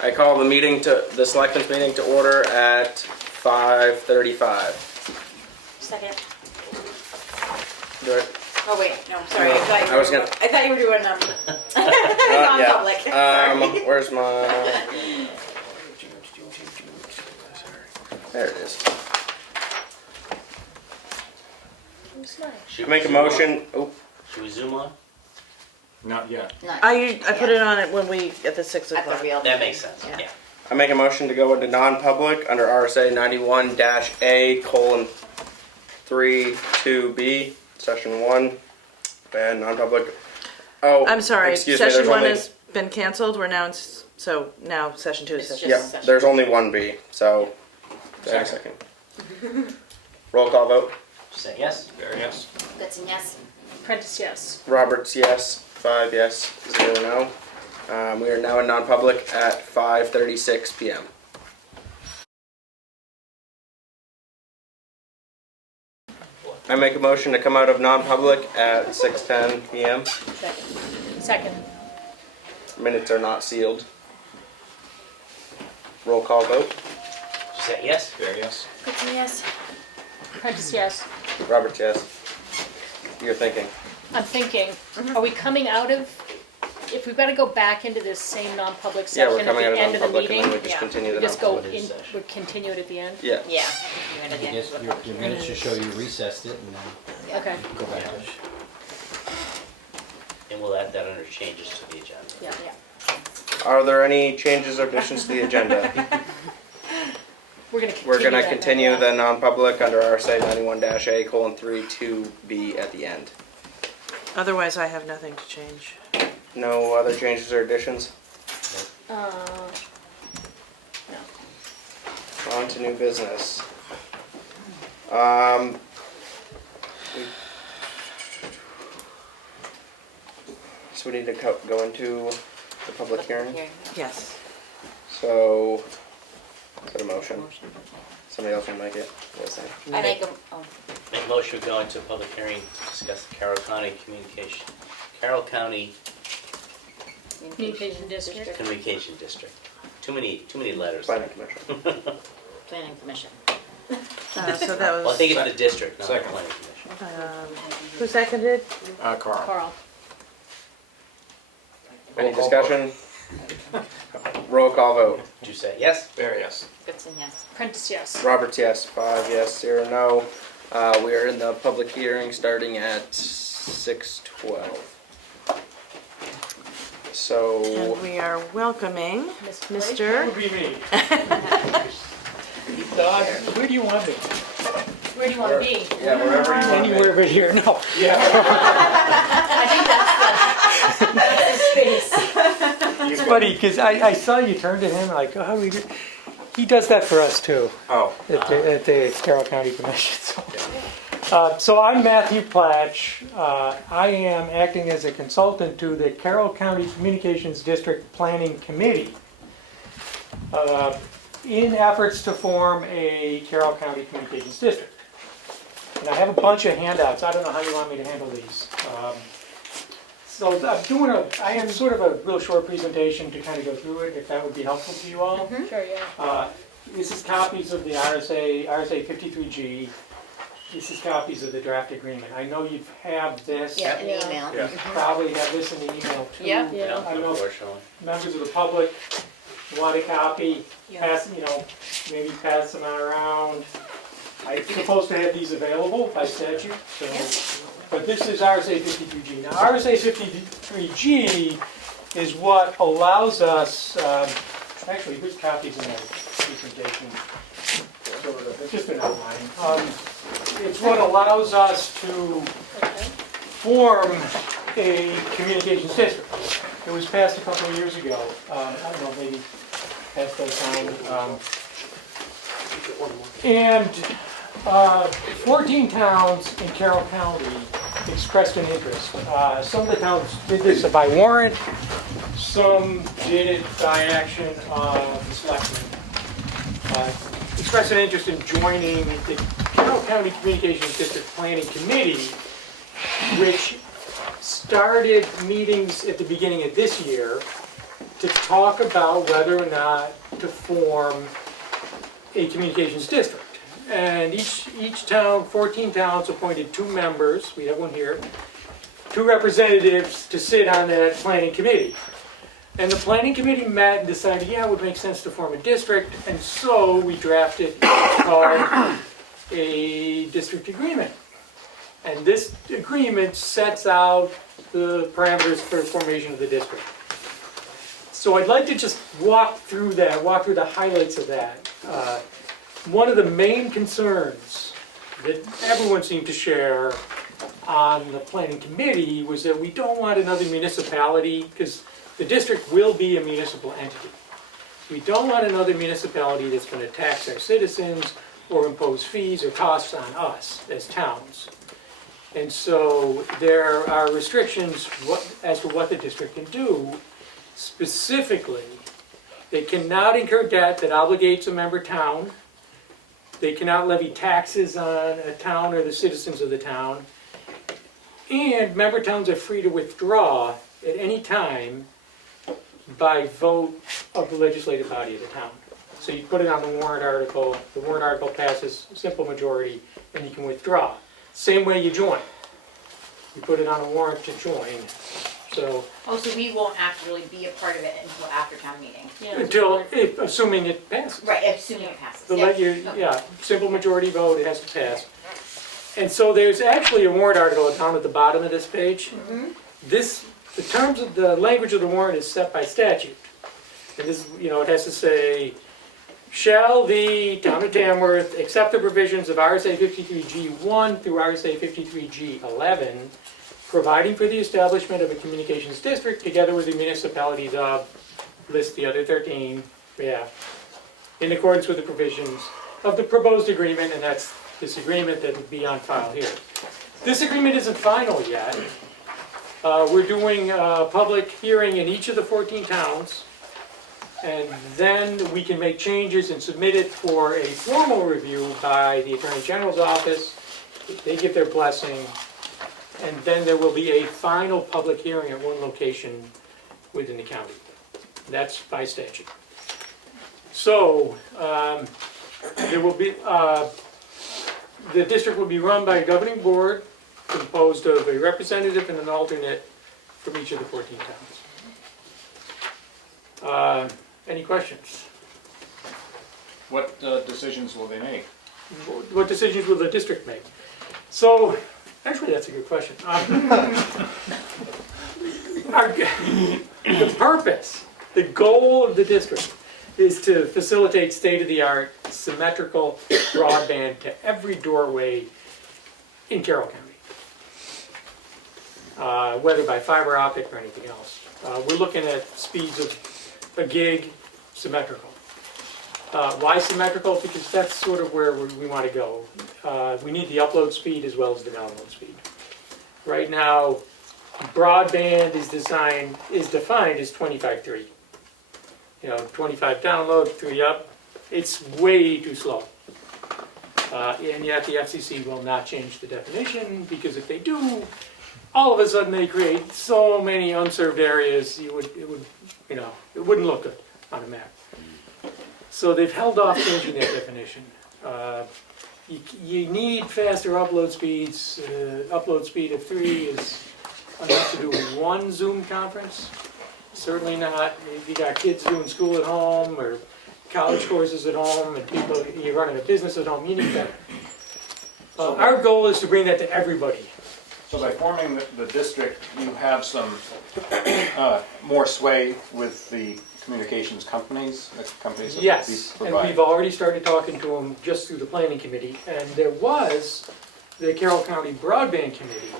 I call the Selectmen's meeting to order at 5:35. Second. Do it. Oh wait, no, sorry. No, I thought you were doing non-public. Yeah. Where's my? There it is. Make a motion. Oh, Should we zoom on? Not yet. I put it on it when we at the 6 At the o'clock. real. That makes sense, Yeah. yeah. I make a motion to go into non-public under RSA 91-A:32B, session 1, and non-public. Oh, I'm sorry. excuse me. Session There's 1 only, has been canceled. We're now so now session 2 is It's session. yeah. session. There's only one B. So, wait a second. Roll call vote. Say yes? Very yes. That's a yes. Prentice, yes. Roberts, yes. 5 yes. 0 no. We are now in non-public at 5:36 p.m. I make a motion to come out of non-public at 6:10 p.m. Second. Minutes are not sealed. Roll call vote. Say yes? Very yes. That's a yes. Prentice, yes. Roberts, yes. You're thinking. I'm thinking, are we coming out of, if we've got to go back into this same non-public Yeah, section we're at coming out the of end of the non-public and meeting? then we just Yeah. continue the We just go non-public. in, session. we continue it at the end? Yeah. Yeah. You're in You again. just, your minutes should show you recessed it and then Okay, go back to it. And we'll add that under changes to the agenda. yeah. Are there any changes or additions to the agenda? We're going to continue We're gonna that, continue yeah. the non-public under RSA 91-A:32B at the end. Otherwise, I have nothing to change. No other changes or additions? No. On to new business. So we need to go into the public hearing. Yes. So, is that a motion? Somebody else want to make it? What was that? I make a, oh, Make a motion to go into a public hearing to discuss the Carroll County Communication district. Communication District. Too many letters. Planning Commission. planning commission. So that Well, I was. think it's the district, not the Second. planning commission. Who seconded? Carl. Carl. Any discussion? Roll call vote. Did you say yes? Very yes. That's a yes. Prentice, yes. Roberts, yes. 5 yes, 0 no. We are in the public hearing starting at 6:12. So, And we are welcoming Mr. Would be me. Doug, where do you want me? Where do you want to be? yeah, wherever you want. Anywhere but here, no. Yeah. That's the space. It's funny, because I saw you turn to him like, oh, how do we do? He does that for us too, Oh. at the Carroll County Commission. So I'm Matthew Platch. I am acting as a consultant to the Carroll County Communications District Planning Committee in efforts to form a Carroll County Communications District. And I have a bunch of handouts. I don't know how you want me to handle these. So I have sort of a real short presentation to kind of go through it, if that would be helpful to you all. Sure, yeah. This is copies of the RSA 53G. This is copies of the draft agreement. I know you have this. Yeah, an Yeah. email. Yeah. Probably have this in the email too. Yeah. Yeah. I don't know if Unfortunately. members of the public want a copy, Yeah. pass, maybe pass them around. I'm supposed to have these available by statute, so. But this is RSA 53G. Now, RSA 53G is what allows us, actually, there's copies in my presentation. It's just an outline. It's what allows us to form a communications district. It was passed a couple of years ago. I don't know, maybe past that time. And 14 towns in Carroll County expressed an interest. Some of the towns did this by warrant. Some did it by action of the Selectmen. Expressed an interest in joining the Carroll County Communications District Planning Committee, which started meetings at the beginning of this year to talk about whether or not to form a communications district. And each town, 14 towns appointed 2 members, we have one here, 2 representatives to sit on that planning committee. And the planning committee met and decided, yeah, it would make sense to form a district, and so we drafted what's called a district agreement. And this agreement sets out the parameters for formation of the district. So I'd like to just walk through that, walk through the highlights of that. One of the main concerns that everyone seemed to share on the planning committee was that we don't want another municipality, because the district will be a municipal entity. We don't want another municipality that's going to tax our citizens or impose fees or costs on us as towns. And so there are restrictions as to what the district can do. Specifically, they cannot incur debt that obligates a member town. They cannot levy taxes on a town or the citizens of the town. And member towns are free to withdraw at any time by vote of the legislative body of the town. So you put it on the warrant article passes, simple majority, and you can withdraw. Same way you join. You put it on a warrant to join. So Oh, so we won't actually be a part of it until after town meeting? until, assuming it passes. Right, assuming it passes. The Yeah. yeah, simple majority vote, it has to pass. And so there's actually a warrant article down at the bottom of this page. The terms of the language of the warrant is set by statute. And this, it has to say, shall the town of Tamworth accept the provisions of RSA 53G1 through RSA 53G11, providing for the establishment of a communications district together with the municipalities of, list the other 13, in accordance with the provisions of the proposed agreement, and that's this agreement that would be on file here. This agreement isn't final yet. We're doing a public hearing in each of the 14 towns, and then we can make changes and submit it for a formal review by the Attorney General's office. They give their blessing, and then there will be a final public hearing at one location within the county. That's by statute. So, there will be, the district will be run by a governing board composed of a representative and an alternate from each of the 14 towns. Any questions? What decisions will they make? What decisions will the district make? So, actually, that's a good question. The purpose, the goal of the district is to facilitate state-of-the-art symmetrical broadband to every doorway in Carroll County, whether by fiber optic or anything else. We're looking at speeds of a gig symmetrical. Why symmetrical? Because that's sort of where we want to go. We need the upload speed as well as the download speed. Right now, broadband is defined as 25.3. 25 download, 3 up. It's way too slow. And yet the FCC will not change the definition, because if they do, all of a sudden they create so many unserved areas, it wouldn't look good on a map. So they've held off changing that definition. You need faster upload speeds. Upload speed of 3 is enough to do 1 Zoom conference. Certainly not if you got kids doing school at home or college courses at home and you're running a business at home. You need that. Our goal is to bring that to everybody. So by forming the district, you have some more sway with the communications companies that Yes, these and provide. we've already started talking to them just through the planning committee, and there was the Carroll County Broadband Committee.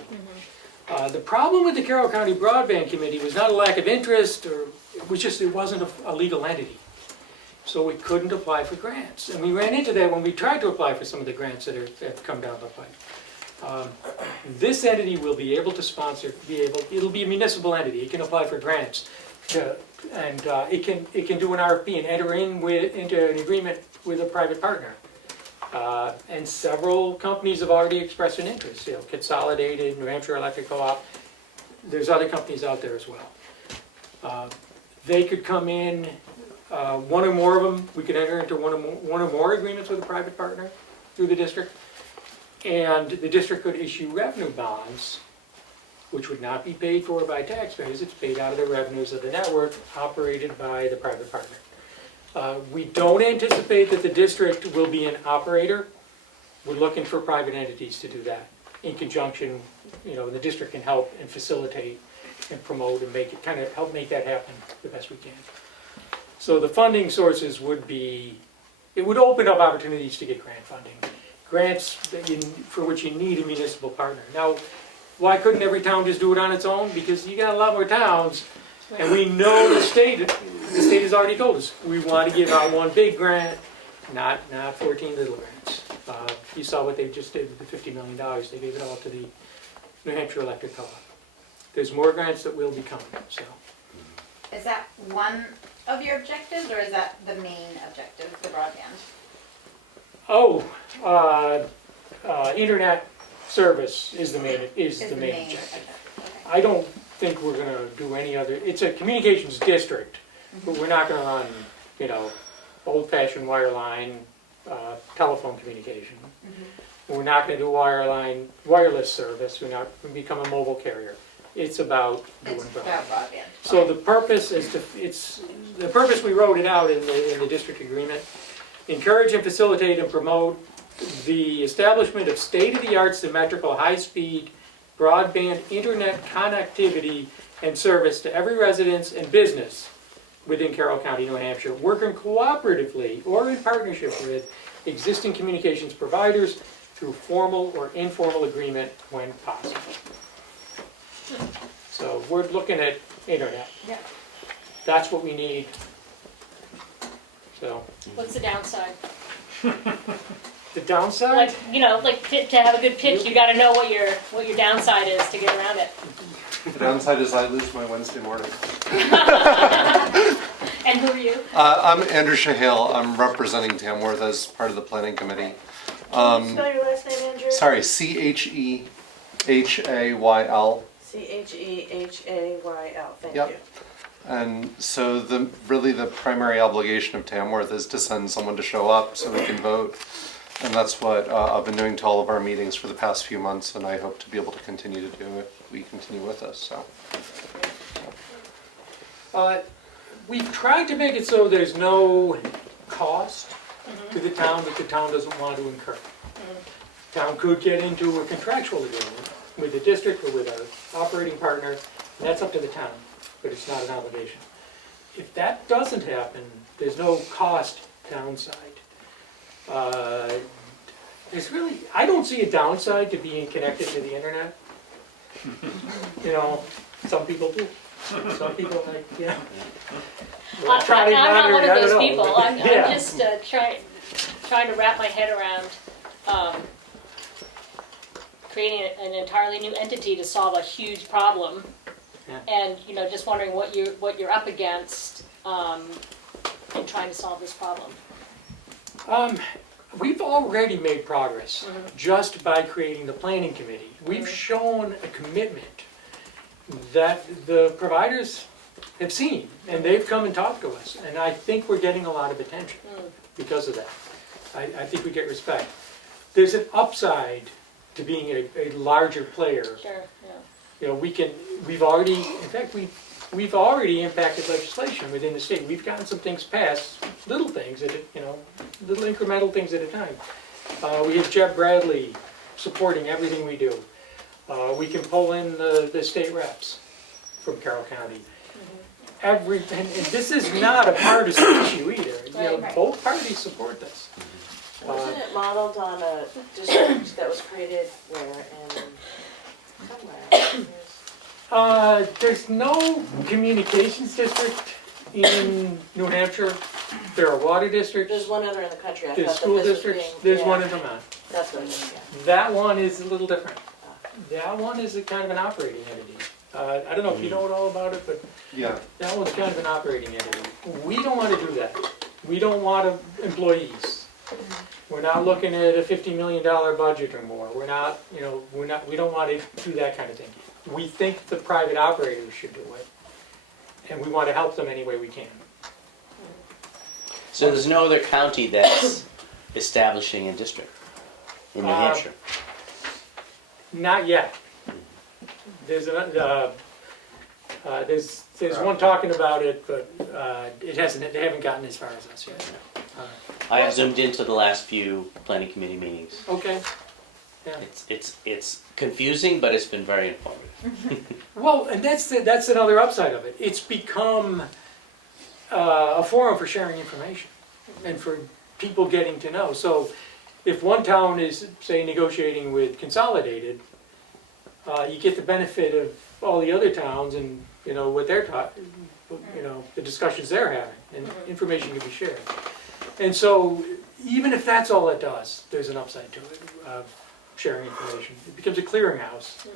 The problem with the Carroll County Broadband Committee was not a lack of interest, or it was just it wasn't a legal entity. So we couldn't apply for grants. And we ran into that when we tried to apply for some of the grants that have come down the pipe. This entity will be able to sponsor, it'll be a municipal entity. It can apply for grants. And it can do an RFP and enter into an agreement with a private partner. And several companies have already expressed an interest. Consolidated, New Hampshire Electric Co-op. There's other companies out there as well. They could come in, one or more of them, we could enter into one or more agreements with a private partner through the district. And the district could issue revenue bonds, which would not be paid for by taxpayers. It's paid out of the revenues of the network operated by the private partner. We don't anticipate that the district will be an operator. We're looking for private entities to do that in conjunction. The district can help and facilitate and promote and make it, kind of help make that happen the best we can. So the funding sources would be, it would open up opportunities to get grant funding. Grants for which you need a municipal partner. Now, why couldn't every town just do it on its own? Because you got a lot more towns, and we know the state has already told us, we want to give out one big grant, not 14 little grants. You saw what they just did with the $50 million. They gave it all to the New Hampshire Electric Co-op. There's more grants that will be coming, so. Is that one of your objectives, or is that the main objective, the broadband? Oh, internet service is the main objective. Okay. I don't think we're gonna do any other, it's a communications district, but we're not gonna run, old-fashioned wireline, telephone communication. We're not gonna do wireless service, we're not gonna become a mobile carrier. It's about doing It's broadband. about broadband. So the purpose is the purpose we wrote it out in the district agreement. Encourage and facilitate and promote the establishment of state-of-the-art symmetrical high-speed broadband internet connectivity and service to every residence and business within Carroll County, New Hampshire, working cooperatively or in partnership with existing communications providers through formal or informal agreement when possible. So we're looking at internet. Yeah. That's what we need. So, What's the downside? the downside? To have a good pitch, you gotta know what your downside is to get around it. The downside is I lose my Wednesday morning. And who are you? I'm Andrew Shahale. I'm representing Tamworth as part of the planning committee. Spell your last name, Andrew? Sorry, CHEHAYL. CHEHAYL, thank Yep. you. And so the primary obligation of Tamworth is to send someone to show up so we can vote. And that's what I've been doing to all of our meetings for the past few months, and I hope to be able to continue to do if we continue with this. So. We've tried to make it so there's no cost to the town that the town doesn't want to incur. Town could get into a contractual agreement with the district or with our operating partner, and that's up to the town, but it's not an obligation. If that doesn't happen, there's no cost downside. I don't see a downside to being connected to the internet. Some people do. Some people like, I'm not one of those people. I'm Yeah. just trying to wrap my head around creating an entirely new entity to solve a huge problem. Yeah. And just wondering what you're up against in trying to solve this problem. We've already made progress just by creating the planning committee. We've shown a commitment that the providers have seen, and they've come and talked to us, and I think we're getting a lot of attention because of that. I think we get respect. There's an upside to being a larger player. Sure. Yeah. We've already impacted legislation within the state. We've gotten some things passed, little things, little incremental things at a time. We have Jeb Bradley supporting everything we do. We can pull in the state reps from Carroll County. And this is not a partisan issue either. Right. Both parties support this. Wasn't it modeled on a district that was created somewhere? There's no communications district in New Hampshire. There are water districts. There's one other in the country. I There's thought school that this was districts. being- There's yeah, one in Vermont. That's what it is, yeah. That one is a little different. That one is a kind of an operating entity. I don't know if you know all about it, but Yeah. that one's kind of an operating entity. We don't want to do that. We don't want employees. We're not looking at a $50 million budget or more. We don't want to do that kind of thing. We think the private operators should do it. and we want to help them any way we can. So there's no other county that's establishing a district in New Hampshire? Not yet. There's one talking about it, but they haven't gotten as far as us yet. I have zoomed into the last few planning committee meetings. Okay. Yeah. It's confusing, but it's been very informative. Well, and that's another upside of it. It's become a forum for sharing information and for people getting to know. So if one town is, say, negotiating with Consolidated, you get the benefit of all the other towns and, what they're the discussions they're having, and information can be shared. And so even if that's all it does, there's an upside to it, sharing information. It becomes a clearinghouse.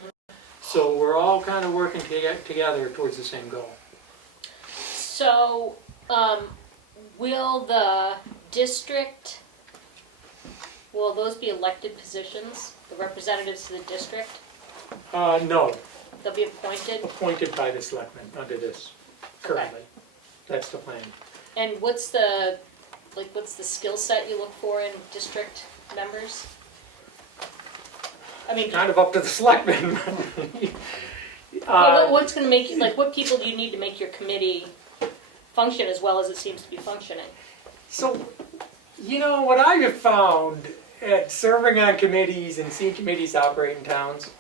So we're all kind of working together towards the same goal. So, will the district, will those be elected positions, the representatives to the district? No, They'll be appointed? appointed by the selectmen under this currently. That's the plan. And what's the skill set you look for in district members? I mean, Kind of up to the selectmen. what's gonna make, what people do you need to make your committee function as well as it seems to be functioning? So, what I have found at serving on committees and seeing committees operate in towns,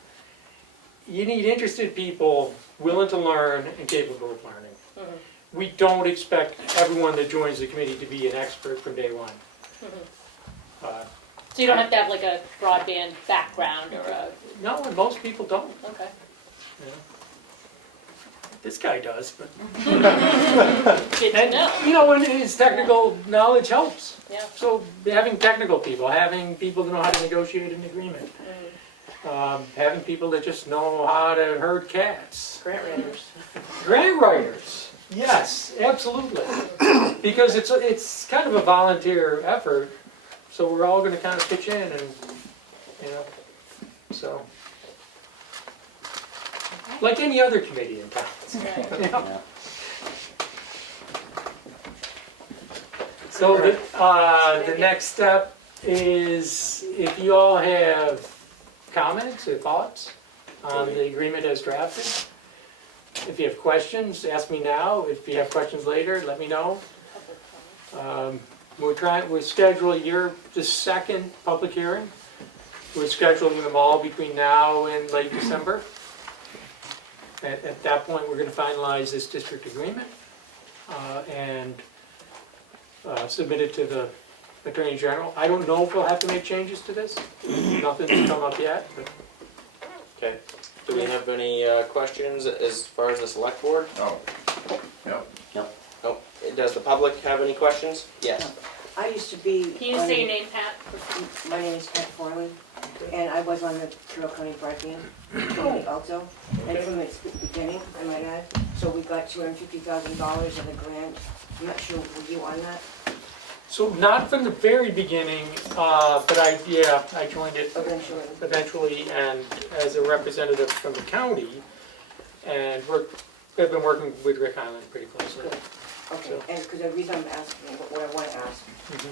you need interested people willing to learn and capable of learning. Mhm. We don't expect everyone that joins the committee to be an expert from day one. So you don't have to have like a broadband background or a, No, and most people don't. okay. This guy does, but Good to know. and his technical knowledge helps. Yeah. So having technical people, having people that know how to negotiate an agreement, having people that just know how to herd cats. Grant writers. Grant writers, yes, absolutely. Because it's kind of a volunteer effort, so we're all going to kind of pitch in and, so. Like any other committee in town. Right. Yeah. So the next step is if you all have comments or thoughts on the agreement as drafted. If you have questions, ask me now. If you have questions later, let me know. We're scheduling the second public hearing. We're scheduling them all between now and late December. At that point, we're going to finalize this district agreement and submit it to the Attorney General. I don't know if we'll have to make changes to this. Nothing's come up yet, but Okay. Do we have any questions as far as the select board? No. No. Oh, does the public have any questions? Yes. I used to be. Can you say your name, Pat? My name is Pat Farley, and I was on the Carroll County Broadband also, and from the beginning, I might add. So we got $250,000 of a grant. I'm not sure, were you on that? so not from the very beginning, but I joined it eventually and as a representative from the county, and we've been working with Rick Island pretty closely. Okay, So- and because the reason I'm asking, what I want to ask,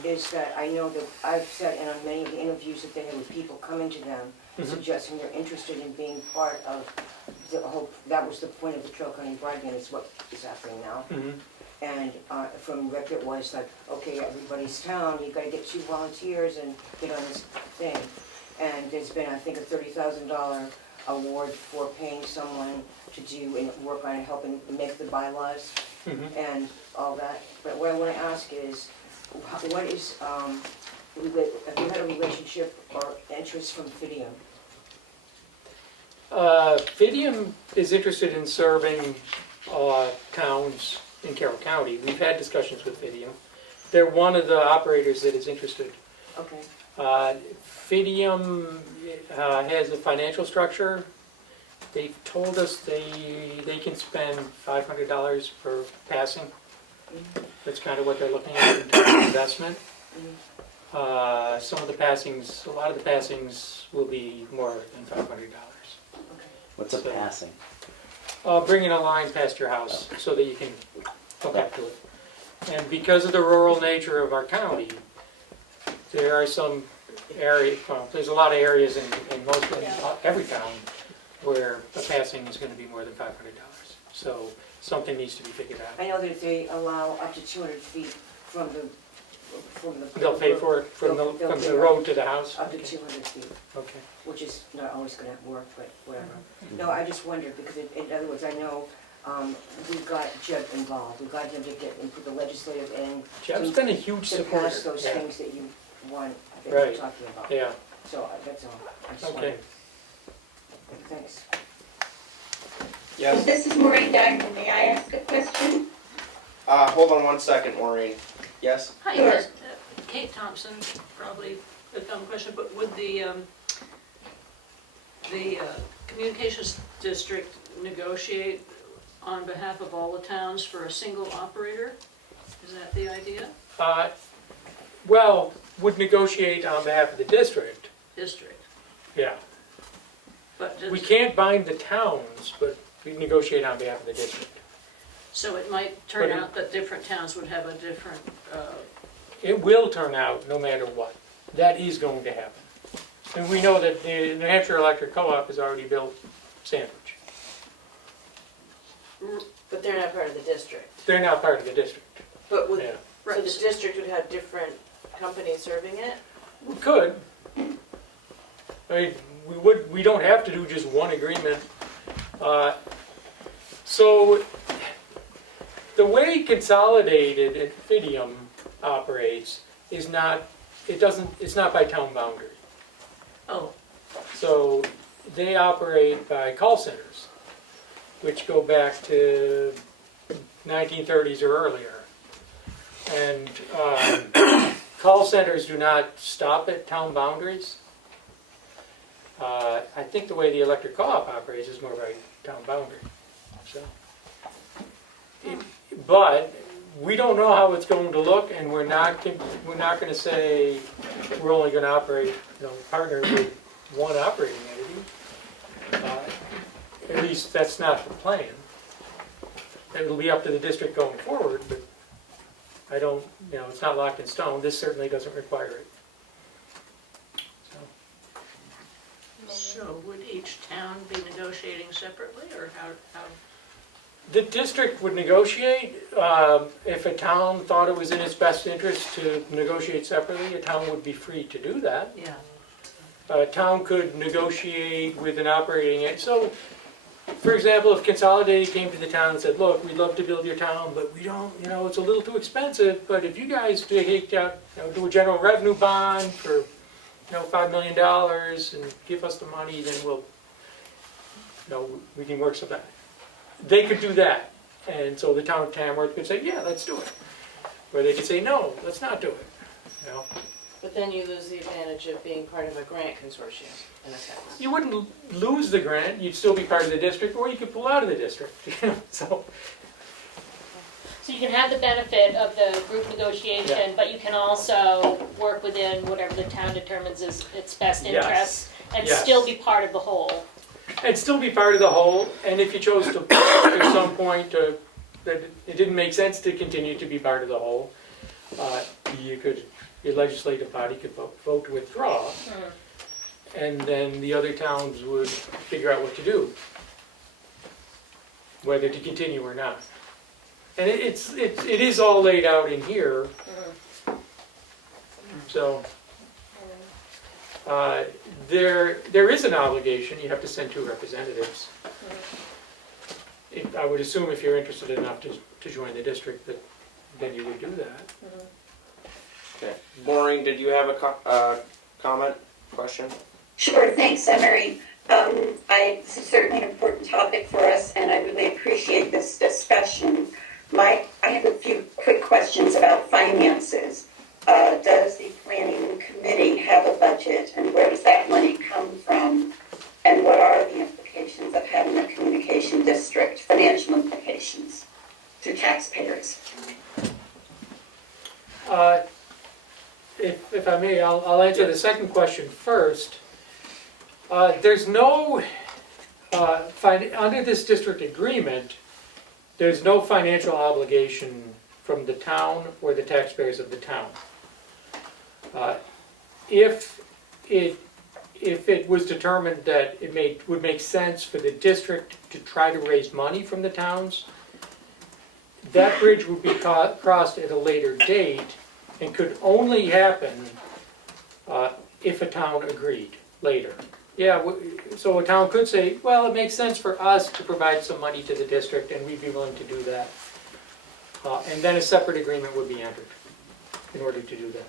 is that I know that I've said in on many of the interviews that they have with people coming to them, suggesting they're interested in being part of the whole, that was the point of the Carroll County Broadband, is what is happening now. And from Rick it was like, okay, everybody's town, you gotta get 2 volunteers and get on this thing. And there's been, I think, a $30,000 award for paying someone to do and work on helping make the bylaws and all that. But what I want to ask is, what is, have you had a relationship or interest from Fidium? Fidium is interested in serving towns in Carroll County. We've had discussions with Fidium. They're one of the operators that is interested. Okay. Fidium has a financial structure. They've told us they can spend $500 per passing. That's kind of what they're looking at in terms of investment. Some of the passings, a lot of the passings will be more than $500. What's a So- passing? bringing a line past your house so that you can hook up to it. And because of the rural nature of our county, there are some there's a lot of areas in every town where a passing is going to be more than $500. So something needs to be figured out. I know that they allow up to 200 feet from the. They'll pay for it from They'll the pay road to the house? Up to Okay. 200 feet, Okay. which is not always gonna work, but whatever. No, I just wondered, because in other words, I know, we got Jeb involved, we got him to get into the legislative end. Jeb's been a huge To supporter. pass those Yeah. things that you want, that Right. you're talking about. Yeah, So that's all, I just okay. wanted, thanks. Yes. This is Maureen Diamond. May I ask a question? Hold on one second, Maureen. Yes? Hi, Yes, Kate Thompson, probably a dumb question, but would the communications district negotiate on behalf of all the towns for a single operator? Is that the idea? Well, would negotiate on behalf of the district, District, yeah. but We just, can't bind the towns, but we negotiate on behalf of the district. so it might turn But it- out that different towns would have a different, It will turn out no matter what. That is going to happen. And we know that the New Hampshire Electric Co-op has already built Sandwich. But they're not part of the district. They're now part of the district, But would, yeah. so the district would have different companies serving it? We could. I mean, we don't have to do just one agreement. So, the way Consolidated and Fidium operates is not, it's not by town boundary. oh, So, they operate by call centers, which go back to 1930s or earlier. And call centers do not stop at town boundaries. I think the way the electric co-op operates is more by town boundary. So, but we don't know how it's going to look, and we're not going to say we're only going to operate, partner with one operating entity. At least that's not the plan. It'll be up to the district going forward, but I don't, it's not locked in stone. This certainly doesn't require it. so would each town be negotiating separately, or how? The district would negotiate. If a town thought it was in its best interest to negotiate separately, a town would be free to do that. Yeah. A town could negotiate with an operating entity. So, for example, if Consolidated came to the town and said, look, we'd love to build your town, but we don't, it's a little too expensive, but if you guys take out, do a general revenue bond for, $5 million and give us the money, then we'll, we can work something out. They could do that. And so the town of Tamworth could say, yeah, let's do it. Or they could say, no, let's not do it. But then you lose the advantage of being part of a grant consortium, in a sense. You wouldn't lose the grant, you'd still be part of the district, or you could pull out of the district. So, So you can have the benefit of the group negotiation, Yeah. but you can also work within whatever the town determines is its best Yes. interest and Yes. still be part of the whole. and still be part of the whole, and if you chose to, at some point, that it didn't make sense to continue to be part of the whole, your legislative body could vote to withdraw, and then the other towns would figure out what to do, whether to continue or not. And it is all laid out in here, so there is an obligation. You have to send 2 representatives. I would assume if you're interested enough to join the district, that then you would do that. Okay. Maureen, did you have a comment, question? Sure, thanks, Emery. This is certainly an important topic for us, and I really appreciate this discussion. I have a few quick questions about finances. Does the planning committee have a budget, and where does that money come from? And what are the implications of having a communication district, financial implications to taxpayers? If I may, I'll answer the second question first. There's no under this district agreement, there's no financial obligation from the town or the taxpayers of the town. If it was determined that it would make sense for the district to try to raise money from the towns, that bridge would be crossed at a later date and could only happen if a town agreed later. Yeah, so a town could say, well, it makes sense for us to provide some money to the district and we'd be willing to do that. And then a separate agreement would be entered in order to do that.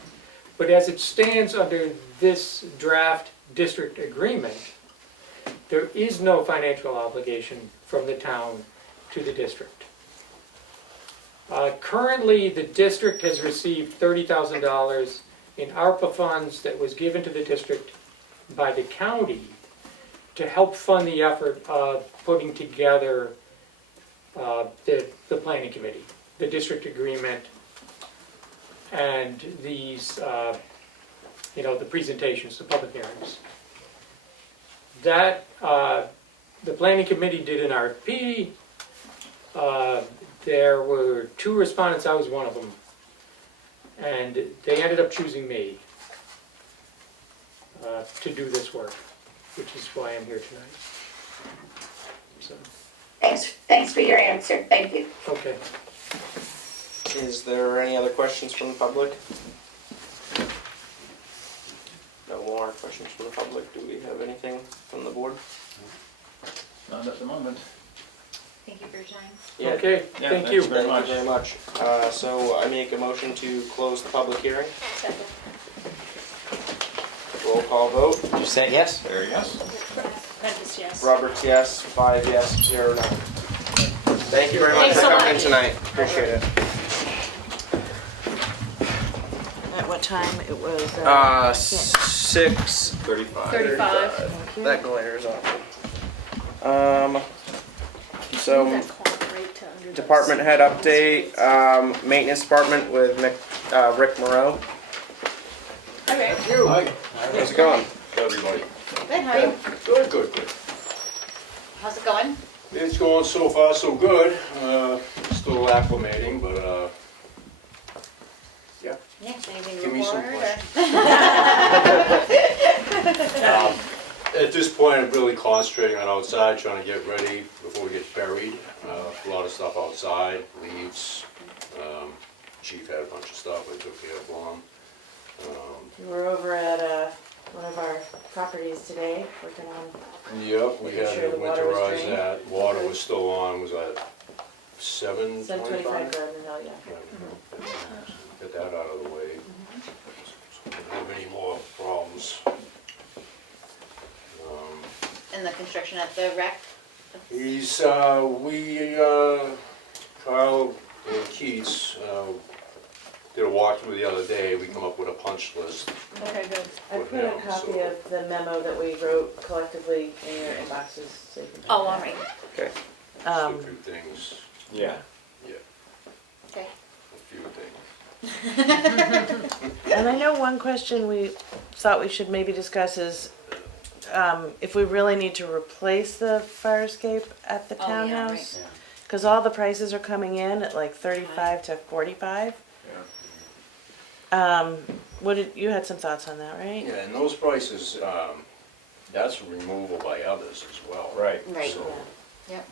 But as it stands under this draft district agreement, there is no financial obligation from the town to the district. Currently, the district has received $30,000 in ARPA funds that was given to the district by the county to help fund the effort of putting together the planning committee, the district agreement, and these, the presentations, the public hearings. That, the planning committee did an RFP. There were 2 respondents, I was one of them, and they ended up choosing me to do this work, which is why I'm here tonight. So, Thanks for your answer. Thank you. okay. Is there any other questions from the public? No more questions from the public. Do we have anything from the board? Not at the moment. Thank you for your time. Yeah. Okay, Yeah, thank thanks you. very Thank much. you very much. So I make a motion to close the public hearing. Second. Roll call vote. Did you say yes? There, yes. Prentice, yes. Roberts, yes. 5 yes, 0 no. Thank you very much Thanks for so coming in much. tonight. Appreciate it. At what time it was? 6:35. 35. That glares off. So That clock right to under the- department head update. Maintenance department with Rick Moreau. Okay. Hi, How's it going? everybody. Good, how are you? Good. How's it going? It's going so far so good. Still acclimating, but Yeah, anything to Give me some report or? at this point I'm really concentrating on outside, trying to get ready before we get buried. A lot of stuff outside, leaves. Chief had a bunch of stuff I took care of for him. We were over at one of our properties today, working on, Yep, we Making had sure to the water was winterize drained. that. Water was still on, was at 7:25? 725 Gardner Hill, yeah. Get that out of the way. Don't have any more problems. And the construction at the wreck? Kyle and Keats, did a walkthrough the other day. We come up with a punch list. Okay, good. I With put a him, copy so- of the memo that we wrote collectively in your inboxes, so you can. Oh, all right, Okay. Just a few things, Yeah. okay. a few things. And I know one question we thought we should maybe discuss is, if we really need to replace the fire escape at the Oh, yeah, townhouse. Cause all the prices are coming in at like 35 to 45. You had some thoughts on that, right? Yeah, and those prices, that's removal by others as well. Right. Right, So, yep.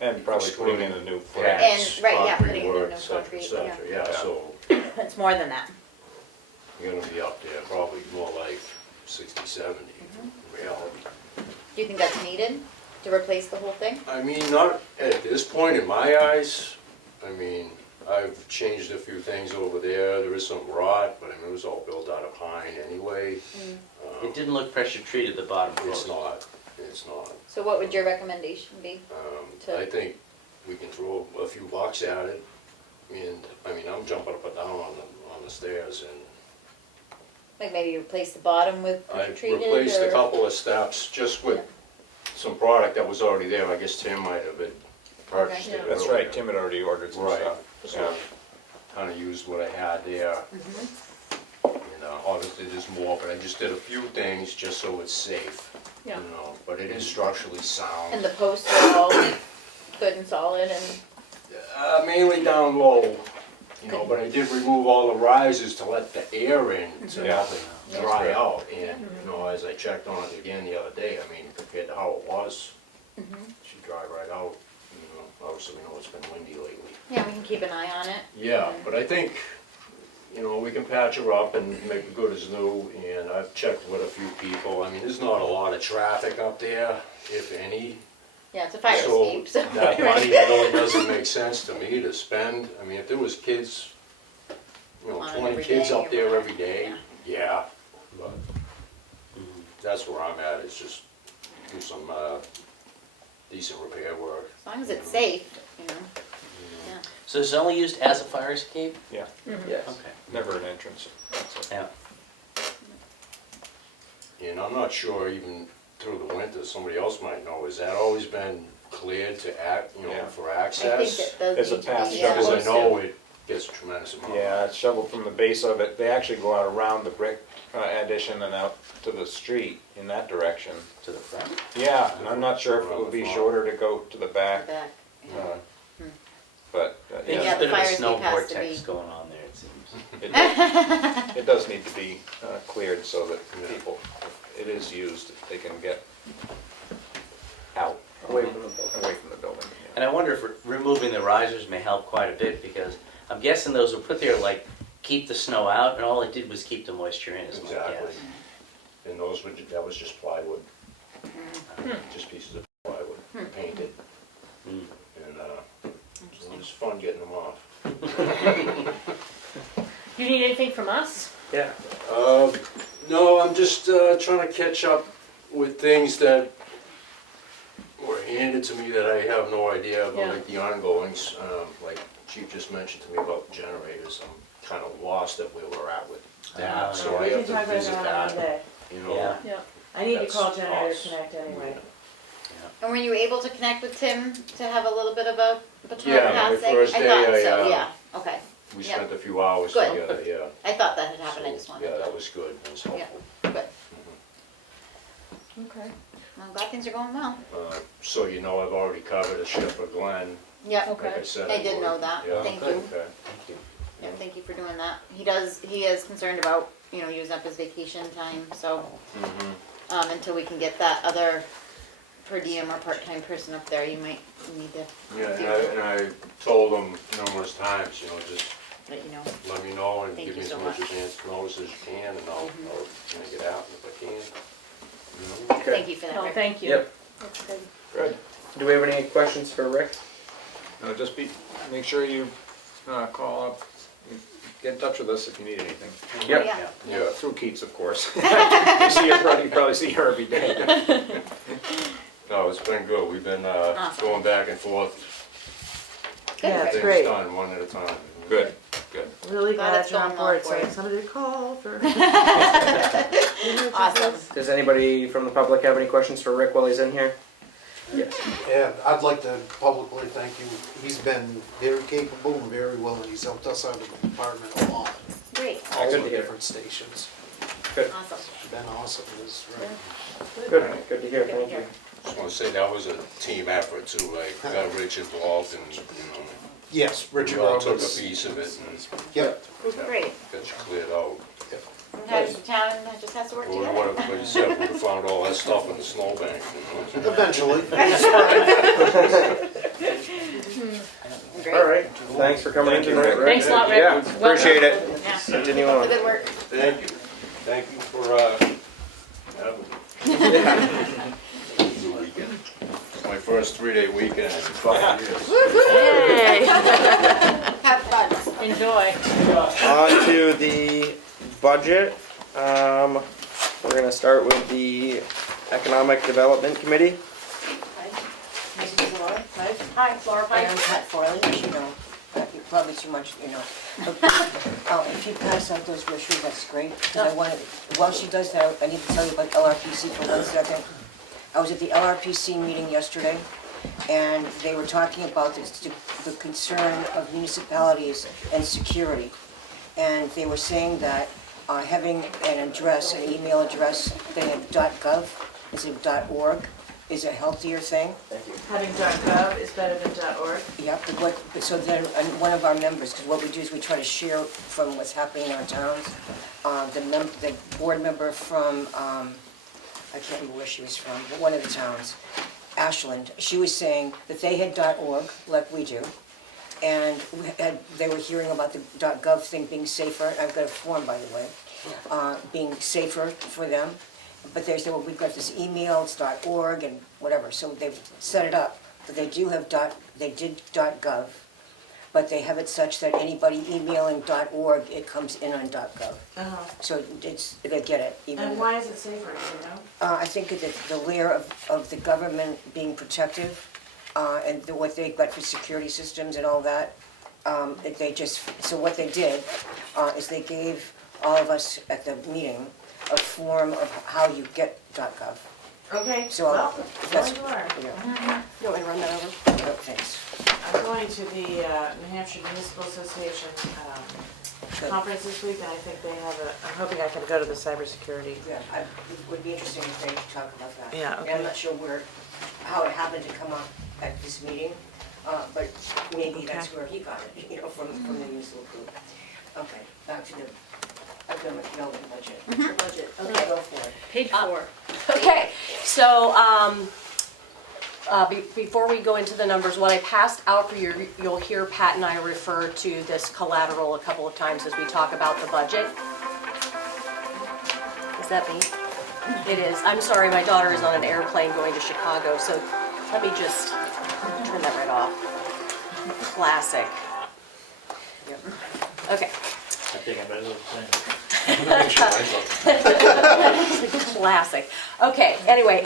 And probably putting in a new flag. pads, And, right, yeah, concrete putting in a work, new et cetera, concrete, et cetera. yeah. Yeah, so It's more than that. you're gonna be up there probably more like 60, 70 in reality. Do you think that's needed to replace the whole thing? I mean, not at this point in my eyes. I mean, I've changed a few things over there. There is some rot, but I mean, it was all built out of pine anyway. It didn't look pressure treated at the bottom. It's not, it's not. So what would your recommendation be? I think we can throw a few bucks at it. And, I mean, I'm jumping up and down on the stairs and Like maybe replace the bottom with I treated replaced a or? couple of steps just with some product that was already there. I guess Tim might have purchased it. That's right, Tim had already ordered some Right, stuff. so kind of used what I had there. And obviously there's more, but I just did a few things just so it's safe. Yeah. know, but it is structurally sound. And the posts are all good and solid and, Mainly down low, you know, but I did remove all the risers to let the air in, to help it dry out. And, you know, as I checked on it again the other day, I mean, compared to how it was, it should dry right out. You know, obviously we know it's been windy lately. yeah, we can keep an eye on it. Yeah, but I think, you know, we can patch her up and make it good as new, and I've checked with a few people. I mean, there's not a lot of traffic up there, if any. Yeah, it's a fire So escape, so. that money really doesn't make sense to me to spend. I mean, if there was kids, you know, On it 20 every kids day up or there whatever, every day, yeah. But that's where I'm at, is just do some decent repair work. As long as it's safe, you know. So is it only used as a fire escape? Yeah, Yes. Okay. never an entrance. Yeah. And I'm not sure, even through the winter, somebody else might know, has that always been cleared to act, you know, Yeah. for I access? think it does There's a need to path be, shovel. Because I yeah. know it gets a tremendous amount. Yeah, it's shoveled from the base of it. They actually go out around the brick addition and out to the street in that direction. To the front? Yeah, and I'm not sure if it would be shorter to go to the back, Back. but, There's Yeah, a the bit of a fire snow escape has to vortex be- going on there, it seems. it does need to be cleared so that people, if it is used, they can get out, Away from the building. away from the building. yeah. And I wonder if removing the risers may help quite a bit, because I'm guessing those were put there like, keep the snow out, and all it did was keep the moisture in, is my Exactly. guess. And those were, that was just plywood. Just pieces of plywood, painted. Mm. And it was fun getting them off. You need anything from us? Yeah. No, I'm just trying to catch up with things that were handed to me that I have no idea about, Yeah. like the ongoings. Like Chief just mentioned to me about the generators. I'm kind of lost at where we're at with that, so I We can have to talk about visit that on that. Monday. You know, Yeah. Yeah. I need to That's call Generator us. Connect anyway. And were you able to connect with Tim to have a little bit of a baton Yeah, my passing? first I day, thought so, I, yeah, okay. we Yep. spent a few hours Good. together. Yeah. I thought that had happened, I just So, wanted yeah, to. that was good. That was helpful. Good. Okay. Well, I'm glad things are going well. So you know, I've already covered a shift for Glenn. Yep. Okay. Like I said, I did would. know that. Yeah. Thank you. Okay. Thank you. Yeah, thank you for doing that. He is concerned about, you know, using up his vacation time, so, until we can get that other per diem or part-time person up there, you might need to Yeah, and I told him numerous times, you know, just let you know. let me know and Thank give you me so as much much. advance notice as you can, and I'll make it happen if I can. You know? Thank you for that, No, Rick. thank you. Yep. That's good. Good. Do we have any questions for Rick? No, just make sure you call up, get in touch with us if you need anything. Yep. Yeah. Yeah. Through Keats, of course. You probably see her every day. No, it's been good. We've been Awesome. going back and forth, Yeah, it's things great. done one at a time. Good, good. Really Glad glad it's you're on going well board, for so you. somebody to call for. Awesome. Does anybody from the public have any questions for Rick while he's in here? Yes. Yeah, I'd like to publicly thank you. He's been very capable and very willing. He's helped us out of the department a lot. Great, All Good the to hear. different stations. awesome. Been awesome, is right. Good, good to hear, Good to thank hear. you. Just want to say that was a team effort too, like, got Rich involved and, you know, Yes, Richard we all took a Roberts. piece of it and Yep. Great. got you cleared out. Sometimes the town just has to work Well, together. like you said, we would've found all that stuff in the snowbank, you know? Eventually. Great. All right, thanks for coming in tonight, Rick. Thanks a lot, Rick. Yeah, Well appreciate done. it. Yeah. Continue Keep up on. the good work. Thank you. Thank you for, having me. It's my first 3-day weekend in 5 years. Yay! Have fun. Enjoy. On to the budget. We're gonna start with the Economic Development Committee. Mrs. Laura, hi. Hi, Laura Hi, Pike. I'm Pat Farley, as you know. Probably too much, you know. If you pass out those brochures, that's great, because I wanted, while she does that, I need to tell you about LRPC for 1 second. I was at the LRPC meeting yesterday, and they were talking about the concern of municipalities and security. And they were saying that having an address, an email address, they have .gov, is a .org is a healthier thing. Thank you. Having .gov is better than .org. Yep, but so then, and one of our members, because what we do is we try to share from what's happening in our towns. The board member from, I can't remember where she was from, but one of the towns, Ashland, she was saying that they had .org, like we do, and they were hearing about the .gov thing being safer. I've got a form, by the way, being safer for them. But they said, well, we've got this email, it's .org and whatever, so they've set it up. But they do have they did .gov, but they have it such that anybody emailing .org, it comes in on .gov. So they get it. Even And why is it safer, do you know? I think that the layer of the government being protective, and what they've got for security systems and all that, so what they did is they gave all of us at the meeting a form of how you get .gov. Okay, So well, that's- going to learn. Yeah. You want me to run that over? Yeah, thanks. I'm going to the New Hampshire Municipal Association Good. conference this week, and I think they have I'm hoping I can go to the cybersecurity. Yeah, it would be interesting if they talk about that. Yeah, And okay. I'm not sure how it happened to come up at this meeting, but maybe that's Okay. where he got it, from the municipal group. Okay, back to the economic development budget. The budget, okay, go for it. Page 4. Okay, so before we go into the numbers, what I passed out for you, you'll hear Pat and I refer to this collateral a couple of times as we talk about the budget. Is that me? It is. I'm sorry, my daughter is on an airplane going to Chicago, so let me just turn that right off. Classic. Okay. I think I better do the same. Classic. Okay, anyway,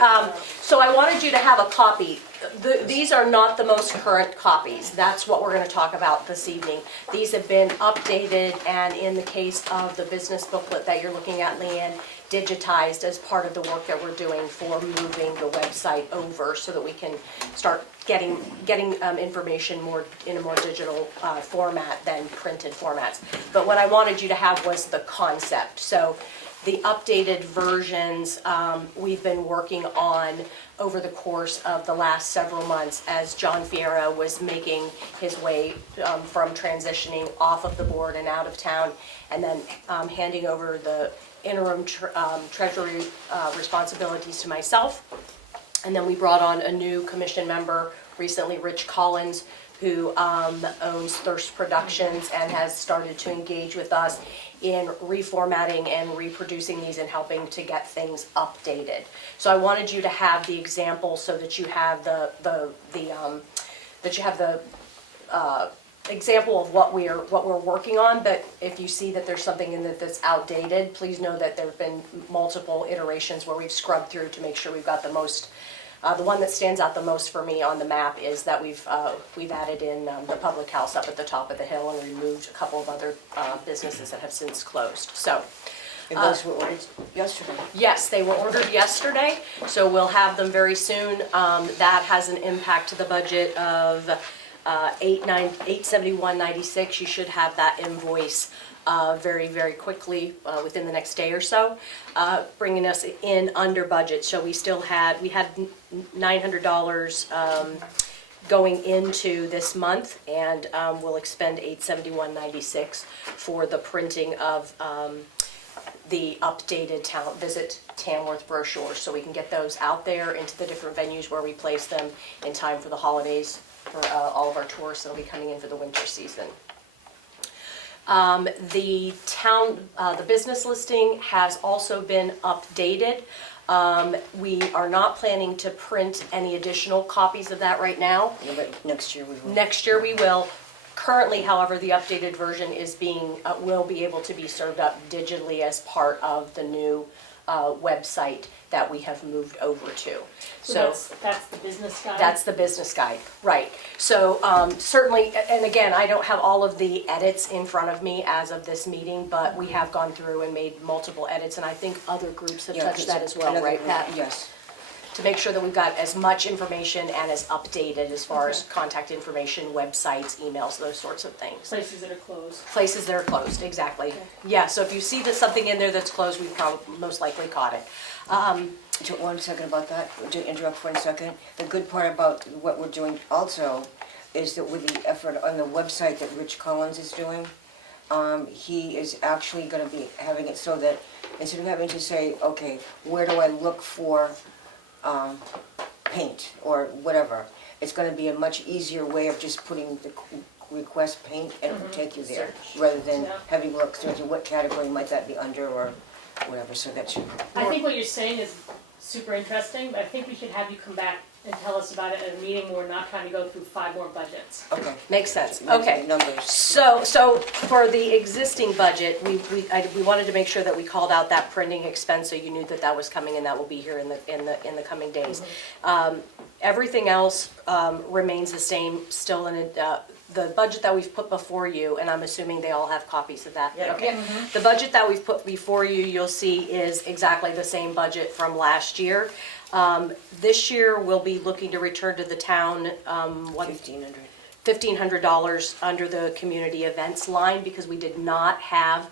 so I wanted you to have a copy. These are not the most current copies. That's what we're going to talk about this evening. These have been updated, and in the case of the business booklet that you're looking at, Leanne, digitized as part of the work that we're doing for moving the website over so that we can start getting information in a more digital format than printed formats. But what I wanted you to have was the concept. So the updated versions we've been working on over the course of the last several months as John Fiera was making his way from transitioning off of the board and out of town, and then handing over the interim treasury responsibilities to myself. And then we brought on a new commission member recently, Rich Collins, who owns Thirst Productions and has started to engage with us in reformatting and reproducing these and helping to get things updated. So I wanted you to have the example so that you have the example of what we're working on. But if you see that there's something in it that's outdated, please know that there have been multiple iterations where we've scrubbed through to make sure we've got the most. The one that stands out the most for me on the map is that we've added in the public house up at the top of the hill and removed a couple of other businesses that have since closed. So. And those were ordered yesterday. Yes, they were ordered yesterday, so we'll have them very soon. That has an impact to the budget of $871.96. You should have that invoice very, very quickly within the next day or so, bringing us in under budget. So we had $900 going into this month, and we'll expend $871.96 for the printing of the updated Visit Tamworth brochure, so we can get those out there into the different venues where we place them in time for the holidays for all of our tourists that'll be coming in for the winter season. The business listing has also been updated. We are not planning to print any additional copies of that right now. Yeah, but next year we will. Next year we will. Currently, however, the updated version is will be able to be served up digitally as part of the new website that we have moved over to. So that's the business guide? That's the business guide, right. So certainly, and again, I don't have all of the edits in front of me as of this meeting, but we have gone through and made multiple edits, and I think other groups have touched that as well, right, Pat? Yes. To make sure that we've got as much information and as updated as far as contact information, websites, emails, those sorts of things. Places that are closed. Places that are closed, exactly. Okay. Yeah, so if you see there's something in there that's closed, we probably most likely caught it. One second about that, to interrupt for 1 second. The good part about what we're doing also is that with the effort on the website that Rich Collins is doing, he is actually gonna be having it so that instead of having to say, okay, where do I look for paint or whatever, it's gonna be a much easier way of just putting the request paint and it will take you there, rather than having look through what category might that be under or whatever, so that should. I think what you're saying is super interesting, but I think we should have you come back and tell us about it at a meeting where we're not trying to go through 5 more budgets. Okay. Makes sense, okay. Numbers. So for the existing budget, we wanted to make sure that we called out that printing expense, so you knew that that was coming and that will be here in the coming days. Everything else remains the same, still in the budget that we've put before you, and I'm assuming they all have copies of that. Yeah. Okay. The budget that we've put before you, you'll see is exactly the same budget from last year. This year, we'll be looking to return to the town, $1,500 under the community events line, because we did not have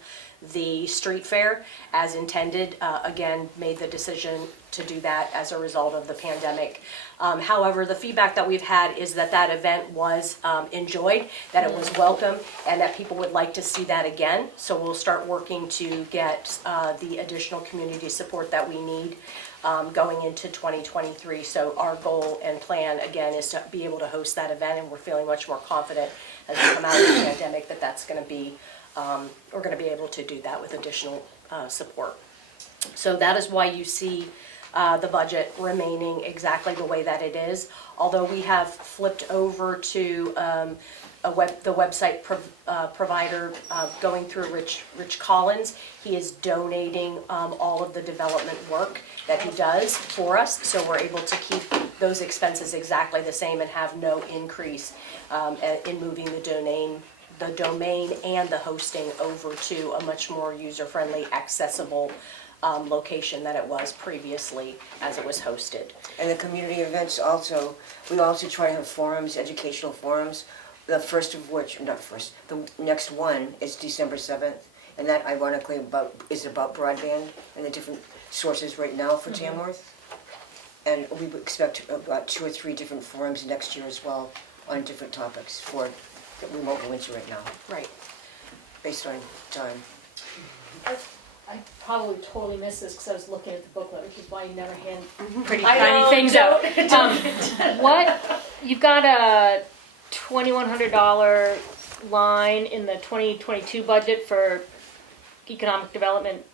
the street fair as intended. Again, made the decision to do that as a result of the pandemic. However, the feedback that we've had is that that event was enjoyed, that it was welcome, and that people would like to see that again. So we'll start working to get the additional community support that we need going into 2023. So our goal and plan, again, is to be able to host that event, and we're feeling much more confident as we come out of the pandemic that that's going to be, we're going to be able to do that with additional support. So that is why you see the budget remaining exactly the way that it is. Although we have flipped over to the website provider, going through Rich Collins. He is donating all of the development work that he does for us, so we're able to keep those expenses exactly the same and have no increase in moving the domain and the hosting over to a much more user-friendly, accessible location than it was previously as it was hosted. And the community events also, we also try to have forums, educational forums, the first of which, not first, the next one is December 7th, and that ironically is about broadband and the different sources right now for Tamworth. And we would expect about 2 or 3 different forums next year as well on different topics for that we won't go into right now, Right. based on time. I probably totally missed this because I was looking at the booklet, which is why you never hand pretty I tiny know, things out. What, you've got a $2,100 line in the 2022 budget for Economic Development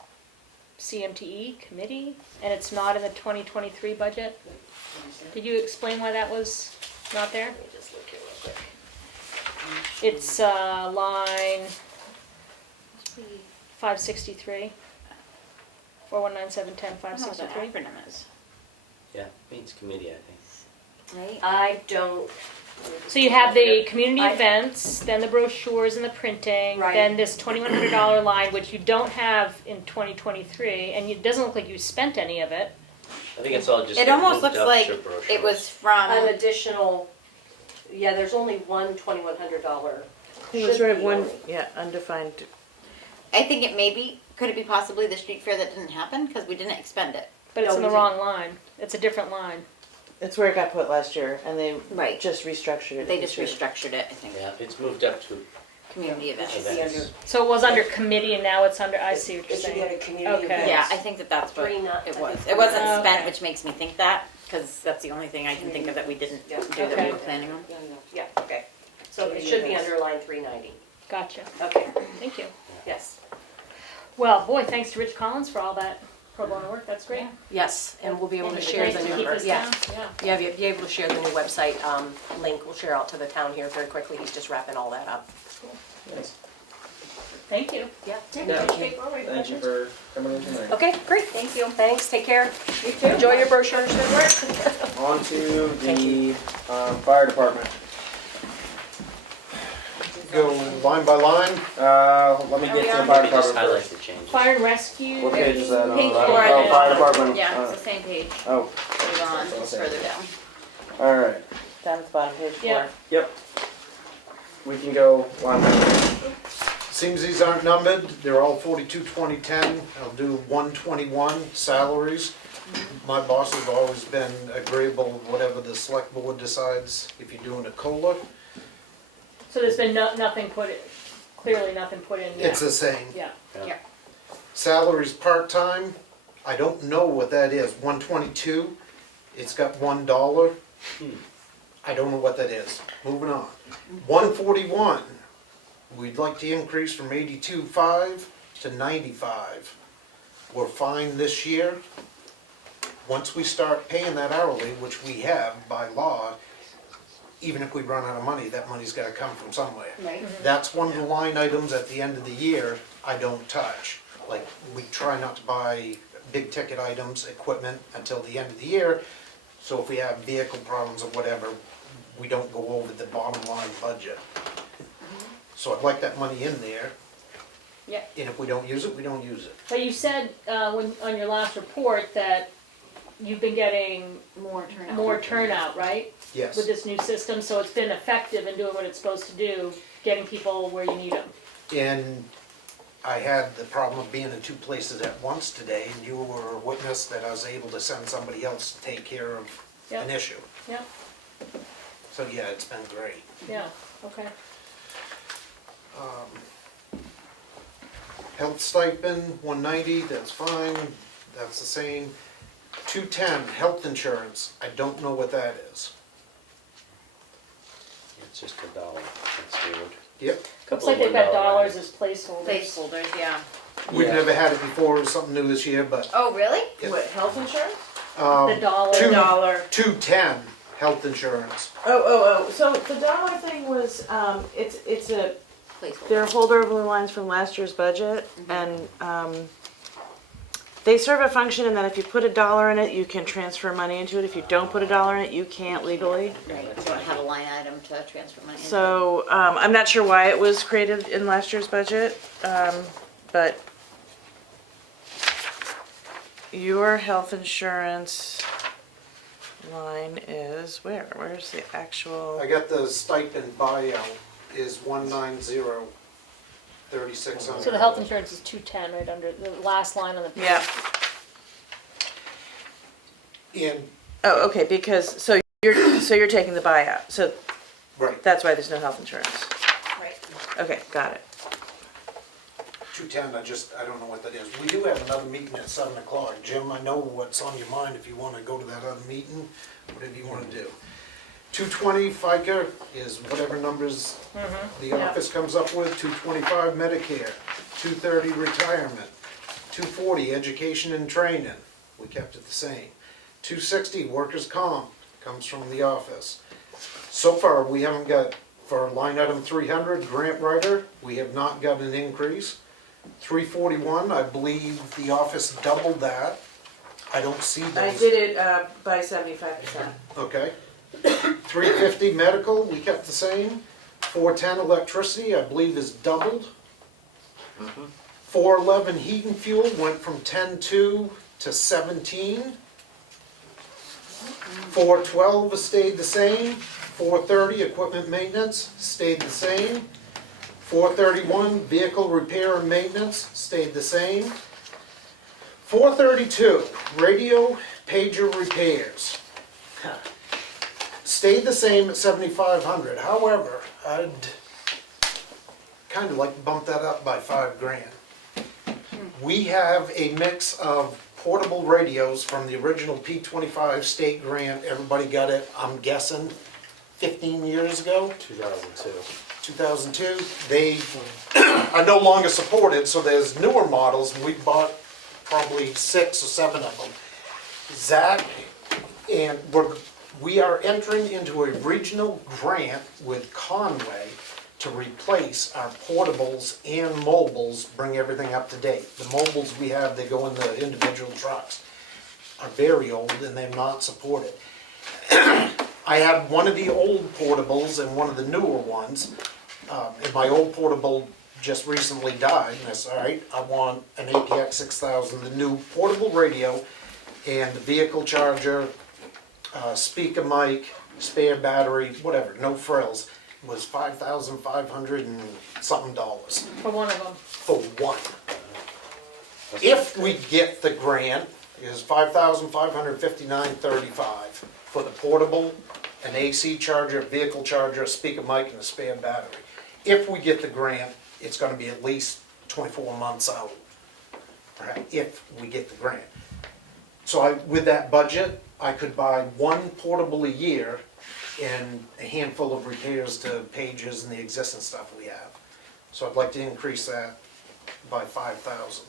CMTE committee, and it's not in the 2023 budget. Did you explain why that was not there? Let me just look here real quick. It's line 563. 419-710-563. Acronym is, Yeah, means committee, I think. right? I don't. So you have the community I- events, then the brochures and the printing, Right. then this $2,100 line, which you don't have in 2023, and it doesn't look like you spent any of it. I think it's all just. It almost moved looks up like to brochures. it was from, An additional, yeah, there's only one $2,100. It was Should right be one, only. yeah, undefined. I think it may be, could it be possibly the street fair that didn't happen? Because we didn't expend it. But it's No, in the we wrong line. It's a different line. It's where it got put last year, and they Right. just restructured it. They this just year. restructured it, I think. Yeah, it's moved up to Community events. It should be events. under, So it was under committee and now it's under, I see what you're it should be saying. under community Okay. events. Yeah, I think that that's what Three not- it I was. think It wasn't three. spent, Okay. which makes me think that, because that's the only thing I can think of that we didn't Yeah. do that we Okay. were planning on. Yeah, no. Yeah, okay. So it should be under line 390. Gotcha. Okay, Thank you. yes. Well, boy, thanks to Rich Collins for all that pro bono work. That's great. Yes, and we'll be able to It's share nice the to new, keep this yeah. down. Yeah. Yeah, be able to share the new website link. We'll share out to the town here very quickly. He's just wrapping all that up. Nice. Thank you. Yeah. Thank you for coming in tonight. Okay, great. Thank you. Thanks, take care. You too. Enjoy your brochures. On to the fire department. Go line by line. Let me Are get we to the on? fire Maybe just department highlight first. the changes. Fire and rescue. What page is that on? Page Oh, 4. fire department. Yeah, it's the same page. Oh, Put it on, just further down. alright. Down at the bottom, page 4. Yeah. Yep. We can go line by line. Seems these aren't numbered, they're all 42, 20, 10. I'll do 121 salaries. My boss has always been agreeable with whatever the select board decides, if you're doing a COLA, So there's been nothing put in, clearly nothing put in yet. it's the same. Yeah. Yeah. Salary's part-time, I don't know what that is, 122, it's got $1. I don't know what that is. Moving on. 141, we'd like to increase from 82.5 to 95. We're fine this year. Once we start paying that hourly, which we have by law, even if we run out of money, that money's gotta come from somewhere. Right. That's one of the line items at the end of the year I don't touch. Like, we try not to buy big ticket items, equipment, until the end of the year. So if we have vehicle problems or whatever, we don't go over the bottom line budget. So I'd like that money in there, Yeah. and if we don't use it, we don't use it. But you said, on your last report that you've been getting more turnout, right? Yes. With this new system, so it's been effective in doing what it's supposed to do, getting people where you need them. And I had the problem of being in two places at once today, and you were a witness that I was able to send somebody else to take care of an issue. Yeah, So yeah, it's been great. yeah, okay. Health stipend, 190, that's fine, that's the same. 210, health insurance, I don't know what that is. It's just $1. That's weird. Yep. Looks Couple like of they've got $1 dollars as placeholders. Placeholders, yeah. We've Yeah. never had it before, it's something new this year, but Oh, really? Yep. What, health insurance? The dollar. two- Dollar. 210, health insurance. Oh, so the dollar thing was, it's a, Placeholder. they're holdover lines from last year's budget, and, they serve a function in that if you put $1 in it, you can transfer money into it. If you don't put $1 in it, you can't legally. Right, you don't have a line item to transfer money into. So, I'm not sure why it was created in last year's budget, but your health insurance line is where? Where's the actual? I got the stipend buyout is 190, 3,600. So the health insurance is 210, right under the last line on the. Yeah. And, Oh, okay, because, so you're taking the buyout, so right, that's why there's no health insurance. Right. Okay, got it. 210, I don't know what that is. We do have another meeting at 7 o'clock. Jim, I know what's on your mind if you want to go to that other meeting, whatever you want to do. 220 FICA is whatever numbers the Yeah. office comes up with. 225 Medicare, 230 retirement, 240 education and training. We kept it the same. 260 workers' comp comes from the office. So far, we haven't got, for line item 300, grant writer, we have not got an increase. 341, I believe the office doubled that. I don't see those. I did it by 75%. Okay. 350 medical, we kept the same. 410 electricity, I believe is doubled. 411 heat and fuel went from 10.2 to 17. 412 has stayed the same. 430 equipment maintenance stayed the same. 431 vehicle repair and maintenance stayed the same. 432 radio pager repairs stayed the same at 7,500. However, I'd kind of like to bump that up by $5,000. We have a mix of portable radios from the original P25 state grant. Everybody got it, I'm guessing, 15 years ago. 2002. 2002. They are no longer supported, so there's newer models. We bought probably 6 or 7 of them. Zach, and we are entering into a regional grant with Conway to replace our portables and mobiles, bring everything up to date. The mobiles we have, they go in the individual trucks, are very old and they're not supported. I have one of the old portables and one of the newer ones, and my old portable just recently died, and I said, all right, I want an APX 6000, the new portable radio, and the vehicle charger, speaker mic, spare battery, whatever, no frills, was $5,500 and something dollars For one of them. for one. If we get the grant, is $5,559.35 for the portable, an AC charger, vehicle charger, a speaker mic, and a spare battery. If we get the grant, it's gonna be at least 24 months out, perhaps, if we get the grant. So with that budget, I could buy one portable a year and a handful of repairs to pages and the existing stuff we have. So I'd like to increase that by 5,000.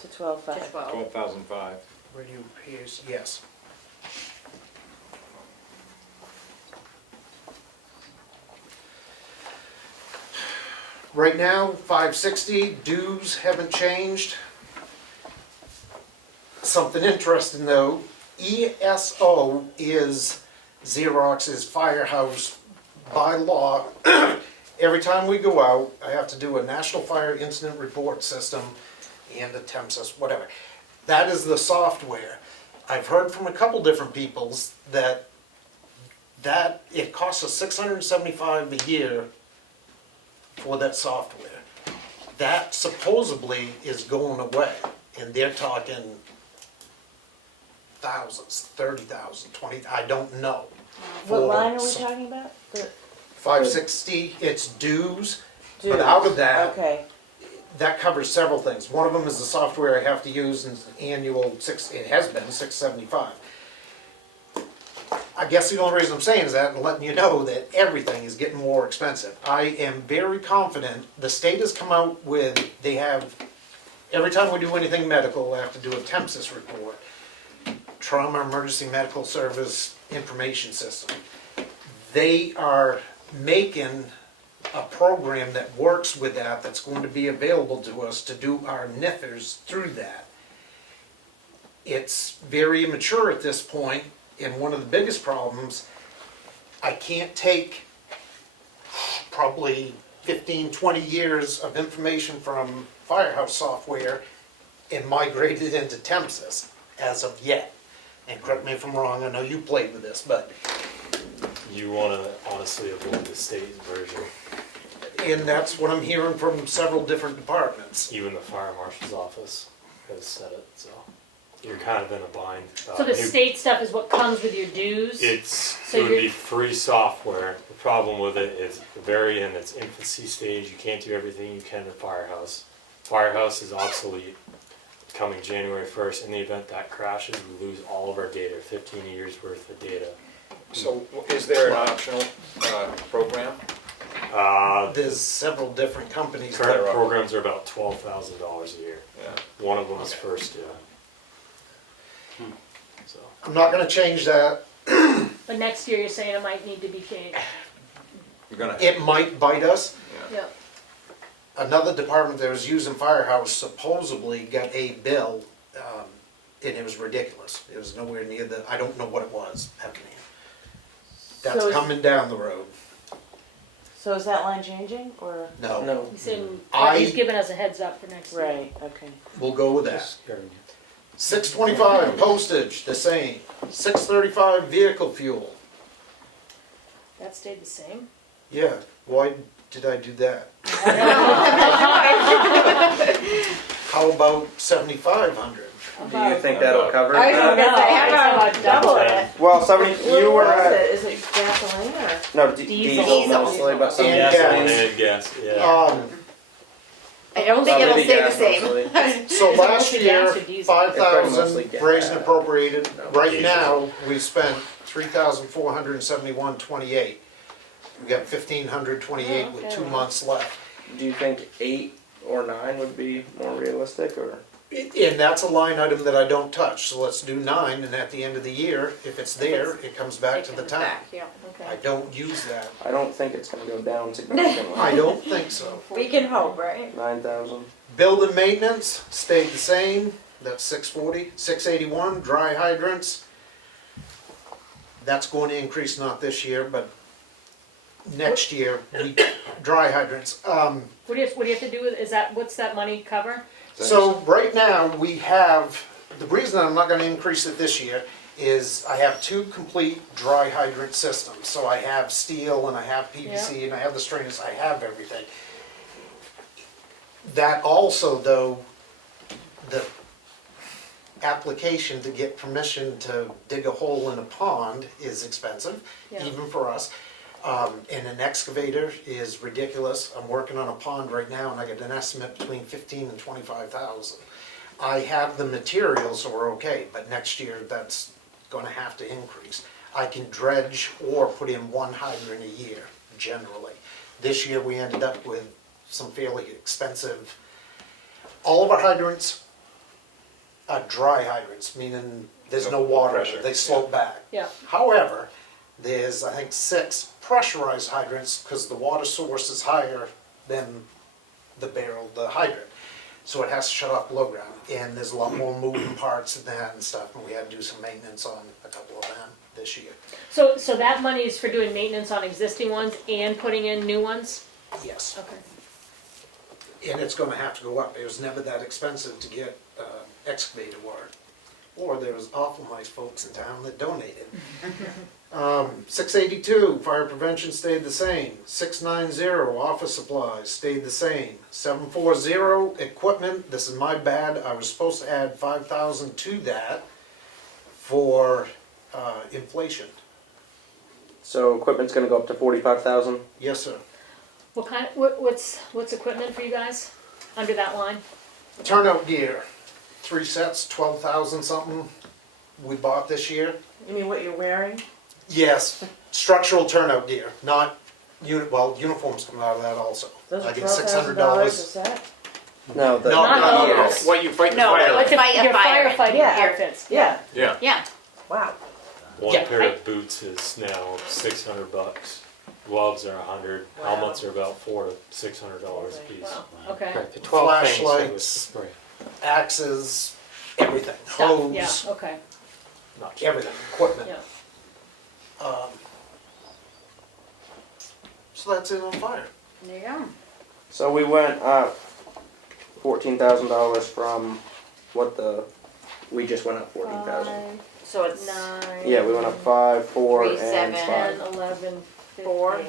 To 12,500. To 12. 12,005. Radio repairs, yes. Right now, 560, dues haven't changed. Something interesting though, ESO is Xerox's firehouse by law. Every time we go out, I have to do a National Fire Incident Report System and a TEMSIS, whatever. That is the software. I've heard from a couple different peoples that it costs us $675 a year for that software. That supposedly is going away, and they're talking thousands, 30,000, 20, I don't know. What line are we So- talking about? The 560, it's dues, but out of that, Okay, that covers several things. One of them is the software I have to use, and it's an annual it has been $675. I guess the only reason I'm saying is that and letting you know that everything is getting more expensive. I am very confident, the state has come out with, they have, every time we do anything medical, I have to do a TEMSIS report. Trauma Emergency Medical Service Information System. They are making a program that works with that, that's going to be available to us to do our NIFRs through that. It's very immature at this point, and one of the biggest problems, I can't take probably 15, 20 years of information from Firehouse software and migrate it into TEMSIS as of yet. And correct me if I'm wrong, I know you played with this, but You want to honestly avoid the state version. and that's what I'm hearing from several different departments. Even the fire marshal's office has said it, so you're kind of in a bind. So the It- state stuff is what comes with your dues? It So would you're- be free software. The problem with it is very in its infancy stage. You can't do everything you can in Firehouse. Firehouse is obsolete coming January 1st. In the event that crashes, we lose all of our data, 15 years worth of data. So is there an optional program? There's several different companies that Current are. programs are about $12,000 a year. Yeah. One of them is first, So. I'm not gonna change that. But next year you're saying it might need to be changed. You're gonna. It might bite us. Yeah. Another department that was using Firehouse supposedly got a bill, and it was ridiculous. It was nowhere near I don't know what it was happening. That's So- coming down the road. so is that line changing, or? No, No. He's saying, I- he's giving us a heads up for next year. Right, okay. we'll go with that. 625 postage, the same. 635 vehicle fuel. That stayed the same? Yeah, why did I do that? How about 7,500? Do you think that'll cover I was that? gonna say, how about double it? Well, 70, you were What is at, it? Is it gasoline or? no, Diesel. diesel mostly, but some And Gasoline gas. and gas, yeah. I don't think it'll Maybe stay the gas same. mostly. So Is it last mostly year, gas or diesel? 5,000 raised and appropriated. No. Right now, we spent 3,471.28. We got 1,528 with 2 months left. Do you think 8 or 9 would be more realistic, or? And that's a line item that I don't touch, so let's do 9, and at the end of the year, if it's there, it comes back to the town. Yeah. I don't use that. I don't think it's gonna go down significantly. I don't think so. We can hope, right? 9,000. Building maintenance stayed the same, that's 640. 681, dry hydrants. That's going to increase not this year, but next year, dry hydrants. What do you have to do with, what's that money cover? So right now, we have, the reason I'm not gonna increase it this year is I have 2 complete dry hydrant systems. So I have steel and I have PVC and I have the strings, I have everything. That also though, application to get permission to dig a hole in a pond is expensive, Yeah. even for us. And an excavator is ridiculous. I'm working on a pond right now and I get an estimate between 15 and 25,000. I have the material, so we're okay, but next year that's gonna have to increase. I can dredge or put in one hydrant a year, generally. This year we ended up with some fairly expensive, all of our hydrants are dry hydrants, meaning there's no water, pressure, they slope back. Yeah. However, there's, I think, 6 pressurized hydrants, because the water source is higher than the barrel, the hydrant. So it has to shut off below ground, and there's a lot more moving parts than that and stuff, and we had to do some maintenance on a couple of them this year. So that money is for doing maintenance on existing ones and putting in new ones? Yes. Okay. And it's gonna have to go up. It was never that expensive to get excavator work. Or there was awful nice folks in town that donated. 682, fire prevention stayed the same. 690, office supplies stayed the same. 740, equipment, this is my bad, I was supposed to add 5,000 to that for inflation. So equipment's gonna go up to 45,000. Yes, sir. What's equipment for you guys under that line? Turnout gear, 3 sets, 12,000 something we bought this year. You mean what you're wearing? Yes, structural turnout gear, not uniforms come out of that also. Those I are get $12,000 a $600. set? No, the, Not yours. What you fight the No, fire like with. fight a fire. Firefighting Yeah. outfits. Yeah. Yeah. Yeah. Wow. One Yeah, pair of boots is now $600. Gloves are 100. Wow. Helmets are about $400 to $600 a piece. Wow, okay. Right, the 12 things that was Flashlights. the spray. Axes, everything, Stuff, hose, yeah, okay, Not cheap. everything, equipment. yeah. So that's it on fire. There you go. so we went up $14,000 from we just went up 14,000. So it's 9. Yeah, we went up 5, 4, 3, and 7. 5. 10, 11, 50. 4. We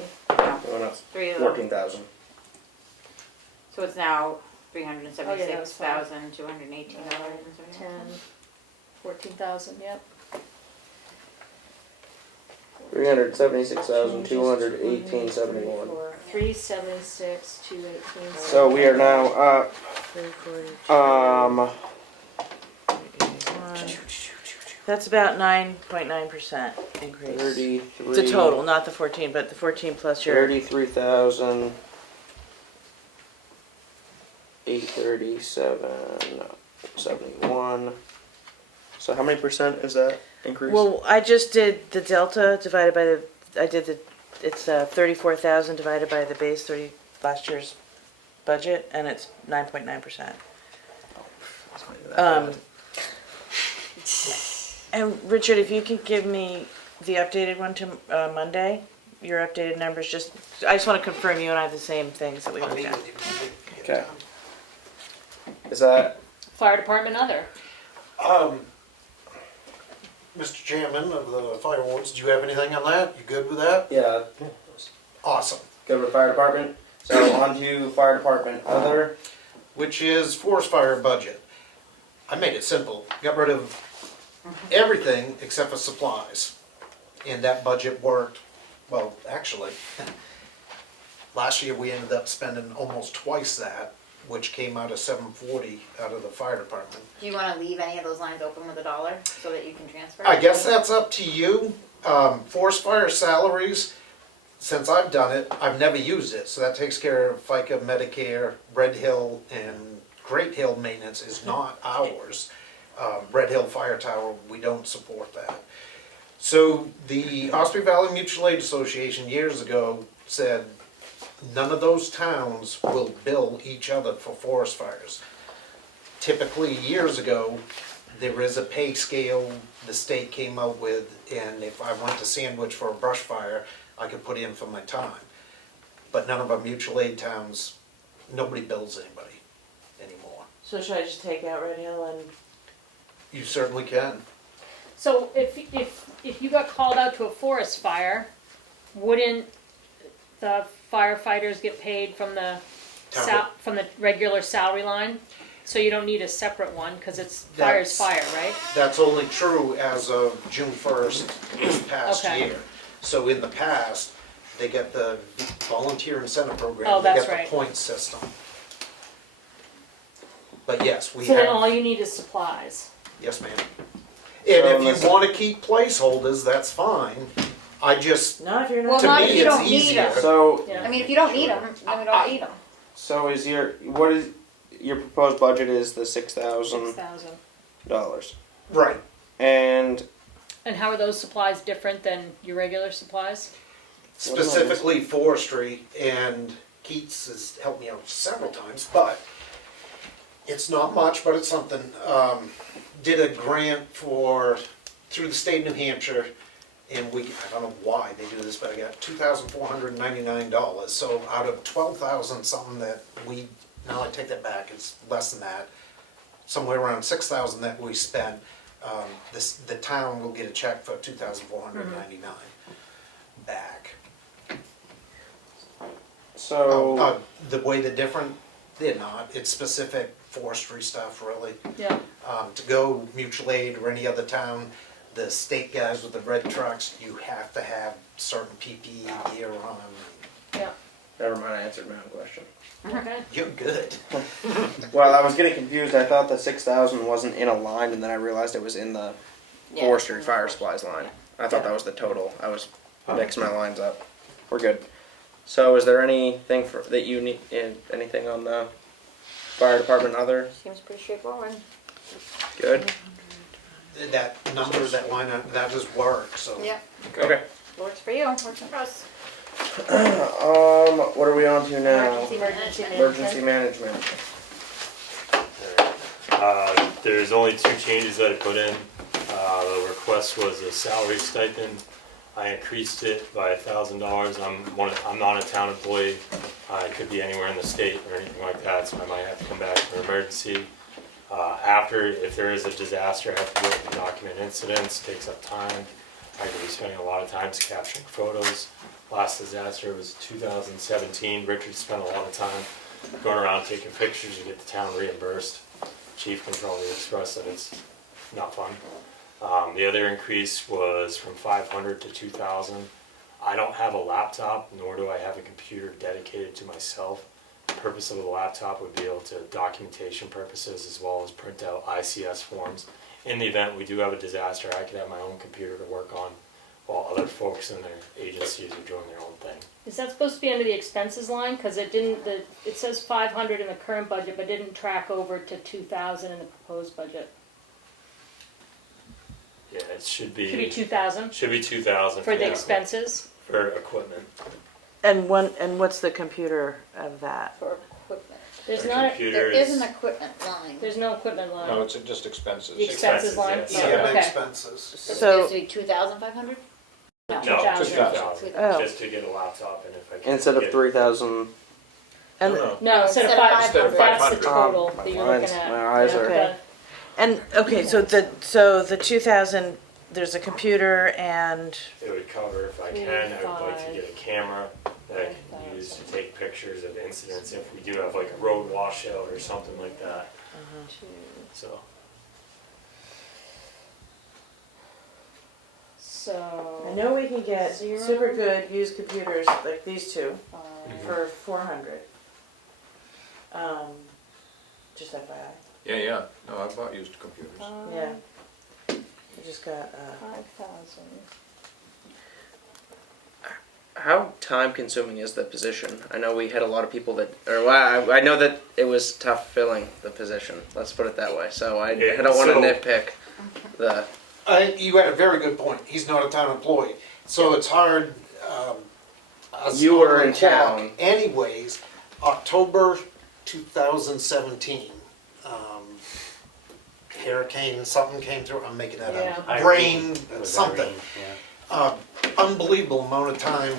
went up 3 of them. 14,000. So it's now Oh, yeah, that was fine. $376,218. 10, 14,000, yep. 376,218.71. 376, 218. So we are now up. 342. That's about 9.9% increase. 33. It's a total, not the 14, but the 14 plus your. 33,000. 837.71. So how many percent is that increase? Well, I just did the delta divided by it's 34,000 divided by the base last year's budget, and it's 9.9%. And Richard, if you can give me the updated one to Monday, your updated numbers, I just want to confirm you and I have the same things that we I'll looked meet at. with you. Okay. Is that Fire department other. Mr. Chairman of the Fire Wards, do you have anything on that? You good with that? yeah? Awesome. Good with fire department. So on to fire department other. Which is forest fire budget. I made it simple, got rid of everything except for supplies. And that budget worked, well, actually, last year we ended up spending almost twice that, which came out of 740 out of the fire department. Do you want to leave any of those lines open with $1 so that you can transfer? I guess that's up to you. Forest fire salaries, since I've done it, I've never used it, so that takes care of FICA, Medicare, Red Hill, and Great Hill maintenance is not ours. Red Hill Fire Tower, we don't support that. So the Osprey Valley Mutual Aid Association years ago said none of those towns will bill each other for forest fires. Typically, years ago, there is a pay scale the state came out with, and if I went to Sandwich for a brush fire, I could put in for my time. But none of our mutual aid towns, nobody bills anybody anymore. So should I just take out Red Hill and? You certainly can. So if you got called out to a forest fire, wouldn't the firefighters get paid from the Town. from the regular salary line? So you don't need a separate one, cause it's fire's fire, right? That's only true as of June 1st this past Okay. year. So in the past, they get the volunteer incentive program. Oh, that's They right. get the point system. But yes, we So then all have, you need is supplies. yes ma'am. So And if this- you want to keep placeholders, that's fine. I just, Not if you're Well, not. to not me, if you it's don't need easier. them. So, Yeah. I mean, if you don't need them, then we don't need them. so is your proposed budget is the $6,000, $6,000. Right. and And how are those supplies different than your regular supplies? Specifically forestry, and Keats has helped me out several times, but it's not much, but it's something. Did a grant through the state of New Hampshire, and I don't know why they do this, but I got $2,499. So out of 12,000 something that now I take that back, it's less than that, somewhere around 6,000 that we spent, the town will get a check for 2,499 back. so The way they're different, they're not. It's specific forestry stuff, really. Yeah. To go mutual aid or any other town, the state guys with the red trucks, you have to have certain PPE gear on. Yeah. never mind, I answered my own question. Okay. You're good. Well, I was getting confused. I thought the 6,000 wasn't in a line, and then I realized it was in the Yeah. forestry fire supplies line. I thought that was the total. I was mixing my lines up. We're good. So, is there anything that you need? Anything on the fire department? Other Seems pretty straightforward. good. That number, that line, that just works, so. Yeah, Okay. works for you, works for us. What are we on to now? Emergency Emergency management. There's only two changes that I put in. The request was a salary stipend. I increased it by $1,000. I'm not a town employee. I could be anywhere in the state or anything like that, so I might have to come back for an emergency. If there is a disaster, I have to go and document incidents, takes up time. I could be spending a lot of time capturing photos. Last disaster was 2017. Richard spent a lot of time going around taking pictures to get the town reimbursed. Chief can probably express that it's not fun. The other increase was from 500 to 2,000. I don't have a laptop, nor do I have a computer dedicated to myself. The purpose of the laptop would be able to documentation purposes as well as print out ICS forms. In the event we do have a disaster, I could have my own computer to work on while other folks in their agencies are doing their own thing. Is that supposed to be under the expenses line? Cause it didn't, it says 500 in the current budget, but didn't track over to 2,000 in the proposed budget. Yeah, it should be. Should be 2,000 Should be 2,000 for the expenses? for equipment. And what's the computer of that? For equipment. There's The not, computer There is is- an equipment line. there's no equipment line. No, it's just expenses. The expenses line? Expenses, Oh, yeah. Yeah, okay. expenses. So it's So- supposed to be 2,500? No, 2,000. 2,000. Oh. Just to get a laptop and if I can. Instead of get- 3,000. And No, instead of Instead of 500, 500. that's the total My that you're eyes- looking at. my eyes Yeah, are- Okay. And okay, so the 2,000, there's a computer and It would cover, if I can, I would like to get a camera that I can use to take pictures of incidents if we do have like a road washout or something like that. So, So. I know we can get 0, super good used computers like these two 5. for 400. Just FYI. Yeah. No, I bought used computers. Yeah. We just got 5,000. How time consuming is the position? I know we had a lot of people that, or well, I know that it was tough filling the position. Let's put it that way. So I don't want to So- nitpick the. You had a very good point. He's not a town employee, so it's hard. Us You were on in the clock. town. Anyways, October 2017, hurricane something came through. I'm making that up. Yeah. Rain, It was something. Irene, yeah. Unbelievable amount of time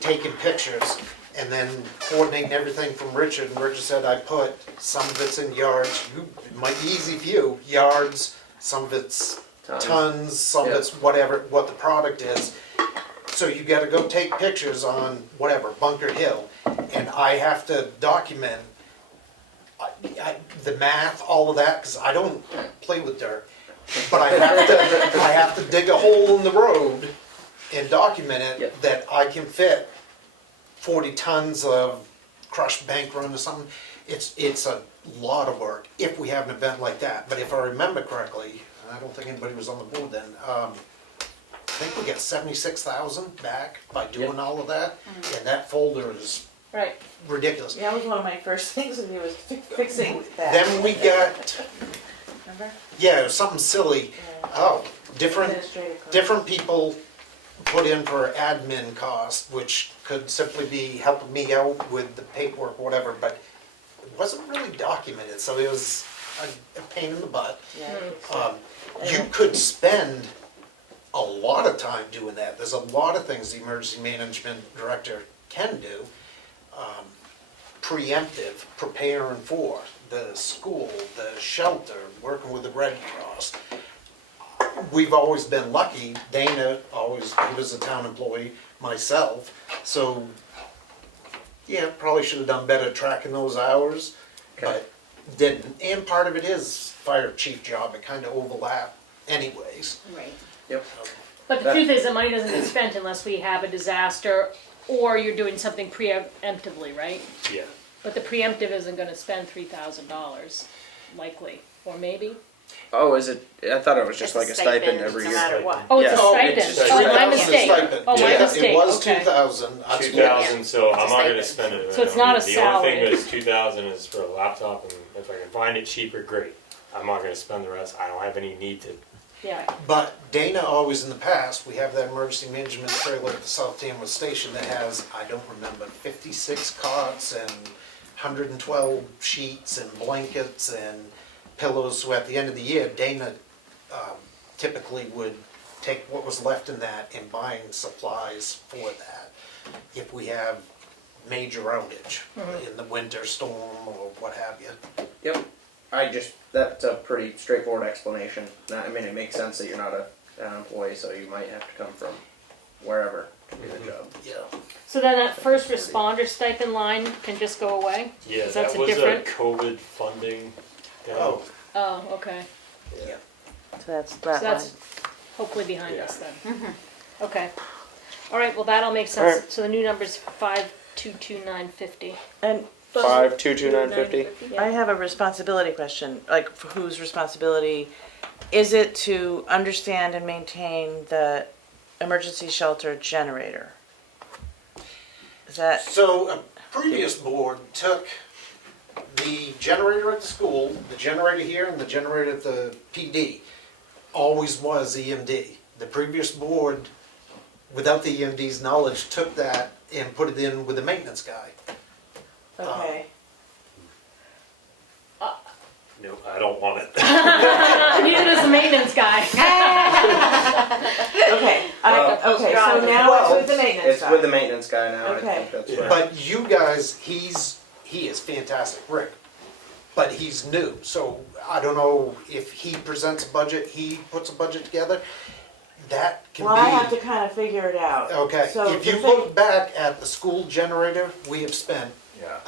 taking pictures and then coordinating everything from Richard. And Richard said, I put some of it's in yards. It might be easy for you. Yards. Some of it's tons. Some Yeah. of it's whatever, what the product is. So you gotta go take pictures on whatever, Bunker Hill. And I have to document the math, all of that, because I don't play with dirt. But I have to dig a hole in the road and document it Yep. that I can fit 40 tons of crushed bank run or something. It's a lot of work if we have an event like that. But if I remember correctly, and I don't think anybody was on the board then, I think we got 76,000 back by doing all of that. And that folder is Right. ridiculous. Yeah, that was one of my first things when he was fixing that. Then we got, Remember? yeah, it was something silly. Oh, Administrative costs. different people put in for admin costs, which could simply be helping me out with the paperwork, whatever, but it wasn't really documented, so it was a pain in the butt. Yeah. You could spend a lot of time doing that. There's a lot of things the emergency management director can do. Preemptive, preparing for the school, the shelter, working with the Red Cross. We've always been lucky. Dana always, he was a town employee, myself, so yeah, probably should have done better tracking those hours, but didn't. And part of it is fire chief job, it kind of overlap anyways. Right. Yep. But the truth is that money doesn't get spent unless we have a disaster or you're doing something preemptively, right? Yeah. But the preemptive isn't gonna spend $3,000, likely, or maybe? Oh, is it? I thought it was just It's a like a stipend stipend, every no year. matter what. Oh, it's a Yeah. stipend. it's a Oh, my stipend. mistake. Oh, my Yeah, mistake, it was okay. 2,000. I split it. 2,000, so It's a I'm not gonna stipend. spend it. So it's not a The only thing salary. that's 2,000 is for a laptop, and if I can find it cheaper, great. I'm not gonna spend the rest, I don't have any need to. Yeah, But Dana always in the past, we have that emergency management trailer at the South Tamworth station that has, I don't remember, 56 cots and 112 sheets and blankets and pillows. So at the end of the year, Dana typically would take what was left in that and buying supplies for that. If we have major outage in the winter storm or what have you. Yep. That's a pretty straightforward explanation. I mean, it makes sense that you're not an employee, so you might have to come from wherever to do the job. Yeah. so then that first responder stipend line can just go away? Yeah, 'Cause that's that a was a different- COVID funding thing. Oh, Oh, okay, yeah. So that's so that that's line. hopefully behind Yeah. us then. Okay, all right, well, that'll make All sense, so the new number's 522,950. And 522,950. I have a responsibility question, like for whose responsibility is it to understand and maintain the emergency shelter generator? Is that, So a previous board took the generator at the school, the generator here, and the generator at the PD. Always was EMD. The previous board, without the EMD's knowledge, took that and put it in with the maintenance guy. okay. Nope, I don't want it. Neither does the maintenance guy. Okay, okay, so now it's with the maintenance It's guy. with the maintenance guy now. I Okay. think that's right. But you guys, he is fantastic, Rick. But he's new, so I don't know if he presents a budget, he puts a budget together. That can be. Well, I have to kind of figure it out. Okay, So if the you thing- look back at the school generator, we have spent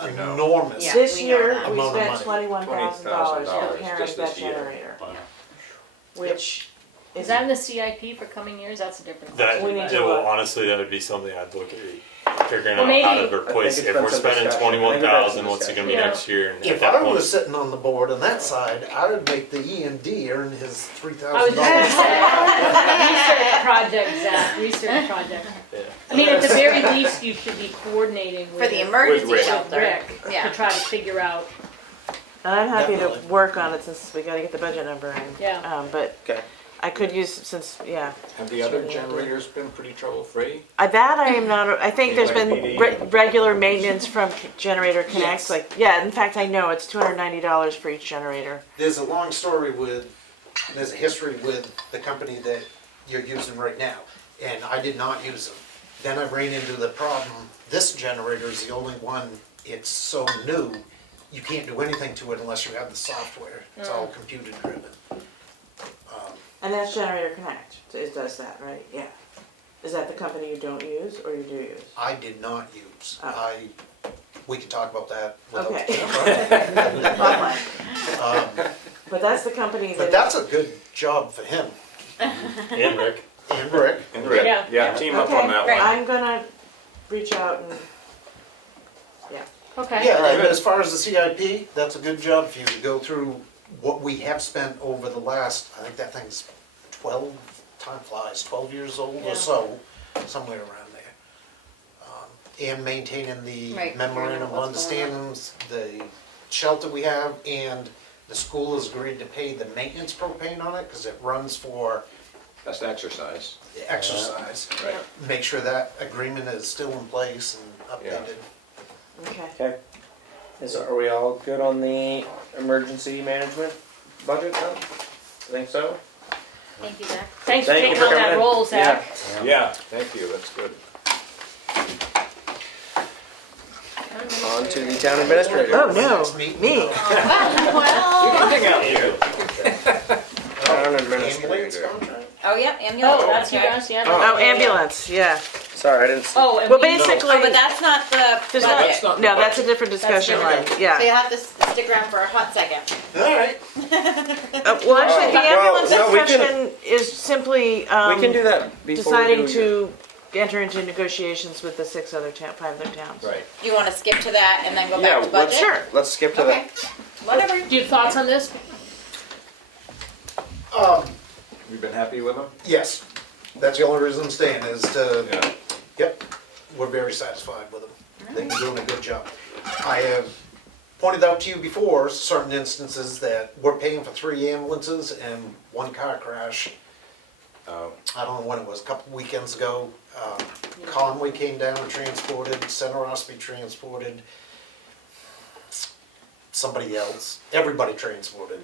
enormous. Yeah. This we know year, that. we Amount of spent money. $21,000 $20,000 repairing just that this year. generator, which Is that in the CIP for coming years? That's a different That, question. We need but- to well, look. honestly, that would be something I'd look at figuring Well, out how maybe- to replace. I think If it's we're been some spending discussion. 21,000, what's it gonna be Yeah. next year? And at If that I point- was sitting on the board on that side, I would make the EMD earn his I was $3,000. just gonna say, research project, Zach, research project. Yeah. I mean, at the very least, you should be coordinating with. For the emergency with shelter. Rick, Yeah. to try to figure out, and I'm happy to Definitely. work on it since we gotta get the budget number in. Yeah. But Okay. I could use, since, yeah. Have the other generators been pretty trouble-free? That I am not, I think there's been regular maintenance from Generator Connect, Yes. like, yeah, in fact, I know, it's $290 for each generator. There's a long story there's a history with the company that you're using right now, and I did not use them. Then I ran into the problem, this generator is the only one, it's so new, you can't do anything to it unless you have the software. It's all computer driven. And that's Generator Connect, it does that, right? Yeah. Is that the company you don't use, or you do use? I did not use. Oh. We can talk about that without Okay. camera. Offline. But that's the company But that, that's a good job for him And Rick. and Rick. And Rick, Yeah. yeah, team up okay, on that one. I'm gonna reach out and, Okay. Yeah, and as far as the CIP, that's a good job for you to go through what we have spent over the last, I think that thing's 12, time flies, 12 years old Yeah. or so, somewhere around there. And maintaining the Right, memorandum of what's going on. understandings, the shelter we have, and the school has agreed to pay the maintenance propane on it, because it runs for That's exercise. the exercise. Right. Make sure that agreement is still in place and updated. okay. Okay. Are we all good on the emergency management budget then? I think so. Thank you, Zach. Thanks for Thank you taking for on that coming in. role, Zach. Yeah, thank you, that's good. On to the town administrator. Oh, no, Next meeting, me. Well, Hang out here. Town ambulance administrator. contract? oh, yeah, ambulance. Oh, that's you guys, yeah. Oh, ambulance, yeah. Sorry, I didn't see. Oh, and Well, we- basically, Oh, but that's not the there's budget. not, no, that's a different discussion line, So yeah. you have to stick around for a hot second. All right. Well, actually, the Well, ambulance no, we can- discussion is simply, We can do that before we deciding do to enter into negotiations with the 5 other towns. Right. You wanna skip to that and then go Yeah, back to let's, budget? Sure. let's skip to Okay, whatever. Do you have thoughts on this? You've been happy with them? Yes, that's the only reason I'm staying is to, Yeah. yep, we're very satisfied with them. They've been doing a good job. I have pointed out to you before, certain instances that we're paying for 3 ambulances and 1 car crash. I don't know when it was, a couple weekends ago. Conway came down and transported, Center Osby transported, somebody else, everybody transported.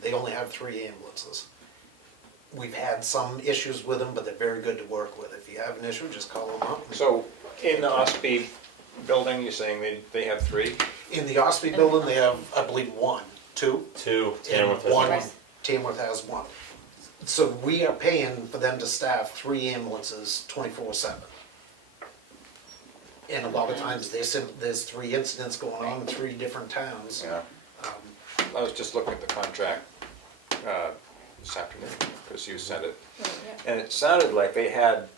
They only have 3 ambulances. We've had some issues with them, but they're very good to work with. If you have an issue, just call them up. So, in the Osby building, you're saying they have 3? In the Osby building, they have, I believe, 1, 2. 2, And Tamworth has 1, one. Tamworth has 1. So we are paying for them to staff 3 ambulances 24/7. And a lot of times there's 3 incidents going on in 3 different towns. Yeah. I was just looking at the contract this afternoon, because you sent it. And it sounded like they had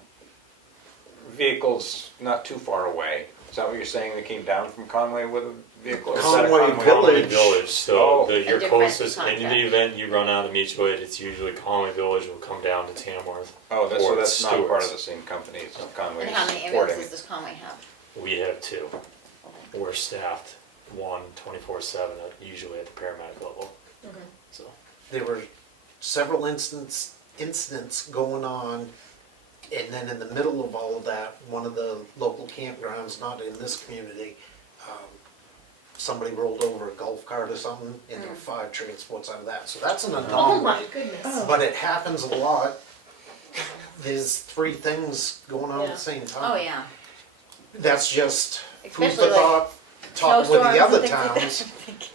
vehicles not too far away. Is that what you're saying? They came down from Conway with a vehicle? Or is that a Conway Conway Village. Village, so Oh. the, your A different closest, in contract. the event you run out of mutual aid, it's usually Conway Village will come down to Tamworth. Oh, that's, so or that's not part Stewart's. of the same company, it's Conway And how many supporting. ambulances does Conway have? We have 2. We're staffed 24/7, usually at the paramedic level. So, There were several incidents going on, and then in the middle of all of that, one of the local campgrounds, not in this community, somebody rolled over a golf cart or something, and there were 5 transports out of that. So that's an Oh anomaly. my goodness. But it happens a lot. There's 3 things going on at Yeah. the same Oh, time. yeah. That's just food Especially for like thought, talking with snowstorms the other and things like towns.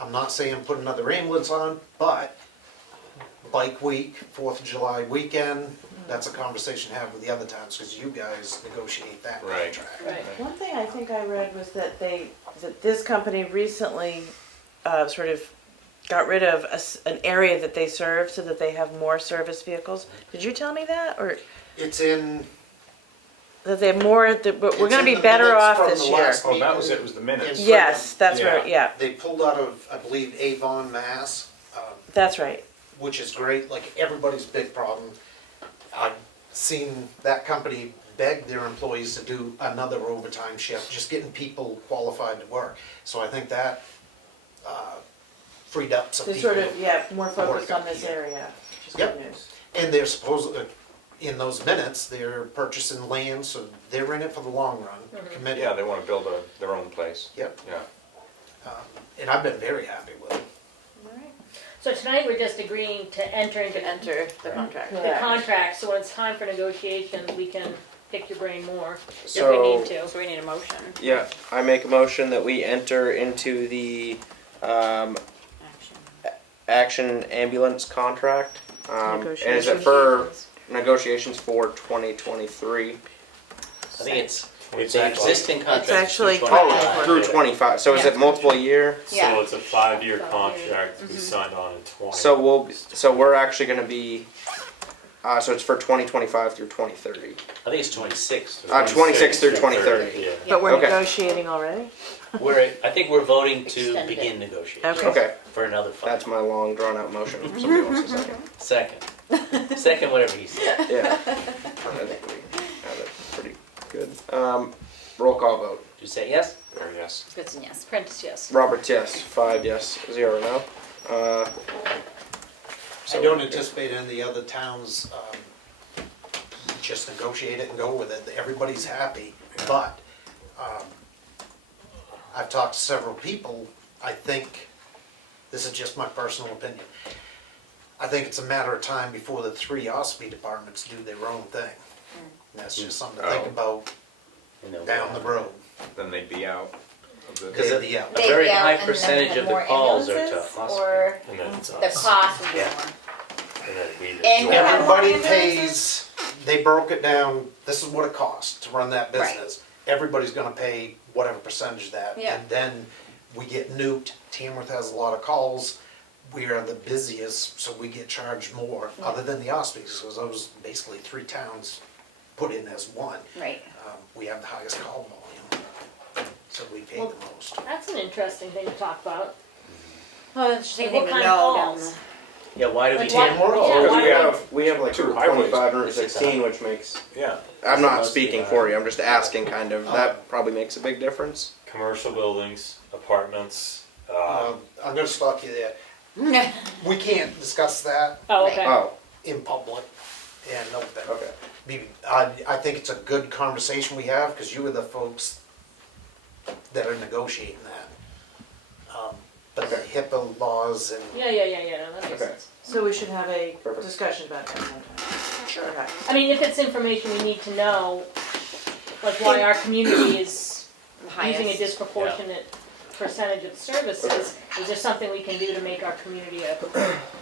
I'm not saying put another ambulance on, but bike week, 4th of July weekend, that's a conversation to have with the other towns, because you guys negotiate that Right. contract. Right. One thing I think I read was that this company recently sort of got rid of an area that they serve so that they have more service vehicles. Did you tell me that, or It's in. that they have more, but we're it's gonna in be the better minutes off from this the year? last Oh, that was meeting it, was the minutes. in Yes, that's Yeah. right, yeah, They pulled out of, I believe, Avon, Mass, that's right. which is great, like everybody's big problem. I've seen that company beg their employees to do another overtime shift, just getting people qualified to work. So I think that freed up some They people. sort of, yeah, more focused work on this up here. area, which is Yep. good news. And they're supposed, in those minutes, they're purchasing land, so they're in it for the long run, committed. Yeah, they wanna build their own place. Yep, Yeah. and I've been very happy with it. So tonight, we're just agreeing to enter into To enter the contract. the contract, so when it's time for negotiations, we can pick your brain more if we So- need to. So we need a motion. Yeah, I make a motion that we enter into the Action. action ambulance contract. And is it for negotiations for 2023? I think it's The existing contract is actually through Oh, 25. through 25. So is it multiple year? Yeah. So it's a 5-year contract to be signed on in 20. So we're actually going to be. So it's for 2025 through 2030. I think it's 26. 26 through 2030. Yeah. But we're Okay. negotiating already? I think we're voting to Extend begin negotiations Okay. Okay, for another 5. that's my long drawn out motion. If somebody wants a second. Second, whatever he said. Yeah. I think we have it pretty good. Roll call vote. Did you say yes? Or yes. Goodson, yes. Prentice, yes. Roberts, yes. 5 yes, 0 no. I don't anticipate any of the other towns, just negotiate it and go with it. Everybody's happy, but, I've talked to several people. I think, this is just my personal opinion, I think it's a matter of time before the 3 OSB departments do their own thing. And that's just something to think about down the road. Then they'd be out. Because They'd be out. a very They'd be out high and then percentage have of the more calls are to ambulances, us. or And then it's the us. cost would be Yeah. more. And then we And you have more Everybody ambulances? pays, they broke it down, this is what it costs to run that Right. business. Everybody's gonna pay whatever percentage of that. Yeah. And then we get nuked, Tamworth has a lot of calls, we are the busiest, so we get charged more, Yeah. other than the Ospies, because those basically 3 towns put in as one. Right. We have the highest call volume, so we pay Well, the most. That's an interesting thing to talk about. Well, that's just Like, anything what to kind know of down calls? the. Yeah, why do we Like take what- Tamworth? yeah, Because why we do have like 2 Route highways. 25 and Route 16, which makes. Yeah. I'm not Mostly, speaking for you. I'm just asking. Kind of. That probably makes a big difference. Commercial buildings, apartments, I'm gonna stop you there. We can't discuss that Oh, okay. Oh, in public, and no, that. okay. I think it's a good conversation we have, because you are the folks that are negotiating that. But the HIPAA laws and. Yeah, no, that makes Okay. sense. So we should have a Perfect. discussion about that sometime. Sure. Okay. I mean, if it's information we need to know, like why our community is using a Highest. disproportionate percentage of services, is there something we can do to make our community a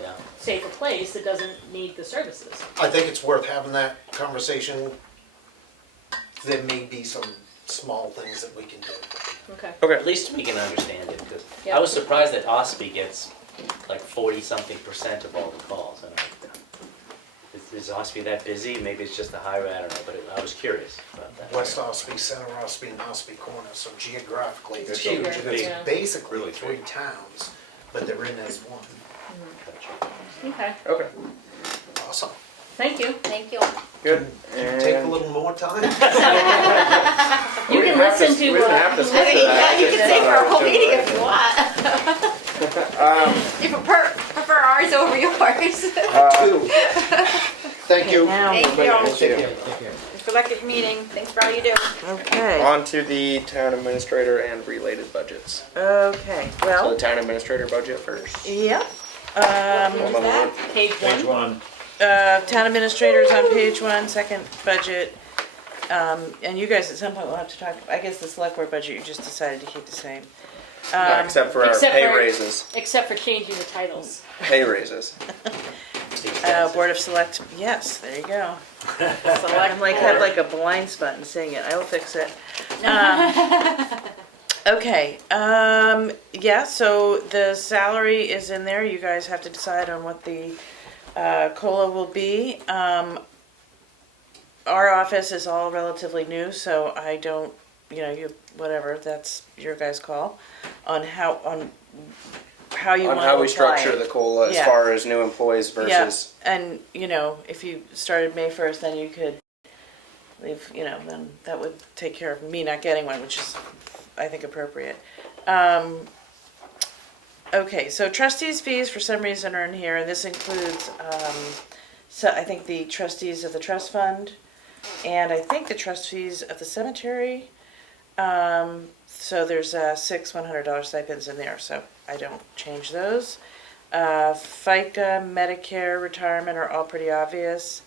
Yeah. safer place that doesn't need the services? I think it's worth having that conversation. There may be some small things that we can do. Okay. At least we can understand it, because Yeah. I was surprised that OSPI gets like 40-something% of all the calls. And is OSPI that busy? Maybe it's just a high rate, I don't know, but I was curious about that. West Ospey, Center Ospey, and Ospey Corner, so geographically it's It's huge. bigger, And it's yeah. basically Really 3 towns, but they're in as one. Okay, Okay. Awesome. thank you. Thank you. Good. Can you take a little more time? You can listen to, We didn't have to I stick mean, to that. yeah, you I can just stay thought for I a was whole doing meeting it. if you want. You prefer ours over yours. Thank you. Now, Thank you. Thank you. Take care. Good luck at your meeting. Thanks for all you do. okay, On to the town administrator and related budgets. okay, So the well, town administrator budget first. yeah. Hold on, Lord. Page Page one. 1. Town administrators on page 1, second budget. And you guys at some point will have to talk, I guess the select board budget, you just decided to keep the same. Except for our except pay for- raises. Except for changing the titles. Pay raises. Board of Select, yes, there you go. I'm like, have like a blind spot in saying it, I will fix it. Okay, yeah, so the salary is in there, you guys have to decide on what the COLA will be. Our office is all relatively new, so I don't, whatever, that's your guys' call on how you On want to apply how we structure the COLA as Yeah. far as new employees versus. Yeah, and, if you started May 1st, then you could leave, then that would take care of me not getting one, which is, I think, appropriate. Okay, so trustees' fees for some reason are in here, and this includes, so I think the trustees of the trust fund, and I think the trustees of the cemetery. So there's 6 $100 stipends in there, so I don't change those. FICA, Medicare, retirement are all pretty obvious.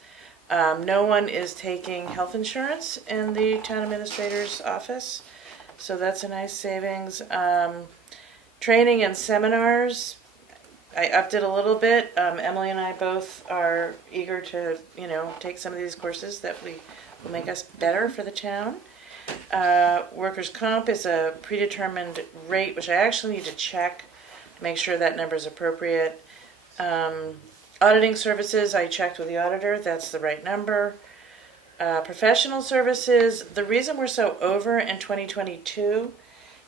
No one is taking health insurance in the town administrator's office, so that's a nice savings. Training and seminars, I upped it a little bit. Emily and I both are eager to, take some of these courses that will make us better for the town. Workers' comp is a predetermined rate, which I actually need to check, make sure that number is appropriate. Auditing services, I checked with the auditor, that's the right number. Professional services, the reason we're so over in 2022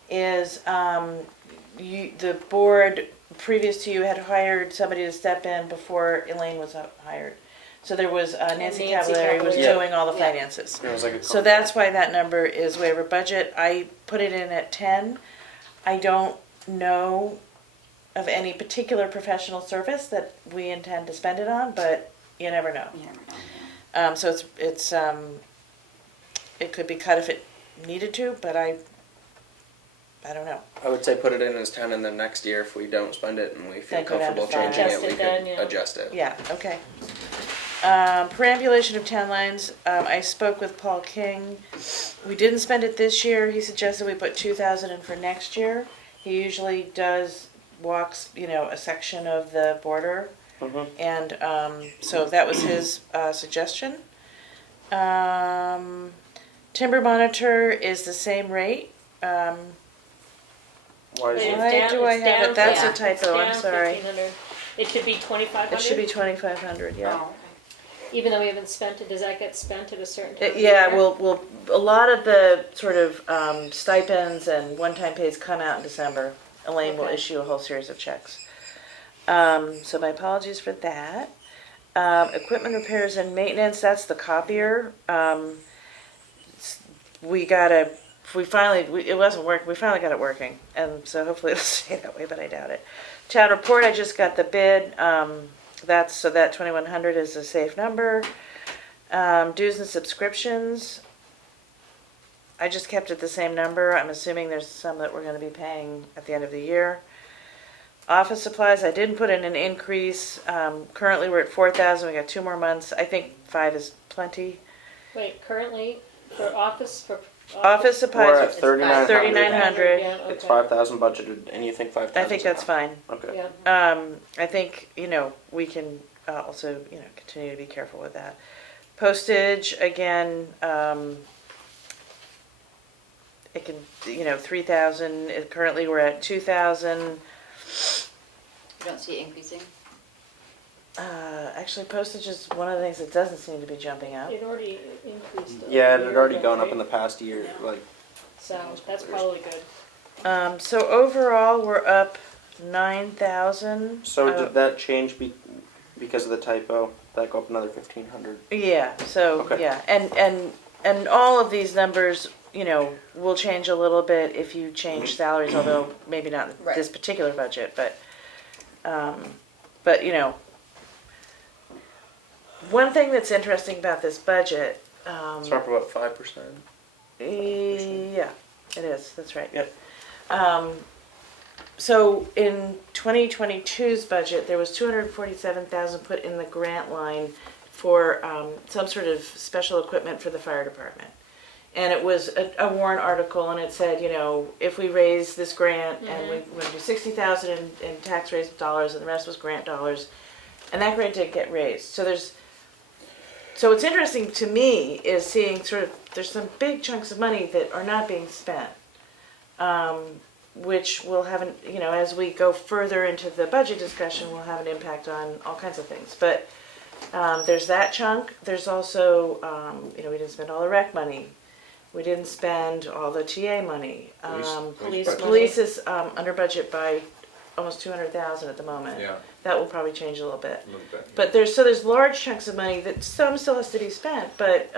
is the board previous to you had hired somebody to step in before Elaine was hired. So there was Nancy Cavallari was Yeah. doing all the finances. It was like a So that's why that number is way over budget. I put it in at 10. I don't know of any particular professional service that we intend to spend it on, but you never know. So it could be cut if it needed to, but I don't know. I would say put it in as 10, and then next year, if we don't spend it and we feel Then go down to comfortable five. changing it, Adjust we it then, could yeah. adjust it. Yeah, okay. Perambulation of town lines, I spoke with Paul King. We didn't spend it this year. He suggested we put 2,000 in for next year. He usually walks, a section of the border. Mhm. And so that was his suggestion. Timber monitor is the same rate. Why is It's it? Why down- do I it's have down it? That's a fif- it's typo, I'm down sorry. 1,500. It should be 2,500? It should be 2,500, yeah. Even though we haven't spent it, does that get spent at a certain time? of Yeah, year? we'll, a lot of the sort of stipends and one-time pays come out in December. Elaine will Okay. issue a whole series of checks. So my apologies for that. Equipment repairs and maintenance, that's the copier. It wasn't working, we finally got it working. And so hopefully it'll stay that way, but I doubt it. Town report, I just got the bid. That 2,100 is a safe number. Dues and subscriptions, I just kept it the same number. I'm assuming there's some that we're gonna be paying at the end of the year. Office supplies, I didn't put in an increase. Currently, we're at 4,000, we got 2 more months. I think 5 is plenty. Wait, currently, for office, Office supplies. We're at 3,900. 3,900. Yeah, It's okay. 5,000 budgeted, and you think 5,000? I think that's fine. Okay. Yeah. I think, we can also, continue to be careful with that. Postage, again, it can, 3,000, currently we're at 2,000. You don't see it increasing? Actually, postage is one of the things that doesn't seem to be jumping up. It already increased. Yeah, it a had year already ago, gone up right? in the past year. Like, So, that's probably good. So overall, we're up 9,000. so did that change because of the typo? That go up another 1,500. Yeah, so, Okay. yeah, and all of these numbers, will change a little bit if you change salaries, although maybe not Right. this particular budget, but, one thing that's interesting about this budget, It's up about 5%. yeah, it is, that's right. Yep. So in 2022's budget, there was 247,000 put in the grant line for some sort of special equipment for the fire department. And it was a warrant article, and it said, if we raise this grant and we want to do 60,000 in tax raised dollars, and the rest was grant dollars, and that grant did get raised. So what's interesting to me is seeing there's some big chunks of money that are not being spent, which will have as we go further into the budget discussion, will have an impact on all kinds of things. But there's that chunk. There's also, we didn't spend all the rec money. We didn't spend all the TA money. Police is under budget by almost 200,000 at the moment. Yeah. That will probably change a little bit. A little bit. But there's large chunks of money that some still has to be spent, but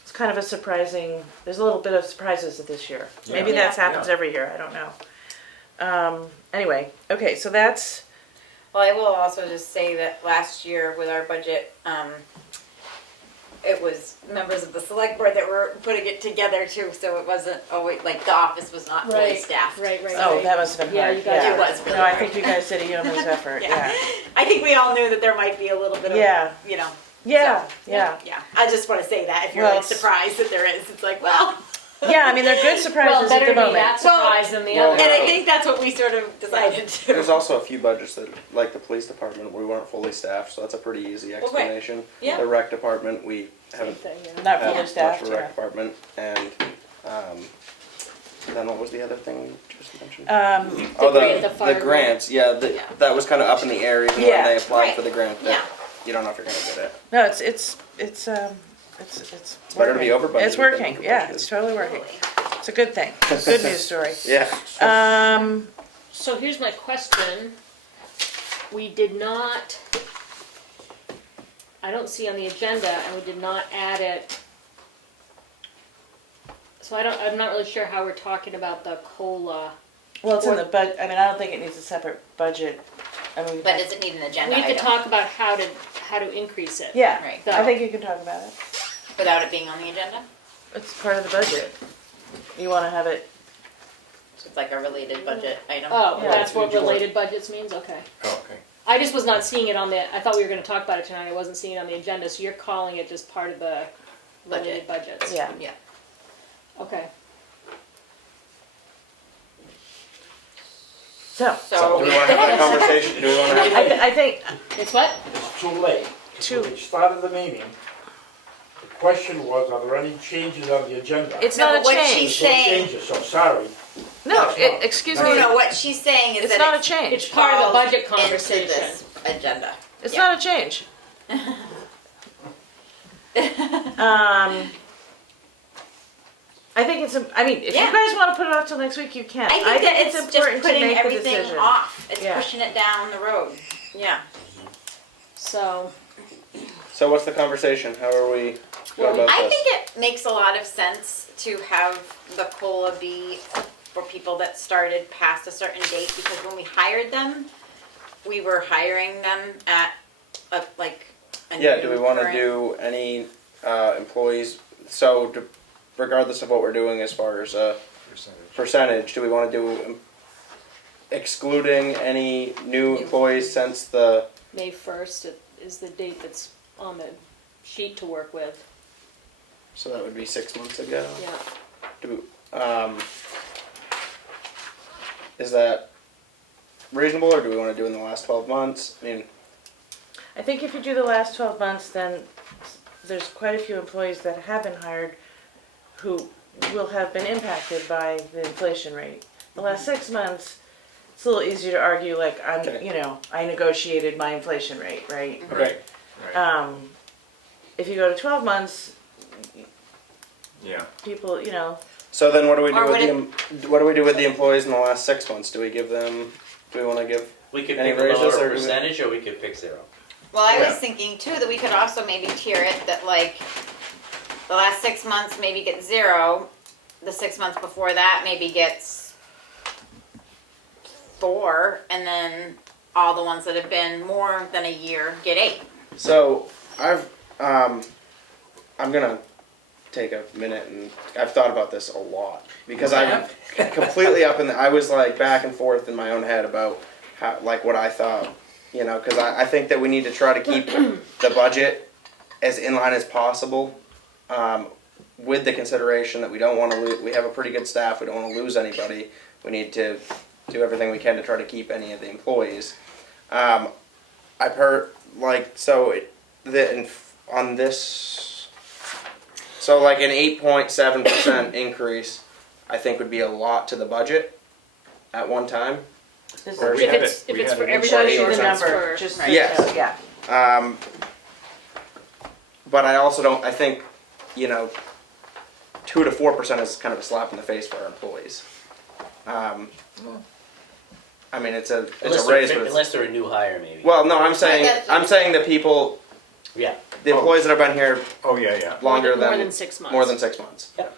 it's kind of a surprising. There's a little bit of surprises this year. Maybe Yeah. that happens every year. I don't know. Anyway, okay, so that's. Well, I will also just say that last year with our budget, it was members of the select board that were putting it together too, so it wasn't always, like, the office was not fully Right, staffed. right. Oh, that must have been Yeah, hard. you guys- It was really No, I hard. think you guys did a yeoman's effort. Yeah. I think we all knew that there might be a little bit of, Yeah. Yeah. Yeah. I just want to say that if you're Well, like surprised that there is, it's like, well. Yeah, I mean, they're good Well, surprises better at to the be moment. that surprised than the Well, other. And I think that's what we sort of decided to. There's also a few budgets that, like the police department, we weren't fully staffed, so that's a pretty easy right. explanation. Yeah. The rec department, we Same haven't thing, yeah. Not had fully much staffed, for the rec yeah. department, and then what was the other thing we just mentioned? The grant, the fire the grants, yeah, that was kind of up in the air even when Yeah. they applied Right. for the grant. That Yeah. you don't know if you're gonna get it. No, it's better to be working. over budgeted It's than working, under yeah, budgeted. it's totally working. It's a good thing, good news story. Yeah. So here's my question. We did not, I don't see on the agenda, and we did not add it. So I'm not really sure how we're talking about the COLA. Well, it's in the I mean, I don't think it needs a separate budget. I mean, But does it need an agenda We could item talk about how to increase it. yeah, Right. I think you can talk about it. without it being on the agenda? It's part of the budget. You want to have it. So it's like a related budget item? Oh, Yeah. that's what related budgets means, okay. Oh, okay. I just was not seeing it on the, I thought we were gonna talk about it tonight, I wasn't seeing it on the agenda, so you're calling it just part of the related budgets? Yeah. Yeah. Okay. So, Do we want to have that conversation? Do we want to have? I think It's what? It's too late. Too- When we started the meeting, the question was, are there any changes on the agenda? it's No, not but a what change. she's There's no saying- changes, so sorry. No, That's excuse No, me. no, what she's saying is It's that not a it change. It's part of the budget falls into conversation. this agenda. It's Yeah. not a change. I think it's. I mean, if Yeah. you guys want to put it off till next week, you can. I think that it's just important to putting make the everything decision. off. It's Yeah. pushing it down the road. Yeah. So, So what's the conversation? How are we going about I this? think it makes a lot of sense to have the COLA be for people that started past a certain date, because when we hired them, we were hiring them at a Yeah, do we new want to current- do any employees, regardless of what we're doing as far as percentage, do we want to do excluding any new employees since the, May 1st is the date that's on the sheet to work with, so that would be 6 months ago? yeah. Is that reasonable, or do we want to do in the last 12 months? I mean, I think if you do the last 12 months, then there's quite a few employees that have been hired who will have been impacted by the inflation rate. The last 6 months, it's a little easier to argue, like, Okay. I negotiated my inflation rate, right? right. If you go to 12 months, Yeah. people, So then what do we Or do would with what do we do with the employees in the last 6 months? Do we give them, do we want to give? We could Any pick a raises, or lower do we- percentage, or we could pick 0. Well, I Yeah. was thinking too that we could also maybe tier it that like the last 6 months maybe get 0, the 6 months before that maybe gets 4, and then all the ones that have been more than a year get 8. So I'm gonna take a minute, and I've thought about this a lot because I'm completely up in the. I was like back and forth in my own head about how, like, what I thought, because I think that we need to try to keep the budget as in line as possible, with the consideration that we don't want to lose. We have a pretty good staff. We don't want to lose anybody. We need to do everything we can to try to keep any of the employees. I've heard on this, so like an 8.7% increase, I think would be a lot to the budget at one time. Or If it's for everybody or the if it's number, for. just right. Yes. yeah. But I also don't. I think 2 to 4% is kind of a slap in the face for our employees. I mean, it's a Unless raise, they're, but it's, unless they're a new hire, maybe. well, no, I'm saying the people, Yeah. the employees that have been here Oh, yeah. longer More than than 6 months. More than 6 months. Yep.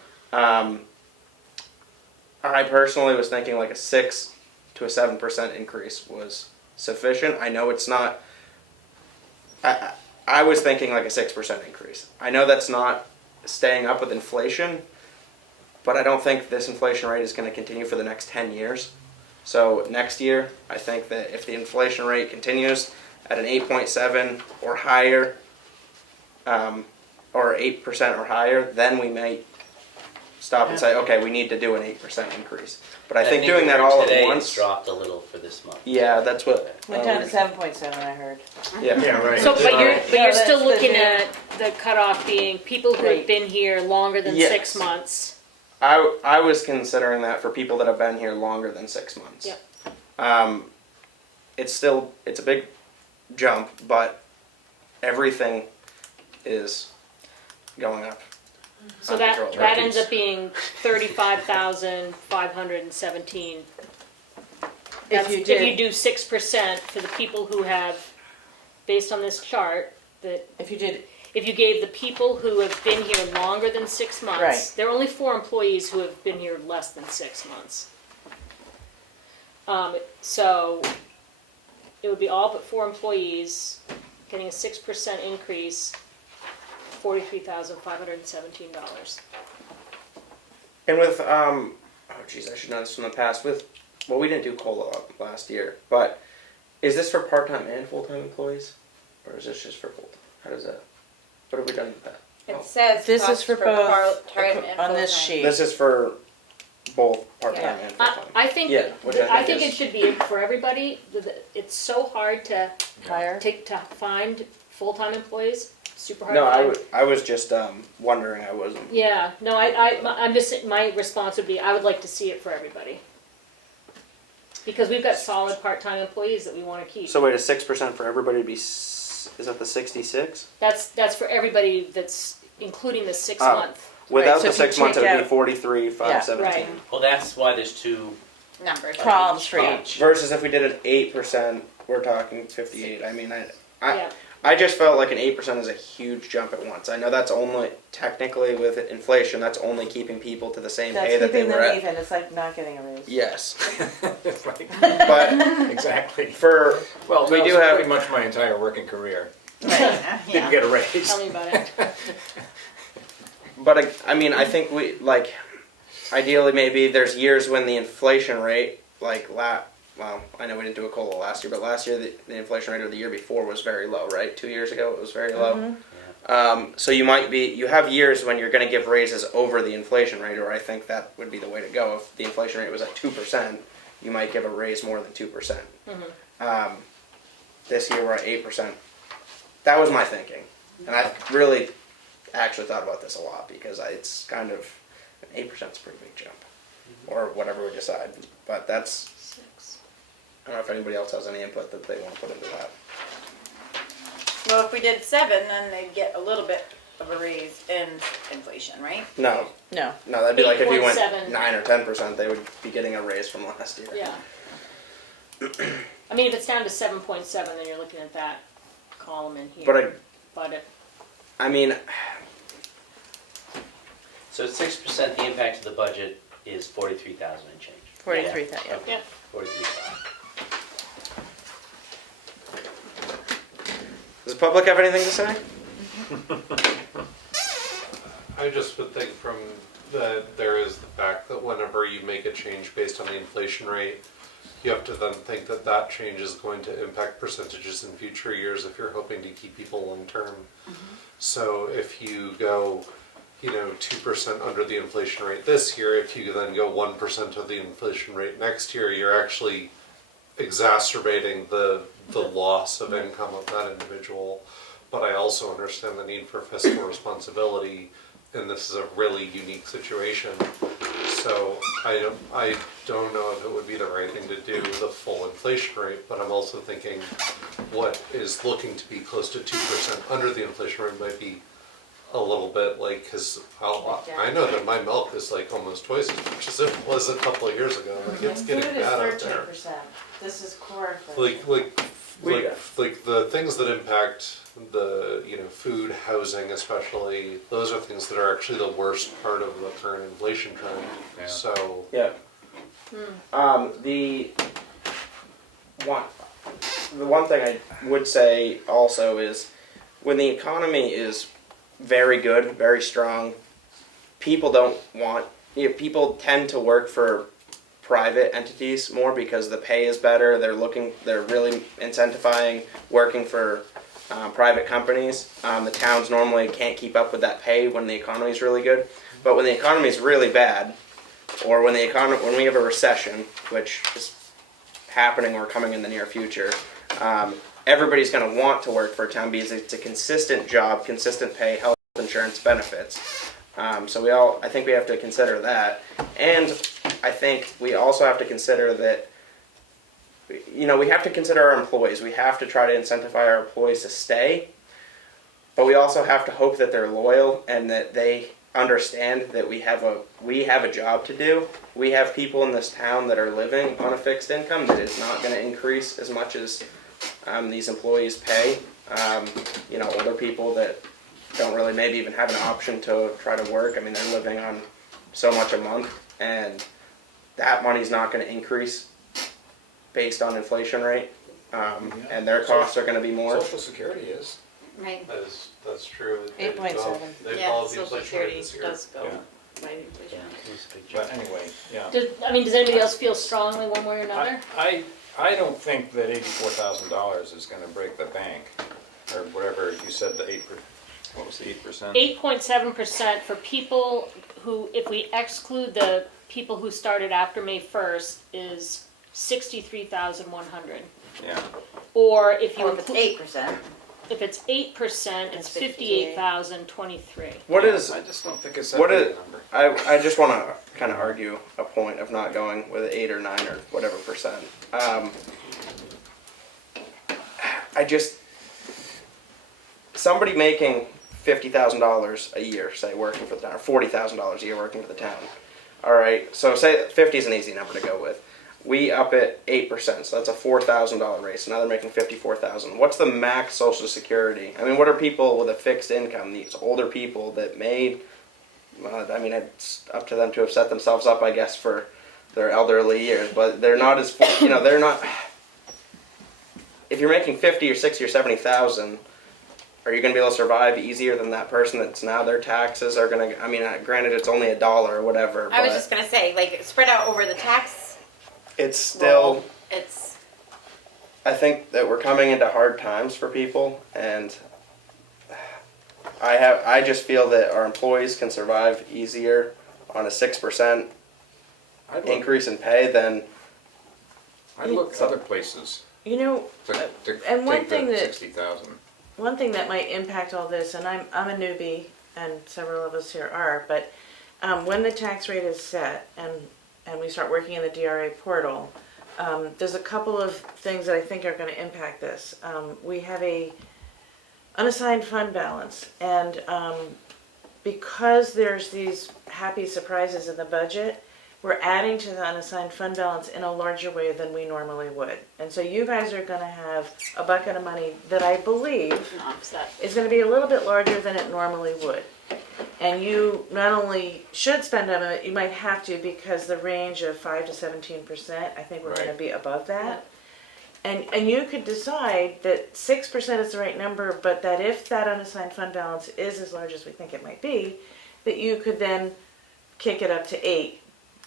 I personally was thinking like a 6 to a 7% increase was sufficient. I know it's not. I was thinking like a 6% increase. I know that's not staying up with inflation, but I don't think this inflation rate is going to continue for the next 10 years. So next year, I think that if the inflation rate continues at an 8.7 or higher, or 8% or higher, then we might stop and say, okay, we need to do an 8% increase. But I think doing that all at today once. it's dropped a little for this month. Yeah, that's what. Went down to 7.7, I heard. Yeah. Yeah, right. So, but you're that's still the looking new- at the cutoff being people who have Right. been here longer than Yes. 6 months. I was considering that for people that have been here longer than 6 months. Yep. It's a big jump, but everything is going up. So that uncontrollably. ends up being 35,517. If you If did, you do 6% for the people who have, based on this chart, that if you did, if you gave the people who have been here longer than 6 months, Right. there are only 4 employees who have been here less than 6 months. So it would be all but 4 employees getting a 6% increase, $43,517. And with oh geez, I should know this from the past. We didn't do COLA last year, but is this for part-time and full-time employees, or is this just for full-time? How does that? What have we done with that? It says this is cost for both part-time and on this full-time. sheet. This is for both part-time and full-time. I think Yeah, which I think is- it should be for everybody. It's so hard to Higher. to find full-time employees. Super hard. No, to find. I was just wondering. I wasn't. Yeah, no, I'm just, my response would be, I would like to see it for everybody. Because we've got solid part-time employees that we wanna keep. So wait, a 6% for everybody would be. Is that the 66? That's for everybody that's including the 6 Oh. month. Without so the if you 6 months, it take would be out- 43,517. Right. Well, that's why there's two Numbers. Columns for each. Versus if we did an 8%, we're talking 58. I mean, Yeah. I just felt like an 8% is a huge jump at once. I know that's only, technically with inflation, that's only keeping people to the same That's pay that they keeping were them at. even. It's like not getting a raise. Yes. Right, But exactly. for, Well, we that do was have, pretty much my entire working career. Yeah. Didn't get a raise. Tell me about it. but I mean, I think we, like, ideally maybe there's years when the inflation rate, like, well, I know we didn't do a COLA last year, but last year the inflation rate or the year before was very low, right? 2 years ago it was very low. So you have years when you're going to give raises over the inflation rate, or I think that would be the way to go. If the inflation rate was at 2%, you might give a raise more than 2%. This year we're at 8%. That was my thinking. And I really actually thought about this a lot because it's kind of, 8% is a pretty big jump. Or whatever we decide. But that's, I don't know if anybody else has any input that they want to put into that. Well, if we did 7, then they'd get a little bit of a raise in inflation, right? No, No. that'd be like if you went 8.7. 9 or 10%, they would be getting a raise from last year. Yeah. I mean, if it's down to 7.7, then you're looking at that column in here. But it, I mean, So 6%, the impact of the budget is 43,000 and change. 43,000, yeah. yeah. 43,000. does the public have anything to say? I just would think from that there is the fact that whenever you make a change based on the inflation rate, you have to then think that that change is going to impact percentages in future years if you're hoping to keep people long term. So if you go, 2% under the inflation rate this year, if you then go 1% of the inflation rate next year, you're actually exacerbating the loss of income of that individual. But I also understand the need for fiscal responsibility, and this is a really unique situation. So I don't know if it would be the right thing to do the full inflation rate, but I'm also thinking what is looking to be close to 2% under the inflation rate might be a little bit like, because I know that my milk is like almost twice as much as it was a couple of years ago. Like it's getting Food is bad out there. 13%. This is core Like inflation. the things that impact the food, housing especially, those are things that are actually the worst part of the current inflation trend. Yeah. So Yeah. The one thing I would say also is when the economy is very good, very strong, people people tend to work for private entities more because the pay is better. They're really incentivizing working for private companies. The towns normally can't keep up with that pay when the economy is really good. But when the economy is really bad, or when we have a recession, which is happening or coming in the near future, everybody's going to want to work for a town because it's a consistent job, consistent pay, health insurance, benefits. So I think we have to consider that, and I think we also have to consider that. We have to consider our employees. We have to try to incentivize our employees to stay, but we also have to hope that they're loyal and that they understand that we have a job to do. We have people in this town that are living on a fixed income that is not going to increase as much as these employees pay. Older people that don't really maybe even have an option to try to work. I mean, they're living on so much a month, and that money's not going to increase based on inflation rate, and their costs are going to be more. Social Security is. Right. That's true. 8.7. Yeah, Social Security does go by inflation. But anyway, yeah. Does anybody else feel strongly one way or another? I don't think that $84,000 is gonna break the bank, or whatever you said, what was the 8%? 8.7% for people who, if we exclude the people who started after May 1st, is 63,100. Yeah. Or if you Or if it's 8%. If it's 8%, it's 58,023. What is? I just don't think it's that What big is? a number. I just want to kind of argue a point of not going with 8 or 9 or whatever percent. Somebody making $50,000 a year, say working for the town, or $40,000 a year working for the town. All right, so say 50 is an easy number to go with. We up it 8%, so that's a $4,000 raise. So now they're making $54,000. What's the max Social Security? I mean, what are people with a fixed income? These older people that made. It's up to them to have set themselves up, I guess, for their elderly years. But they're not as they're not. If you're making 50 or 60 or 70,000, are you going to be able to survive easier than that person that's now their taxes are going to? I mean, granted, it's only $1 or whatever. I was just gonna say, like, spread out over the tax. It's still. It's. I think that we're coming into hard times for people, and I just feel that our employees can survive easier on a 6% increase in pay than. I'd look other places You know, to and one take thing the that 60,000. one thing that might impact all this, and I'm a newbie, and several of us here are, but when the tax rate is set and we start working in the DRA portal, there's a couple of things that I think are going to impact this. We have a unassigned fund balance, and because there's these happy surprises in the budget, we're adding to the unassigned fund balance in a larger way than we normally would. And so you guys are going to have a bucket of money that I believe is going to be a little bit larger than it normally would. And you not only should spend on it, you might have to, because the range of 5 to 17%, I think we're going to be above that. And you could decide that 6% is the right number, but that if that unassigned fund balance is as large as we think it might be, that you could then kick it up to 8.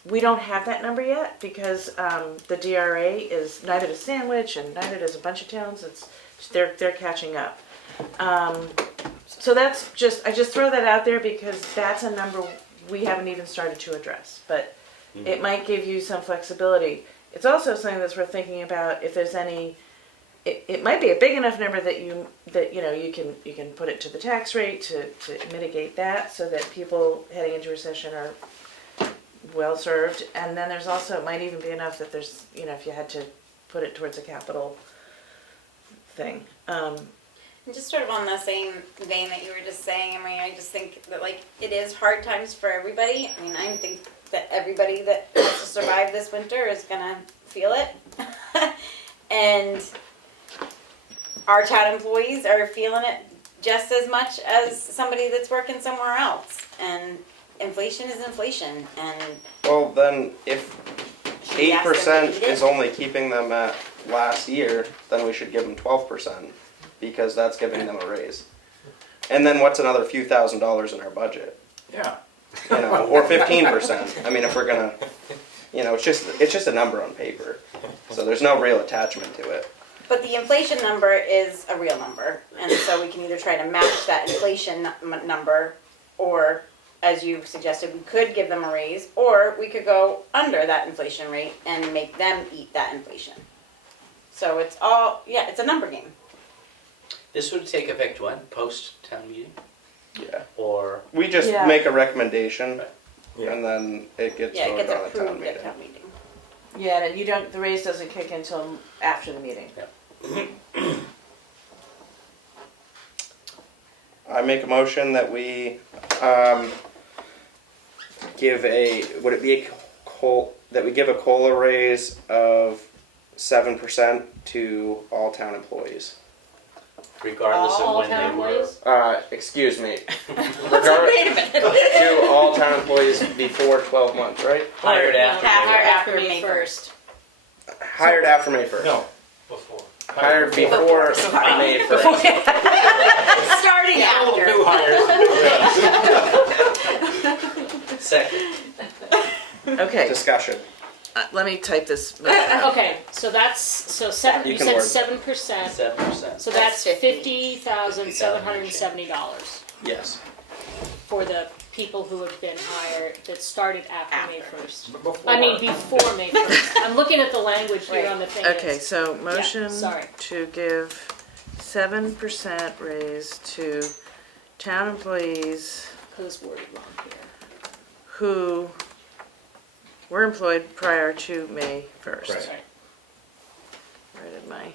We don't have that number yet because the DRA is neither does Sandwich and neither does a bunch of towns. They're catching up. So that's I just throw that out there because that's a number we haven't even started to address, but it might give you some flexibility. It's also something that's worth thinking about if there's any. It might be a big enough number that you can put it to the tax rate to mitigate that, so that people heading into recession are well served. And then there's also, it might even be enough that there's, if you had to put it towards a capital thing. And just sort of on the same vein that you were just saying, I just think that, it is hard times for everybody. I think that everybody that has to survive this winter is gonna feel it. And our town employees are feeling it just as much as somebody that's working somewhere else. And inflation is inflation, and Well, then if we ask them to 8% eat it. is only keeping them at last year, then we should give them 12% because that's giving them a raise. And then what's another few $1,000s in our budget? Yeah. Or 15%. If we're gonna, it's just a number on paper. So there's no real attachment to it. But the inflation number is a real number, and so we can either try to match that inflation number or as you suggested, we could give them a raise, or we could go under that inflation rate and make them eat that inflation. So it's all, yeah, it's a number game. This would take effect when? Post-town meeting? Yeah. Or, We just Yeah. make a recommendation, Yeah. and then it gets Yeah, it voted gets on at town approved meeting. at town meeting. Yeah, you don't, the raise doesn't kick in until after the meeting. I make a motion that we give would it be that we give a COLA raise of 7% to all town employees. regardless of All when town they were. employees? Excuse me. Wait a minute. To all town employees before 12 months, right? Hired after. After May 1st. Hired after May 1st. No, Before. Hired before Sorry. May 1st. Starting after. new hires. Second. Okay, Discussion. let me type this. Okay, so that's, so seven, You you can said word. 7%, 7%. so That's that's $50,770 Yes. for the people who have been hired, that started after May After. 1st. Before. I mean, before May 1st. I'm looking at the language here on the thing. Okay, so motion sorry. to give 7% raise to town employees Because worded wrong here. who were employed prior to May 1st. Right. Right. Where did my?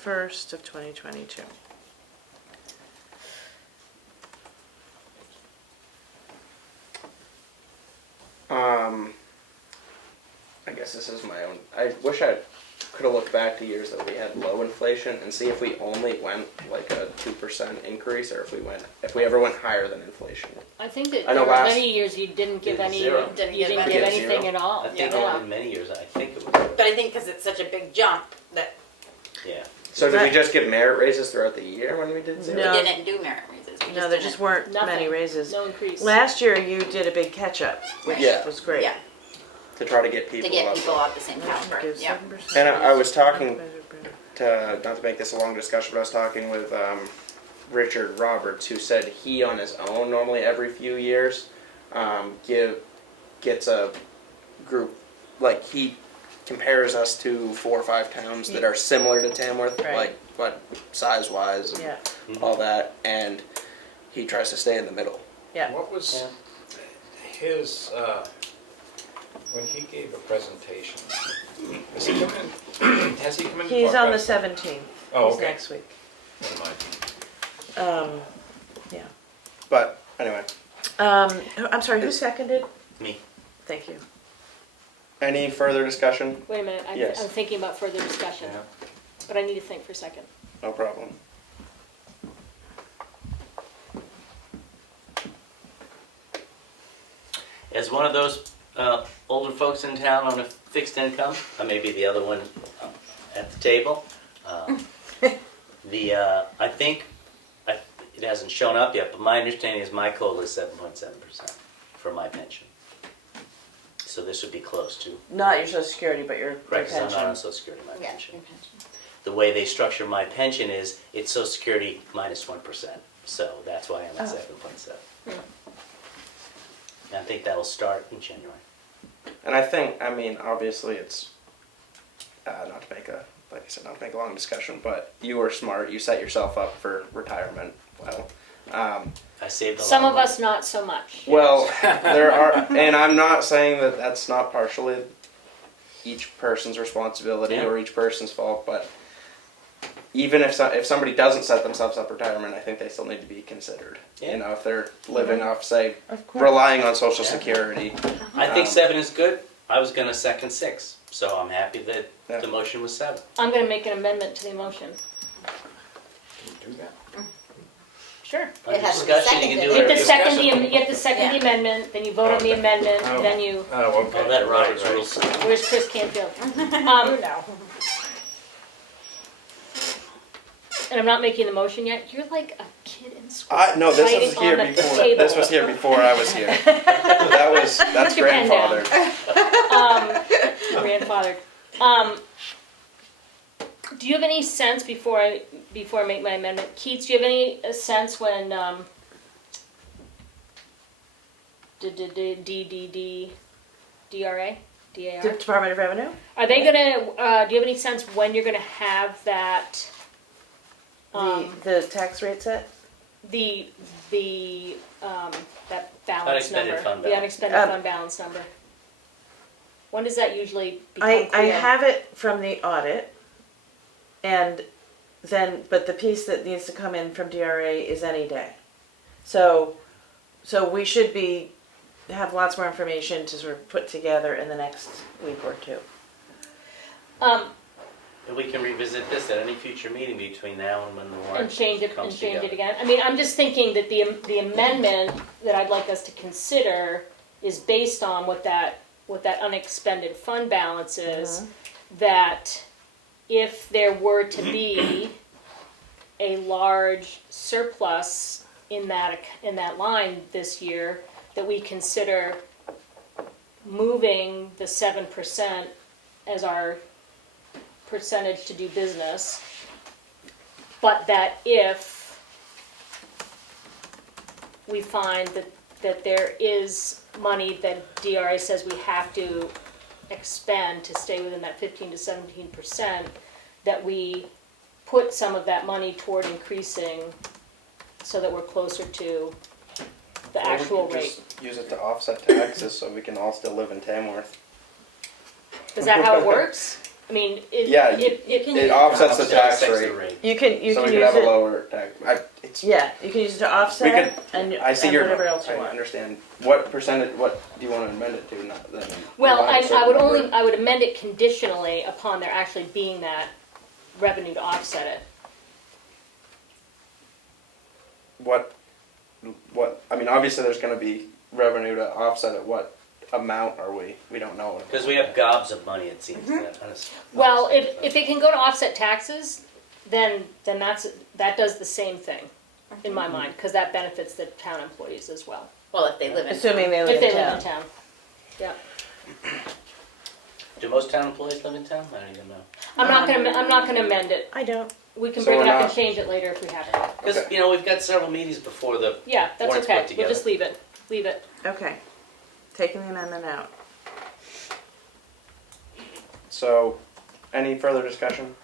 First of 2022. I guess this is my own. I wish I could have looked back to years that we had low inflation and see if we only went like a 2% increase, or if we ever went higher than inflation. I think that I know there were last- many years you didn't give Did any, zero. you Didn't didn't give give any. anything Zero. at all. I think Yeah. in many years, I think it was, But I think because it's such a big jump that yeah. So did we just give merit raises throughout the year when we did zero? No. we didn't do merit raises. We No, there didn't. just weren't many Nothing. raises. No increase. Last year you did a big catch up, which Yeah. was great. Yeah, To try to get people to get up. people at the same Motion to caliber, give yeah. 7% And I was raise talking not to make this a long discussion, but I was talking with Richard Roberts, who said he on his own normally every few years gets a group, like he compares us to 4 or 5 towns that are similar to Tamworth, Right. like but size wise and Yeah, all that, and he tries to stay in the middle. yeah. What was his, when he gave a presentation, has he come in, has he come in? to He's talk on the about- 17th. Oh, He's okay. next week. Never mind. Yeah. But anyway, I'm sorry, who seconded? Me. Thank you. any further discussion? Wait a minute, Yes. I'm thinking about further discussion, Yeah. but I need to think for a second. No problem. As one of those older folks in town on a fixed income, I may be the other one at the table. I think, it hasn't shown up yet, but my understanding is my COLA is 7.7% for my pension. So this would be close to, Not your social security, but your right, because I'm pension. not on social security, my Yeah, pension. your pension. The way they structure my pension is, it's social security minus 1%. So that's why I'm at 7.7. And I think that'll start in January. And I think, I mean, obviously it's, not to make a, like I said, not to make a long discussion, but you were smart, you set yourself up for retirement well. I saved a lot Some of money. us not so much. Well, there are, and I'm not saying that that's not partially each person's responsibility Yeah. or each person's fault, but even if somebody doesn't set themselves up for retirement, I think they still need to be considered. Yeah. You know, if they're living off, say, Of course. relying on Social Yeah. Security. I think Um, 7 is good. I was gonna second 6, so I'm happy that Yeah. the motion was 7. I'm gonna make an amendment to the motion. Can you do that? Sure. Under It has to be discussion, you can seconded. do You have whatever to you second the, want. you have to second the amendment, then you vote on the amendment, Oh. then you, Oh, okay. All that Robert's Right, right. rules. where's Chris Canfield? No. And I'm not making the motion yet, you're like a kid in school. No, this writing was here on the before. table. This was here before I was here. That's Put your pen down. grandfathered. Grandfathered. Do you have any sense, before I make my amendment, Keats, do you have any sense when, DRA? DAR? Department of Revenue? Are they gonna, do you have any sense when you're gonna have that, The tax rate set? that balance number? Unexpended fund The balance. unexpended fund balance number? When does that usually become I clear? have it from the audit, and then, but the piece that needs to come in from DRA is any day. So we should have lots more information to sort of put together in the next week or two. And we can revisit this at any future meeting between now and when the warrant And change it, comes and change it together. again. I mean, I'm just thinking that the amendment that I'd like us to consider is based on what that unexpended fund balance is. That if there were to be a large surplus in that line this year, that we consider moving the 7% as our percentage to do business, but that if we find that there is money that DRA says we have to expend to stay within that 15 to 17%, that we put some of that money toward increasing so that we're closer to the Or we actual could rate. just use it to offset taxes so we can all still live in Tamworth. Is that how it works? I mean, Yeah, it offsets the tax rate. You can So we use could have it. a lower tax. Yeah, you can use it to offset and I see and your, whatever else you I want. understand. What percentage, what do you want to amend it to? Not then. Well, you want a I certain would number. I would amend it conditionally upon there actually being that revenue to offset it. What, I mean, obviously there's gonna be revenue to offset it. What amount are we? We don't know. Because we have gobs of money, it seems. Well, if it can go to offset taxes, then that does the same thing, in my mind, because that benefits the town employees as well. Well, if they live in Assuming town. they live If they in live in town. town, yeah. Do most town employees live in town? I don't even know. I'm not gonna amend it. I don't. We can So bring it we're up and not- change it later if we have to. Because, you know, we've got several meetings before the Yeah, that's warrant's okay. put together. We'll just leave it. Leave it. Okay, taking the amendment out. So, any further discussion?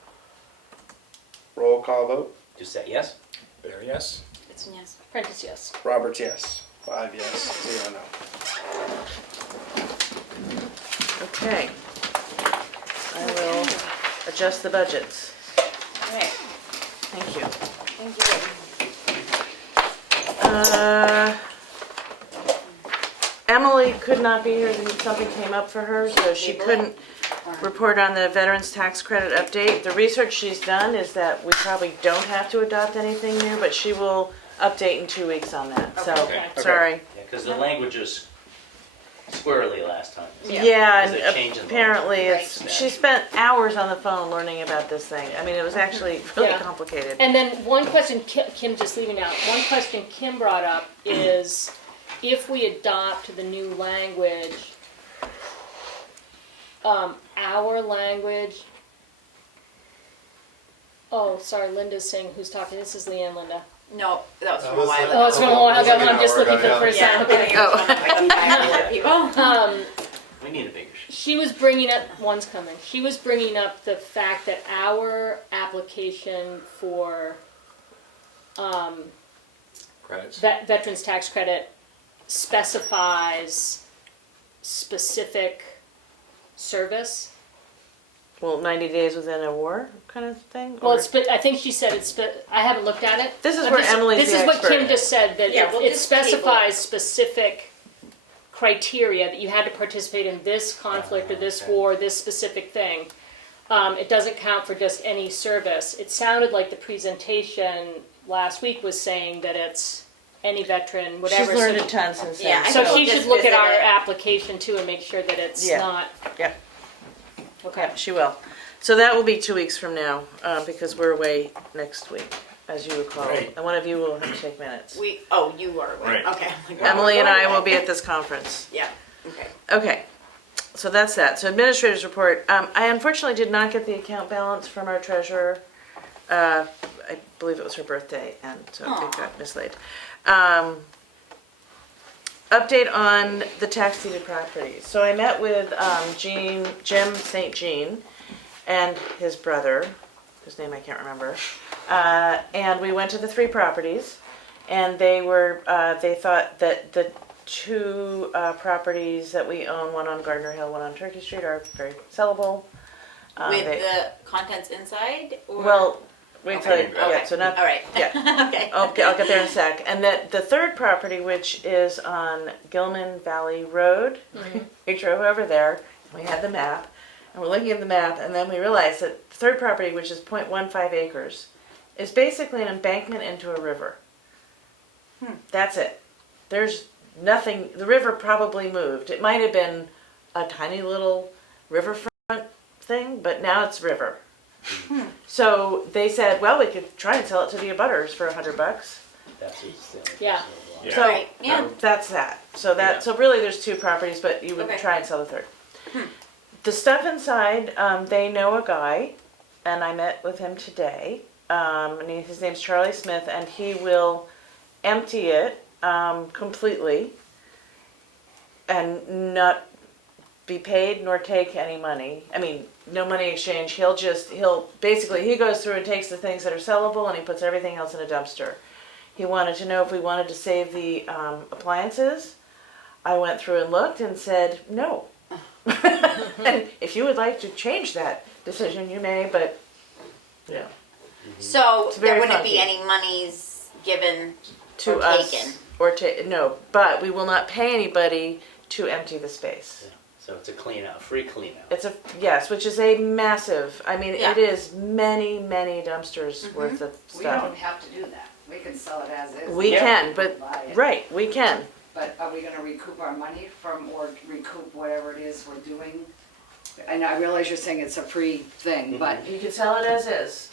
Roll call vote. Just say yes? There, yes. It's a yes. Prentice, yes. Roberts, yes. 5 yes, 0 no. Okay. I will adjust the budgets. All right. Thank you. Thank you. Emily could not be here, something came up for her, so she couldn't report on the veterans tax credit update. The research she's done is that we probably don't have to adopt anything new, but she will update in 2 weeks on that, so, Okay. sorry. Yeah, because the language was squirrely last time. Yeah, Because they're and changing the apparently language. it's, she spent hours on the phone learning about this thing. I mean, it was actually really Yeah. complicated. And then one question, Kim, just leaving out, one question Kim brought up is if we adopt the new language, our language, oh, sorry, Linda's saying who's talking, this is Leanne, Linda. No, that was from a while ago. Oh, it's from a while ago, I'm just looking for the first Yeah, time, okay. We need a bigger sheet. She was bringing up, one's coming, she was bringing up the fact that our application for Credits. veterans tax credit specifies specific service. Well, 90 days within a war kind of thing? Well, or- it's, I think she said it's, I haven't looked at it. This is I'm where just- Emily's This the is what expert. Kim just said, that Yeah, we'll it just table it. specifies specific criteria, that you had to participate in this conflict or this war, this specific thing. It doesn't count for just any service. It sounded like the presentation last week was saying that it's any veteran, whatever. She's learned So- a ton since then. Yeah, I So think she we'll should just look at visit our it. application too and make sure that it's Yeah. not. Yep. Okay. She will. So that will be 2 weeks from now, because we're away next week, as you recall. Right. And one of you will have to take minutes. You are away. Right. Okay. Emily and I will be at this conference. Yeah, okay. Okay. So that's that. So administrator's report. I unfortunately did not get the account balance from our treasurer. I believe it was her birthday, and so it got mislaid. Update on the tax deeded properties. So I met with Jim St. Jean and his brother, whose name I can't remember, and we went to the 3 properties, and they thought that the 2 properties that we own, one on Gardner Hill, one on Turkey Street, are very sellable. With the contents inside, or? Well, wait till Okay. yeah, so not, All right. yeah. Okay. I'll get there in a sec. And that the 3rd property, which is on Gilman Valley Road, we drove over there, and we had the map, and we're looking at the map, and then we realized that the 3rd property, which is 0.15 acres, is basically an embankment into a river. That's it. There's nothing, the river probably moved. It might have been a tiny little riverfront thing, but now it's river. So they said, well, we could try and sell it to the abutters for $100. That's what's the only Yeah. person So Right, yeah. that's that. So so really there's 2 properties, but you would Okay. try and sell the 3rd. The stuff inside, they know a guy, and I met with him today. And his name's Charlie Smith, and he will empty it completely and not be paid nor take any money. I mean, no money exchange. He'll basically, he goes through and takes the things that are sellable and he puts everything else in a dumpster. He wanted to know if we wanted to save the appliances. I went through and looked and said, no. And if you would like to change that decision, you may, but yeah. So It's very there wouldn't funky. be any monies given To or us taken. or no, but we will not pay anybody to empty the space. Yeah. So it's a clean out, free clean out. It's yes, which is a massive. I mean, Yeah. it is many dumpsters worth of We stuff. don't have to do that. We can sell it as is. We can, but Buy it. right, we can. But are we gonna recoup our money from, or recoup whatever it is we're doing? And I realize you're saying it's a free thing, but You can sell it as is.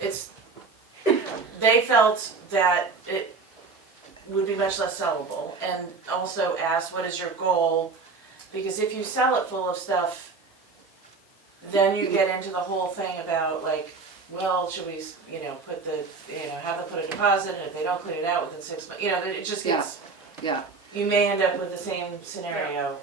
It's. They felt that it would be much less sellable, and also asked, "What is your goal?" Because if you sell it full of stuff, then you get into the whole thing about like, well, should we, put the, have them put a deposit, and if they don't clean it out within 6 months, it just gets. yeah. You may end up with the same scenario.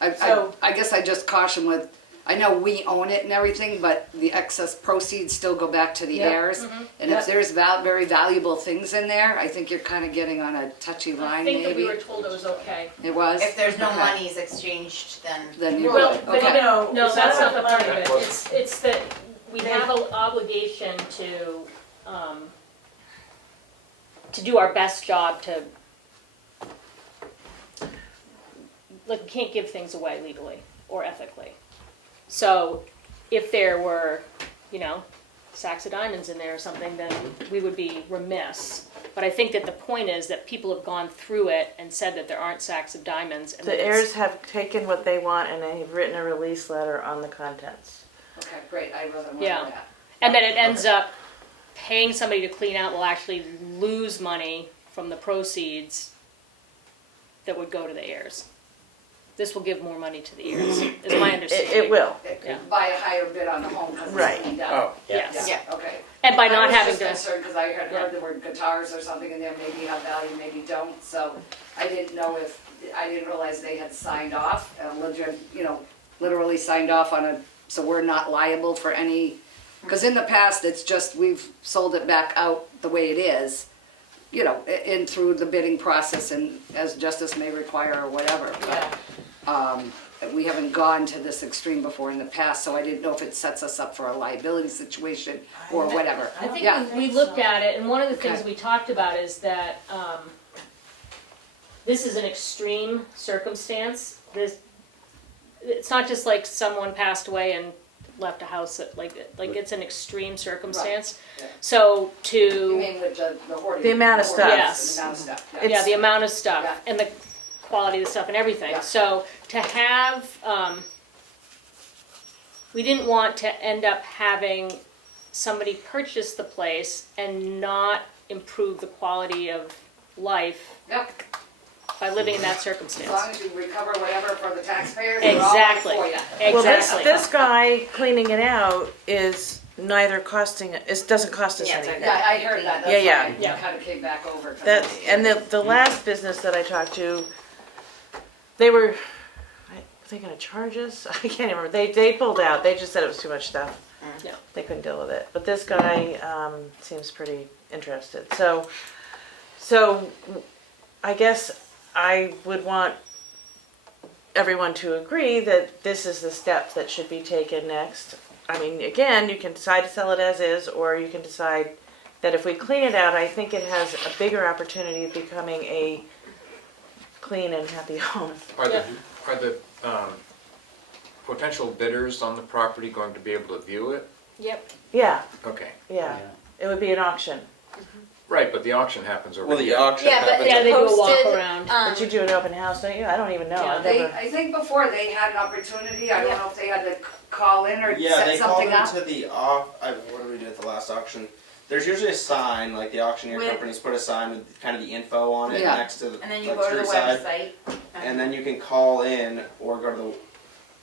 I guess I just caution with, I know we own it and everything, but the excess proceeds still go back to the Yep. heirs. And if there's very valuable things in there, I think you're kind of getting on a touchy I line think that we maybe. were told it was okay. It was? If there's no Okay. monies exchanged, then You're Well, good. but Okay. no, it's that's not not the part of money. it. It's that we have an obligation to do our best job to, like, we can't give things away legally or ethically. So if there were, sacks of diamonds in there or something, then we would be remiss. But I think that the point is that people have gone through it and said that there aren't sacks of diamonds. And that The it's- heirs have taken what they want and they've written a release letter on the contents. Okay, great, I wasn't aware Yeah. of that. And then it ends up paying somebody to clean out will actually lose money from the proceeds that would go to the heirs. This will give more money to the heirs, is my understanding. It will. It Yeah. could buy a higher bid on the home because Right. it's cleaned out. Oh, Yes. Yeah, okay. And by not I having was to, just concerned because I had heard there were guitars or something in there, maybe have value, maybe don't, so I didn't know if, I didn't realize they had signed off, literally signed off on so we're not liable for any, because in the past, it's just, we've sold it back out the way it is, in through the bidding process and as justice may require or whatever, but, we haven't gone to this extreme before in the past, so I didn't know if it sets us up for a liability situation or whatever. I think Yeah. we looked at it, and one of the things Okay. we talked about is that this is an extreme circumstance. It's not just like someone passed away and left a house that, like it's an extreme circumstance. Yeah. So You mean with the hoarding? The amount of hoarding, stuff. Yes. The amount of stuff, yeah. Yeah, the amount of stuff Yeah. and the quality of the stuff and everything. Yeah. So to have, we didn't want to end up having somebody purchase the place and not improve the quality of life Yep. by living in that As circumstance. long as you recover whatever for the taxpayers, we're all right Exactly. for you. Well, Exactly. this guy cleaning it out is neither costing, it doesn't cost us Yeah, it's anything. Yeah, I heard that, that's Yeah, why yeah. I kinda came back over. 'cause That, I was and curious. the last business that I talked to, they were, I think gonna charge us, I can't even remember, they pulled out, they just said it was too much stuff. Yeah. They couldn't deal with it, but this guy, seems pretty interested, so I guess I would want everyone to agree that this is the step that should be taken next. I mean, again, you can decide to sell it as is, or you can decide that if we clean it out, I think it has a bigger opportunity of becoming a clean and happy home. Are the potential bidders on the property going to be able to view it? Yep. Yeah, Okay. yeah, it would be an auction. Right, but the auction happens over Well, the here. auction Yeah, but happens. Yeah, they do a walk posted, around. But you do an open house, don't you? I don't even know. Yeah. I've They, never- I think before they had an opportunity, I don't know if they had to call in or Yeah, set they called something up. into the what did we do at the last auction? There's usually a sign, like the auctioneer With- companies put a sign with kind of the info on it Yeah. next to the And then you like, go to the street side. website. And then you can call in or go to the,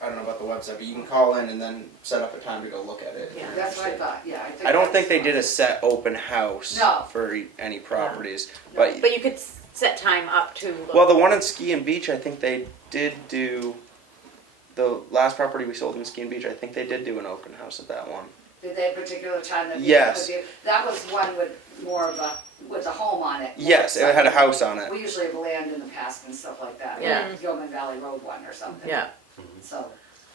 I don't know about the website, but you can call in and then set up a time to go look at it. if you're That's what I interested. thought, yeah. I don't that's think they fine. did a set open house No. for any properties, No. but But you could set time up to. well, the one in Ski and Beach, I think they did do. The last property we sold in Ski and Beach, I think they did do an open house at that one. Did they have a particular time that? Yes. That was one with more of a, with a home on it. Yes, it had a house on it. We usually have land in the past and stuff like that. Yeah. Gilman Valley Road one or something. Yeah. So,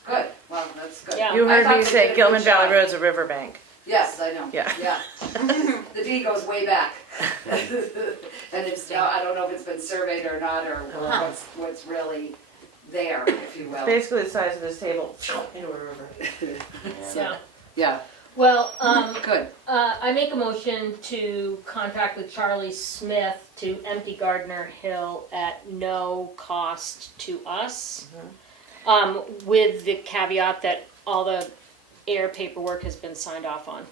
good, well, that's good. Yeah. You I heard thought me they say did a Gilman good Valley job. Road's a riverbank. Yes, I know. Yeah. Yeah. The deed goes way back. And it's, I don't know if it's been surveyed or not, or what's really there, if you will. Basically the size of this table into a river. Yeah. Yeah, Well, good. I make a motion to contract with Charlie Smith to empty Gardner Hill at no cost to us. With the caveat that all the air paperwork has been signed off on.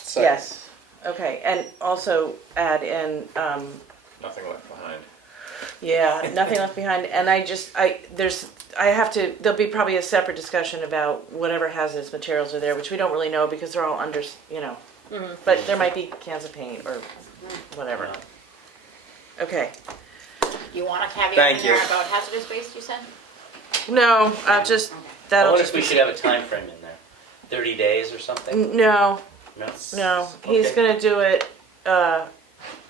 So, Yes, okay, and also add in, Nothing left behind. yeah, nothing left behind, and there'll be probably a separate discussion about whatever hazardous materials are there, which we don't really know because they're all under, but there might be cans of paint or whatever. Okay, You want a caveat Thank in there you. about hazardous waste, you said? no, I'll just, I that'll wonder just if we be, should have a time frame in there, 30 days or something? no, No? he's Okay. gonna do it,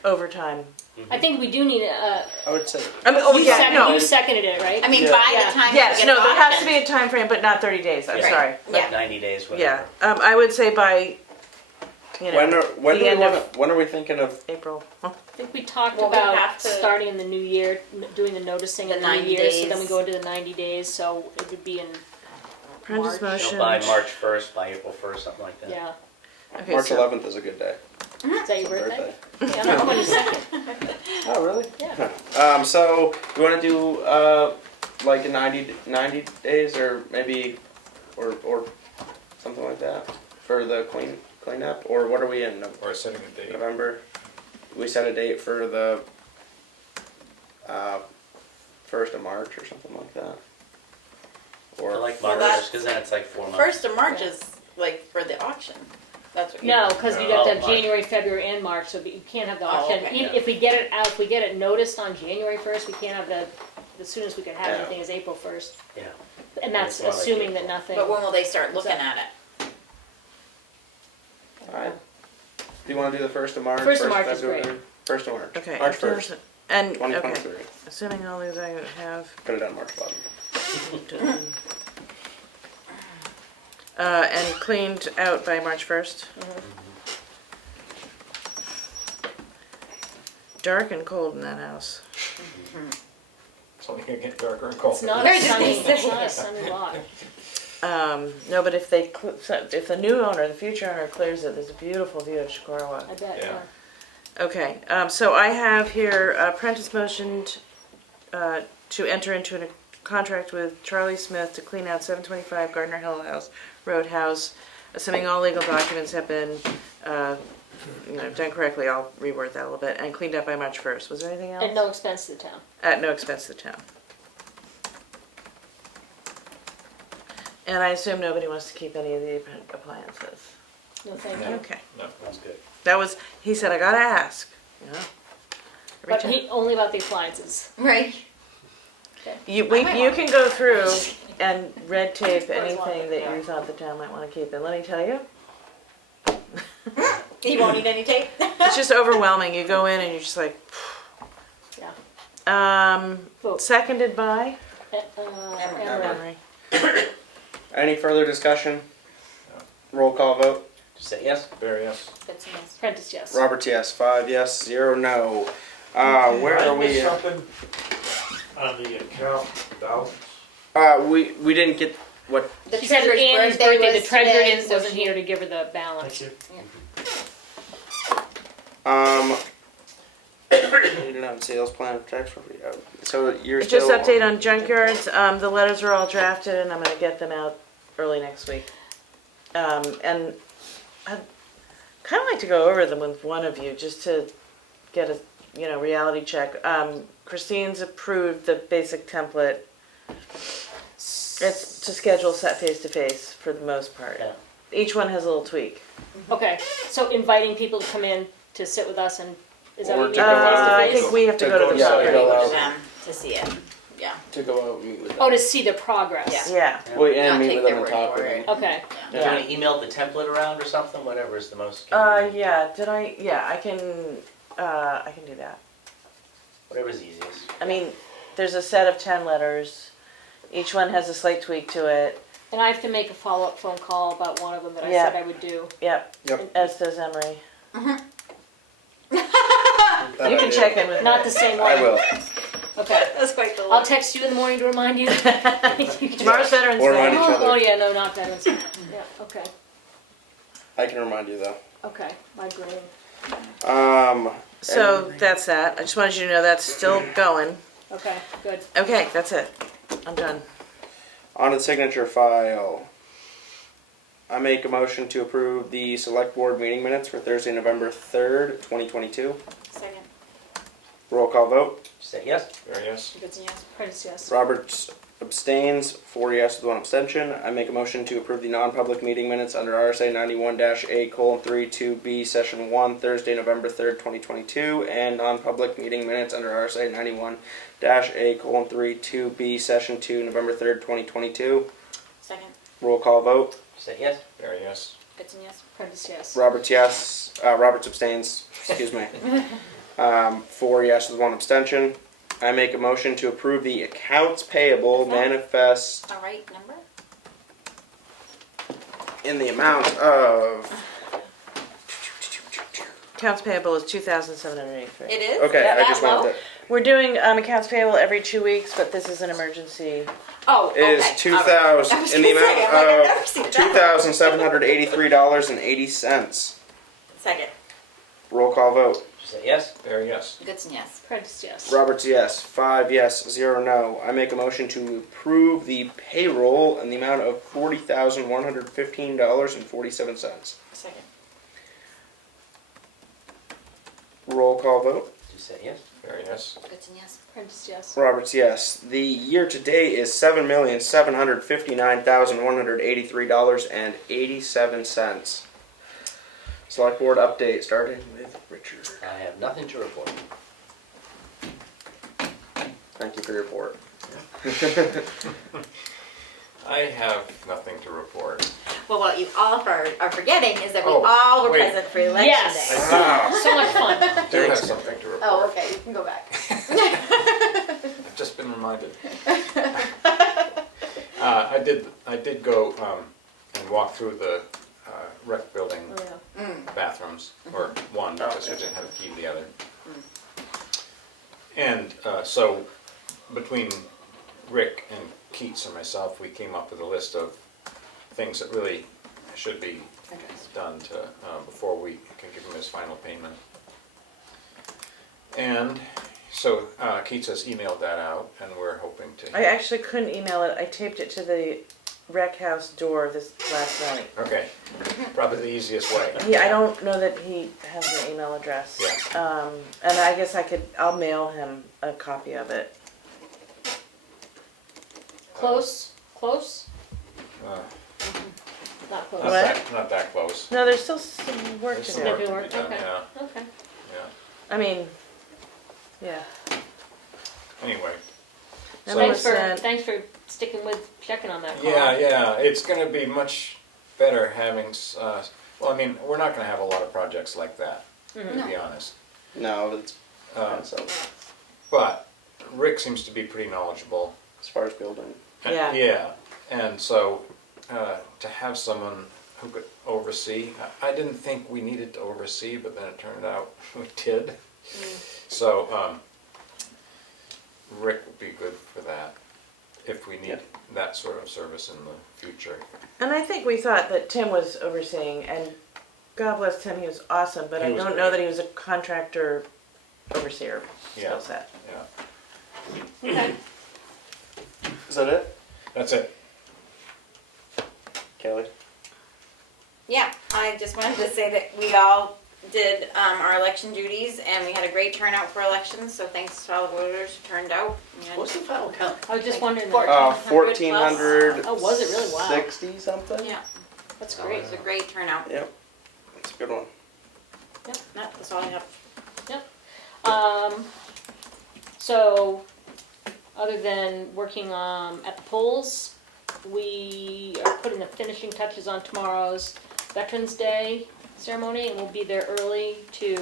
overtime. I think we do need I would say. I mean, you seconded it, right? I mean, Yeah. by Yeah. the time you Yes, get no, there has to auction. be a time frame, but not 30 days, I'm Yeah. sorry. Yeah. 90 days, Yeah, whatever. I would say by, When are we thinking of? April. I think we talked Well, we about have to- starting in the new year, doing the noticing The in the new 90 year, so then we days. go into the 90 days, so it would be in Apprentice March. motion. By March 1st, by April 1st, something like that. Yeah. Okay, March so- 11th is a good day. Is that your It's my birthday? Yeah, I'm on the second. Oh, really? Yeah. So you want to do like a 90 days or maybe or something like that for the cleanup, or what are we in? Or setting a date. November. We set a date for the 1st of March or something like that. I Or like Well, March that's- 1st, because then it's like 4 months. 1st of March Yeah. is like for the auction. That's what you. No, because you No. have to have Oh, March. January, February, and March, so you can't have the Oh, auction. okay. Even if we get it out, if we get it noticed on January 1st, we can't have the soonest we could have Yeah. anything is April 1st. Yeah. And that's It's more like assuming that April. nothing. But when will they start looking that- at it? All right. Do you want to do the 1st of March? 1st of March is February? great. 1st of March. Okay. March in terms 1st. of- And, okay, 2023. assuming all these I have Put it on March 11th. done. And cleaned out by March 1st. Dark and cold in that house. It's only gonna get darker and colder. It's not I a was just sunny, gonna it's say. not a sunny lot. No, but if if the new owner, the future owner clears it, there's a beautiful view of Shikarawa. I bet, Yeah. yeah. Okay, so I have here Prentice motioned to enter into a contract with Charlie Smith to clean out 725 Gardner Hill Road House, assuming all legal documents have been done correctly, I'll reword that a little bit, and cleaned up by March 1st. Was there anything else? At no expense to the town. At no expense to the town. And I assume nobody wants to keep any of the appliances. No, thank No. you. Okay. No, that's good. That was, he said, I gotta ask. Yeah. Every But time. he, only about the appliances. Right. You, I might you want can it. go through and red tape Always want anything it, that yeah. you thought the town might wanna keep, and let me tell you, You won't need any tape? it's just overwhelming. You go in and you're just like, Yeah. Vote. seconded by Emery. Emery. Any further discussion? Roll call vote. Just say yes. Barry, yes. That's a yes. Prentice, yes. Roberts, yes. 5 yes, 0 no. Where I are we? missed something on the account balance. We didn't get what. The She said treasurer's Annie's birthday birthday, was the treasurer today, didn't, so wasn't she- here to give her the balance. Thank you. Needed on sales plan of tax review. So you're Just still update on junkyards. The letters are all drafted, and I'm gonna get them out early next week. And I'd kind of like to go over them with one of you, just to get a reality check. Christine's approved the basic template. It's to schedule set face to face for the most part. Yeah. Each one has a little tweak. Okay, so inviting people to come in to sit with us and, is that Or what you to mean? go out. I think we have to go to the Yeah, property. go out. For them to see it. Yeah. to go out and meet with them. Oh, to see the progress? Yeah. Well, and Not meet take with them their and talk word with for them. it. Okay. Do you want to email the template around or something? Whatever is the most. Yeah. Did I? Yeah. I can do that. Whatever's easiest. I mean, there's a set of 10 letters. Each one has a slight tweak to it. And I have to make a follow-up phone call about one of them that I Yeah. said I would do. Yep. Yep. As does Emery. That You can idea. check in with Not me. the same one. I will. Okay. That's quite the I'll text you in the morning to remind you. Tomorrow's Veterans Or Day. remind each other. Oh, yeah, no, not Veterans. Yeah, okay, I can remind you though. okay, my brain. So that's that. I just wanted you to know that's still going. Okay, good. Okay, that's it. I'm done. On the signature file, I make a motion to approve the select board meeting minutes for Thursday, November 3rd, 2022. Second. Roll call vote. Say yes. Barry, yes. Good, yes. Prentice, yes. Roberts abstains, 4 yes with 1 abstention. I make a motion to approve the non-public meeting minutes under RSA 91-A:3 2B session 1 Thursday, November 3rd, 2022, and non-public meeting minutes under RSA 91-A:3 2B session 2 November 3rd, 2022. Second. Roll call vote. Say yes. Barry, yes. Good, yes. Prentice, yes. Roberts yes. Roberts abstains. Excuse me. 4 yes with 1 abstention. I make a motion to approve the accounts payable manifest All right, number? in the amount of. Accounts payable is $2,783. It is? Okay, That I just low? wanted to. We're doing accounts payable every 2 weeks, but this is an emergency. Oh, It is okay. 2,000 I was in the gonna say, I'm like, I've amount never of seen it that low. $2,783.80. Second. Roll call vote. Say yes. Barry, yes. Good, yes. Prentice, yes. Roberts yes. 5 yes, 0 no. I make a motion to approve the payroll in the amount of $40,115.47. Second. Roll call vote. Say yes. Barry, yes. Good, yes. Prentice, yes. Roberts yes. The year to date is $7,759,183.87. Select board update starting with Richard. I have nothing to report. Thank you for your report. I have nothing to report. Well, what you all are forgetting is that we Oh, all were wait. present for election Yes. day. So much fun. I do have something to report. Oh, okay, you can go back. I've just been reminded. I did go and walk through the rec building Oh, yeah. bathrooms, or one because I didn't have a key to the other. And so between Rick and Keats and myself, we came up with a list of things that really should be done to before we can give him his final payment. And so Keats has emailed that out, and we're hoping to. I actually couldn't email it. I taped it to the rec house door this last night. Okay, probably the easiest way. I don't know that he has an email address. Yeah. And I guess I'll mail him a copy of it. Close? Uh, Not close. Not that close. No, there's still some work There's to some do. work to be Work, done, okay. yeah, Okay. yeah. I mean, yeah. Anyway. That So- was sent. Thanks for sticking with checking on that call. Yeah, it's gonna be much better having, well, I mean, we're not gonna have a lot of projects like that, Mm-hmm. to be honest. No, it's So, but Rick seems to be pretty knowledgeable. as far as building. Yeah. Yeah, and so, to have someone who could oversee, I didn't think we needed to oversee, but then it turned out we did. So, Rick would be good for that, if we need that sort of service in the future. And I think we thought that Tim was overseeing, and God bless Tim, he was awesome, but He I was don't know great. that he was a contractor overseer Yeah. skill set. Yeah, Okay. Is that it, that's it. Kelly? Yeah, I just wanted to say that we all did our election duties and we had a great turnout for elections, so thanks to all the voters who turned out. What's the final count? I was just wondering. 1400. Oh, was it really? Wow. 60 something? Yeah, That's it great. was a great turnout. Yep. It's a good one. Yep, that's all I have. So, other than working at the polls, we are putting the finishing touches on tomorrow's Veterans Day ceremony, and we'll be there early to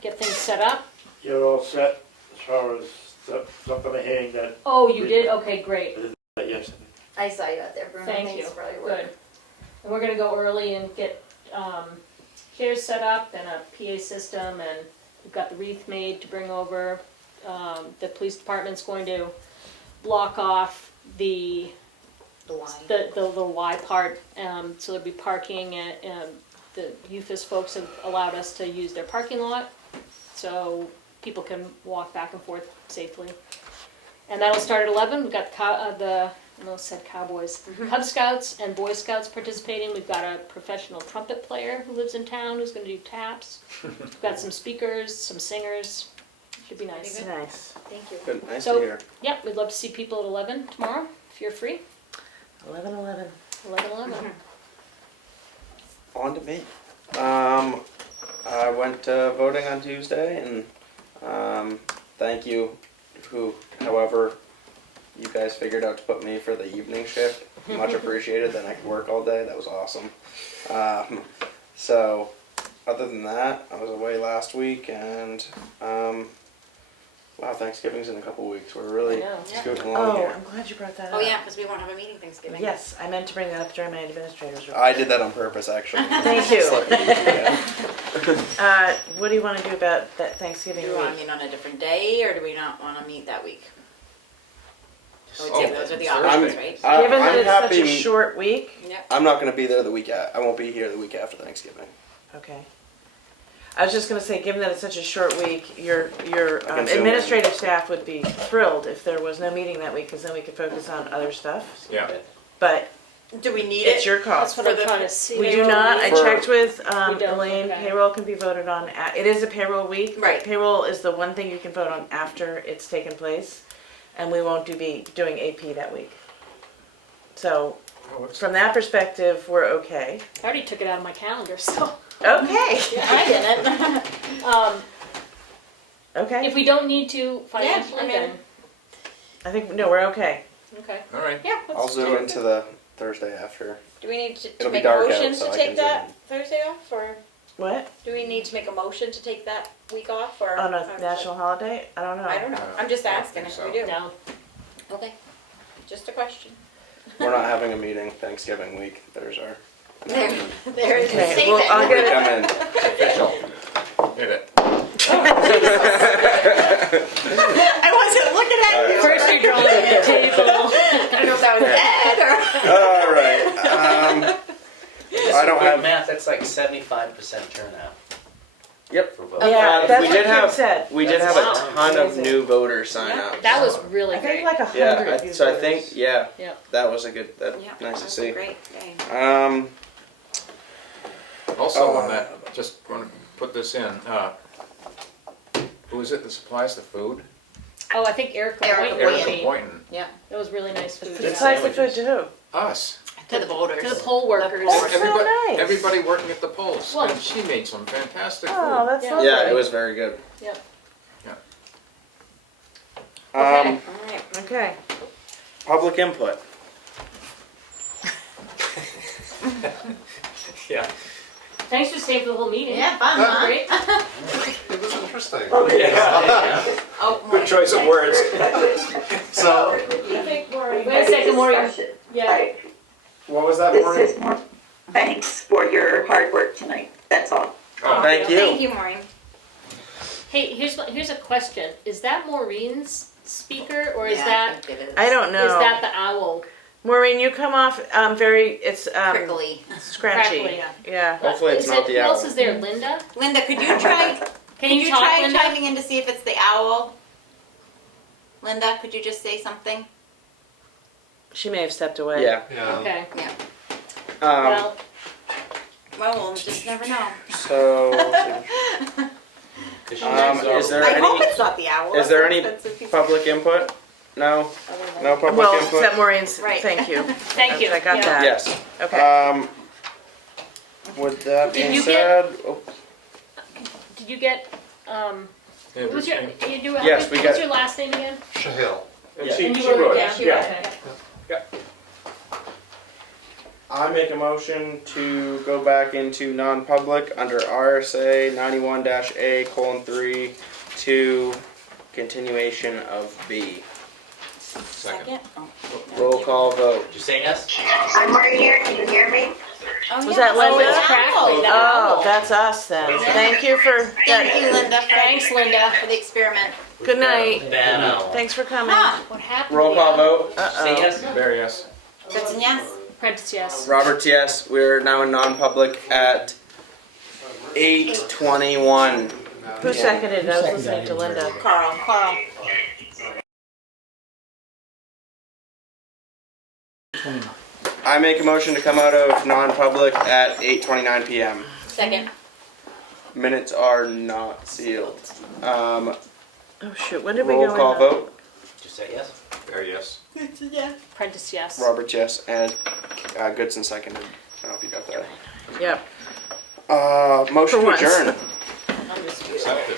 get things set up. You're all set as far as stuff gonna hang that? Oh, you did? Okay, great. Yes. I saw you out there, Bruno. Thank Thanks you. for all your work. Good. And we're gonna go early and get chairs set up and a PA system, and we've got the wreath made to bring over. The police department's going to block off the Y part, so there'll be parking, and the UFIS folks have allowed us to use their parking lot, so people can walk back and forth safely. And that'll start at 11. We've got I almost said Cowboys, Cub Scouts and Boy Scouts participating. We've got a professional trumpet player who lives in town who's going to do taps. We've got some speakers, some singers. Should be nice. Nice. Thank you. Good. Nice So- to hear. Yeah, we'd love to see people at 11 tomorrow, if you're free. 11:11. 11:11. On to me. I went voting on Tuesday, and thank you, however you guys figured out to put me for the evening shift. Much appreciated. Then I could work all day. That was awesome. So, other than that, I was away last week, and wow, Thanksgiving's in a couple weeks. We're really I know. scooting along Oh, here. I'm glad you brought that Oh up. yeah, because we won't have a meeting Thanksgiving. Yes, I meant to bring that up during my administrator's report. I did that on purpose, actually. Thank you. Slipped me, yeah. What do you want to do about that Thanksgiving Do we want to week? meet on a different day, or do we not want to meet that week? I would Oh, say those are the I'm- options, right? Given that I'm it's such a happy- short week, Yep. I'm not going to be there the week. I won't be here the week after Thanksgiving. okay. I was just gonna say, given that it's such a short week, your I can zoom administrative staff would be thrilled if there was no meeting that week, because then we could focus on other stuff. Yeah. But Do we need it's it? your call. That's what I'm trying to see. We do not. I checked with We don't, Elaine. okay. Payroll can be voted on. It is a payroll week. Right. Payroll is the one thing you can vote on after it's taken place, and we won't be doing AP that week. So from that perspective, we're okay. I already took it out of my calendar, so. Okay. I didn't. Okay. If we don't need to financially, I mean- then, I think no, we're okay. okay. All right. Yeah. I'll let's zoom do into it. the Thursday after. Do we need to It'll be make a dark motion out, so to I take can that zoom Thursday off, or What? do we need to make a motion to take that week off, or? On how a does national holiday? I don't know. I don't know. I'm just I don't asking think if we do. No. Okay. Just a question. We're not having a meeting Thanksgiving week. There's our. There is a Okay, statement. well, I'll When we get come in. Official. Hit it. I wasn't looking at you. First you're drawing the table. I don't know if that was Ed or. All right. I don't Quick have. math, that's like 75% turnout. Yep. for vote. Yeah, that's we what did Kim have said. we did have Wow. a ton of new voters sign up. That was really I think great. like 100. Yeah, so I think Yep. that was a good Yeah, nice to that's see. Great, yay. Also on that, just want to put this in, who is it that supplies the food? Oh, I think Erica Erica Boynton. Erica Boynton. Yeah, That was really nice food. Who supplies the food to who? Us. to the voters. To the poll workers. That's so Everybody, nice. everybody working at the polls, Well- and she made some fantastic food. Oh, that's Yeah. lovely. Yeah, it was very good. Yep. Um, Alright, Okay. public input. Yeah. Thanks for staying for the whole meeting. Yeah, fun, huh? Great. It was interesting. oh, Good choice of words. So, Wait a second, Maureen. Yeah. What was that, This Maureen? is more thanks for your hard work tonight, that's all. Thank you. Thank you, Maureen. Hey, here's a question. Is that Maureen's speaker or is Yeah, that I think it is. I don't know. is that the owl? Maureen, you come off very, it's Prickly. scratchy. Crackly. Yeah. Hopefully it's Is not it- the Who owl. else is there? Linda? Linda, could you try? Can Could you you talk, try Linda? chiming in to see if it's the owl? Linda, could you just say something? She may have stepped away. Yeah. Okay. Yeah. Well, Well, we'll just never know. So, is there I hope any it's not the owl. is there That's any expensive piece of- public input? No. No public Well, input. except Maureen's, Right. thank you. thank you. I got Yeah. that. Yes. Okay. With that Did being you said, Did you get what was your Yes, we what's got- your last name again? Shahil. Yeah. And you She wrote wrote it it, down? yeah. Okay. I make a motion to go back into non-public under RSA 91-A:3 to continuation of B. Second? Oh. Roll call vote. Did you say yes? I'm right here, can you hear me? Oh, Was yeah, that Linda? it's Crackly, the Oh, owl. that's us then. Thank you for Thank you, Linda. Thanks, Linda. for the experiment. Good night. Bad owl. Thanks for coming. Huh? What happened? Roll call vote. Say yes? Very yes. Goodson, yes. Prentice, yes. Roberts, yes. We're now in non-public at 8:21. Who seconded it? I was listening to Linda. Carl. Carl. I make a motion to come out of non-public at 8:29 p.m. Second. Minutes are not sealed. Oh shoot, when did we go Roll in? call vote. Did you say yes? Very yes. Prentice, yes. Roberts, yes, and Goodson seconded. I don't know if you got that. Yep. Motion For to once. adjourn. Accepted.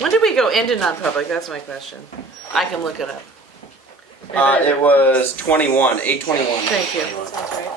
When did we go into non-public? That's my question. I can look it up. It was 8:21. Thank you. Sounds right.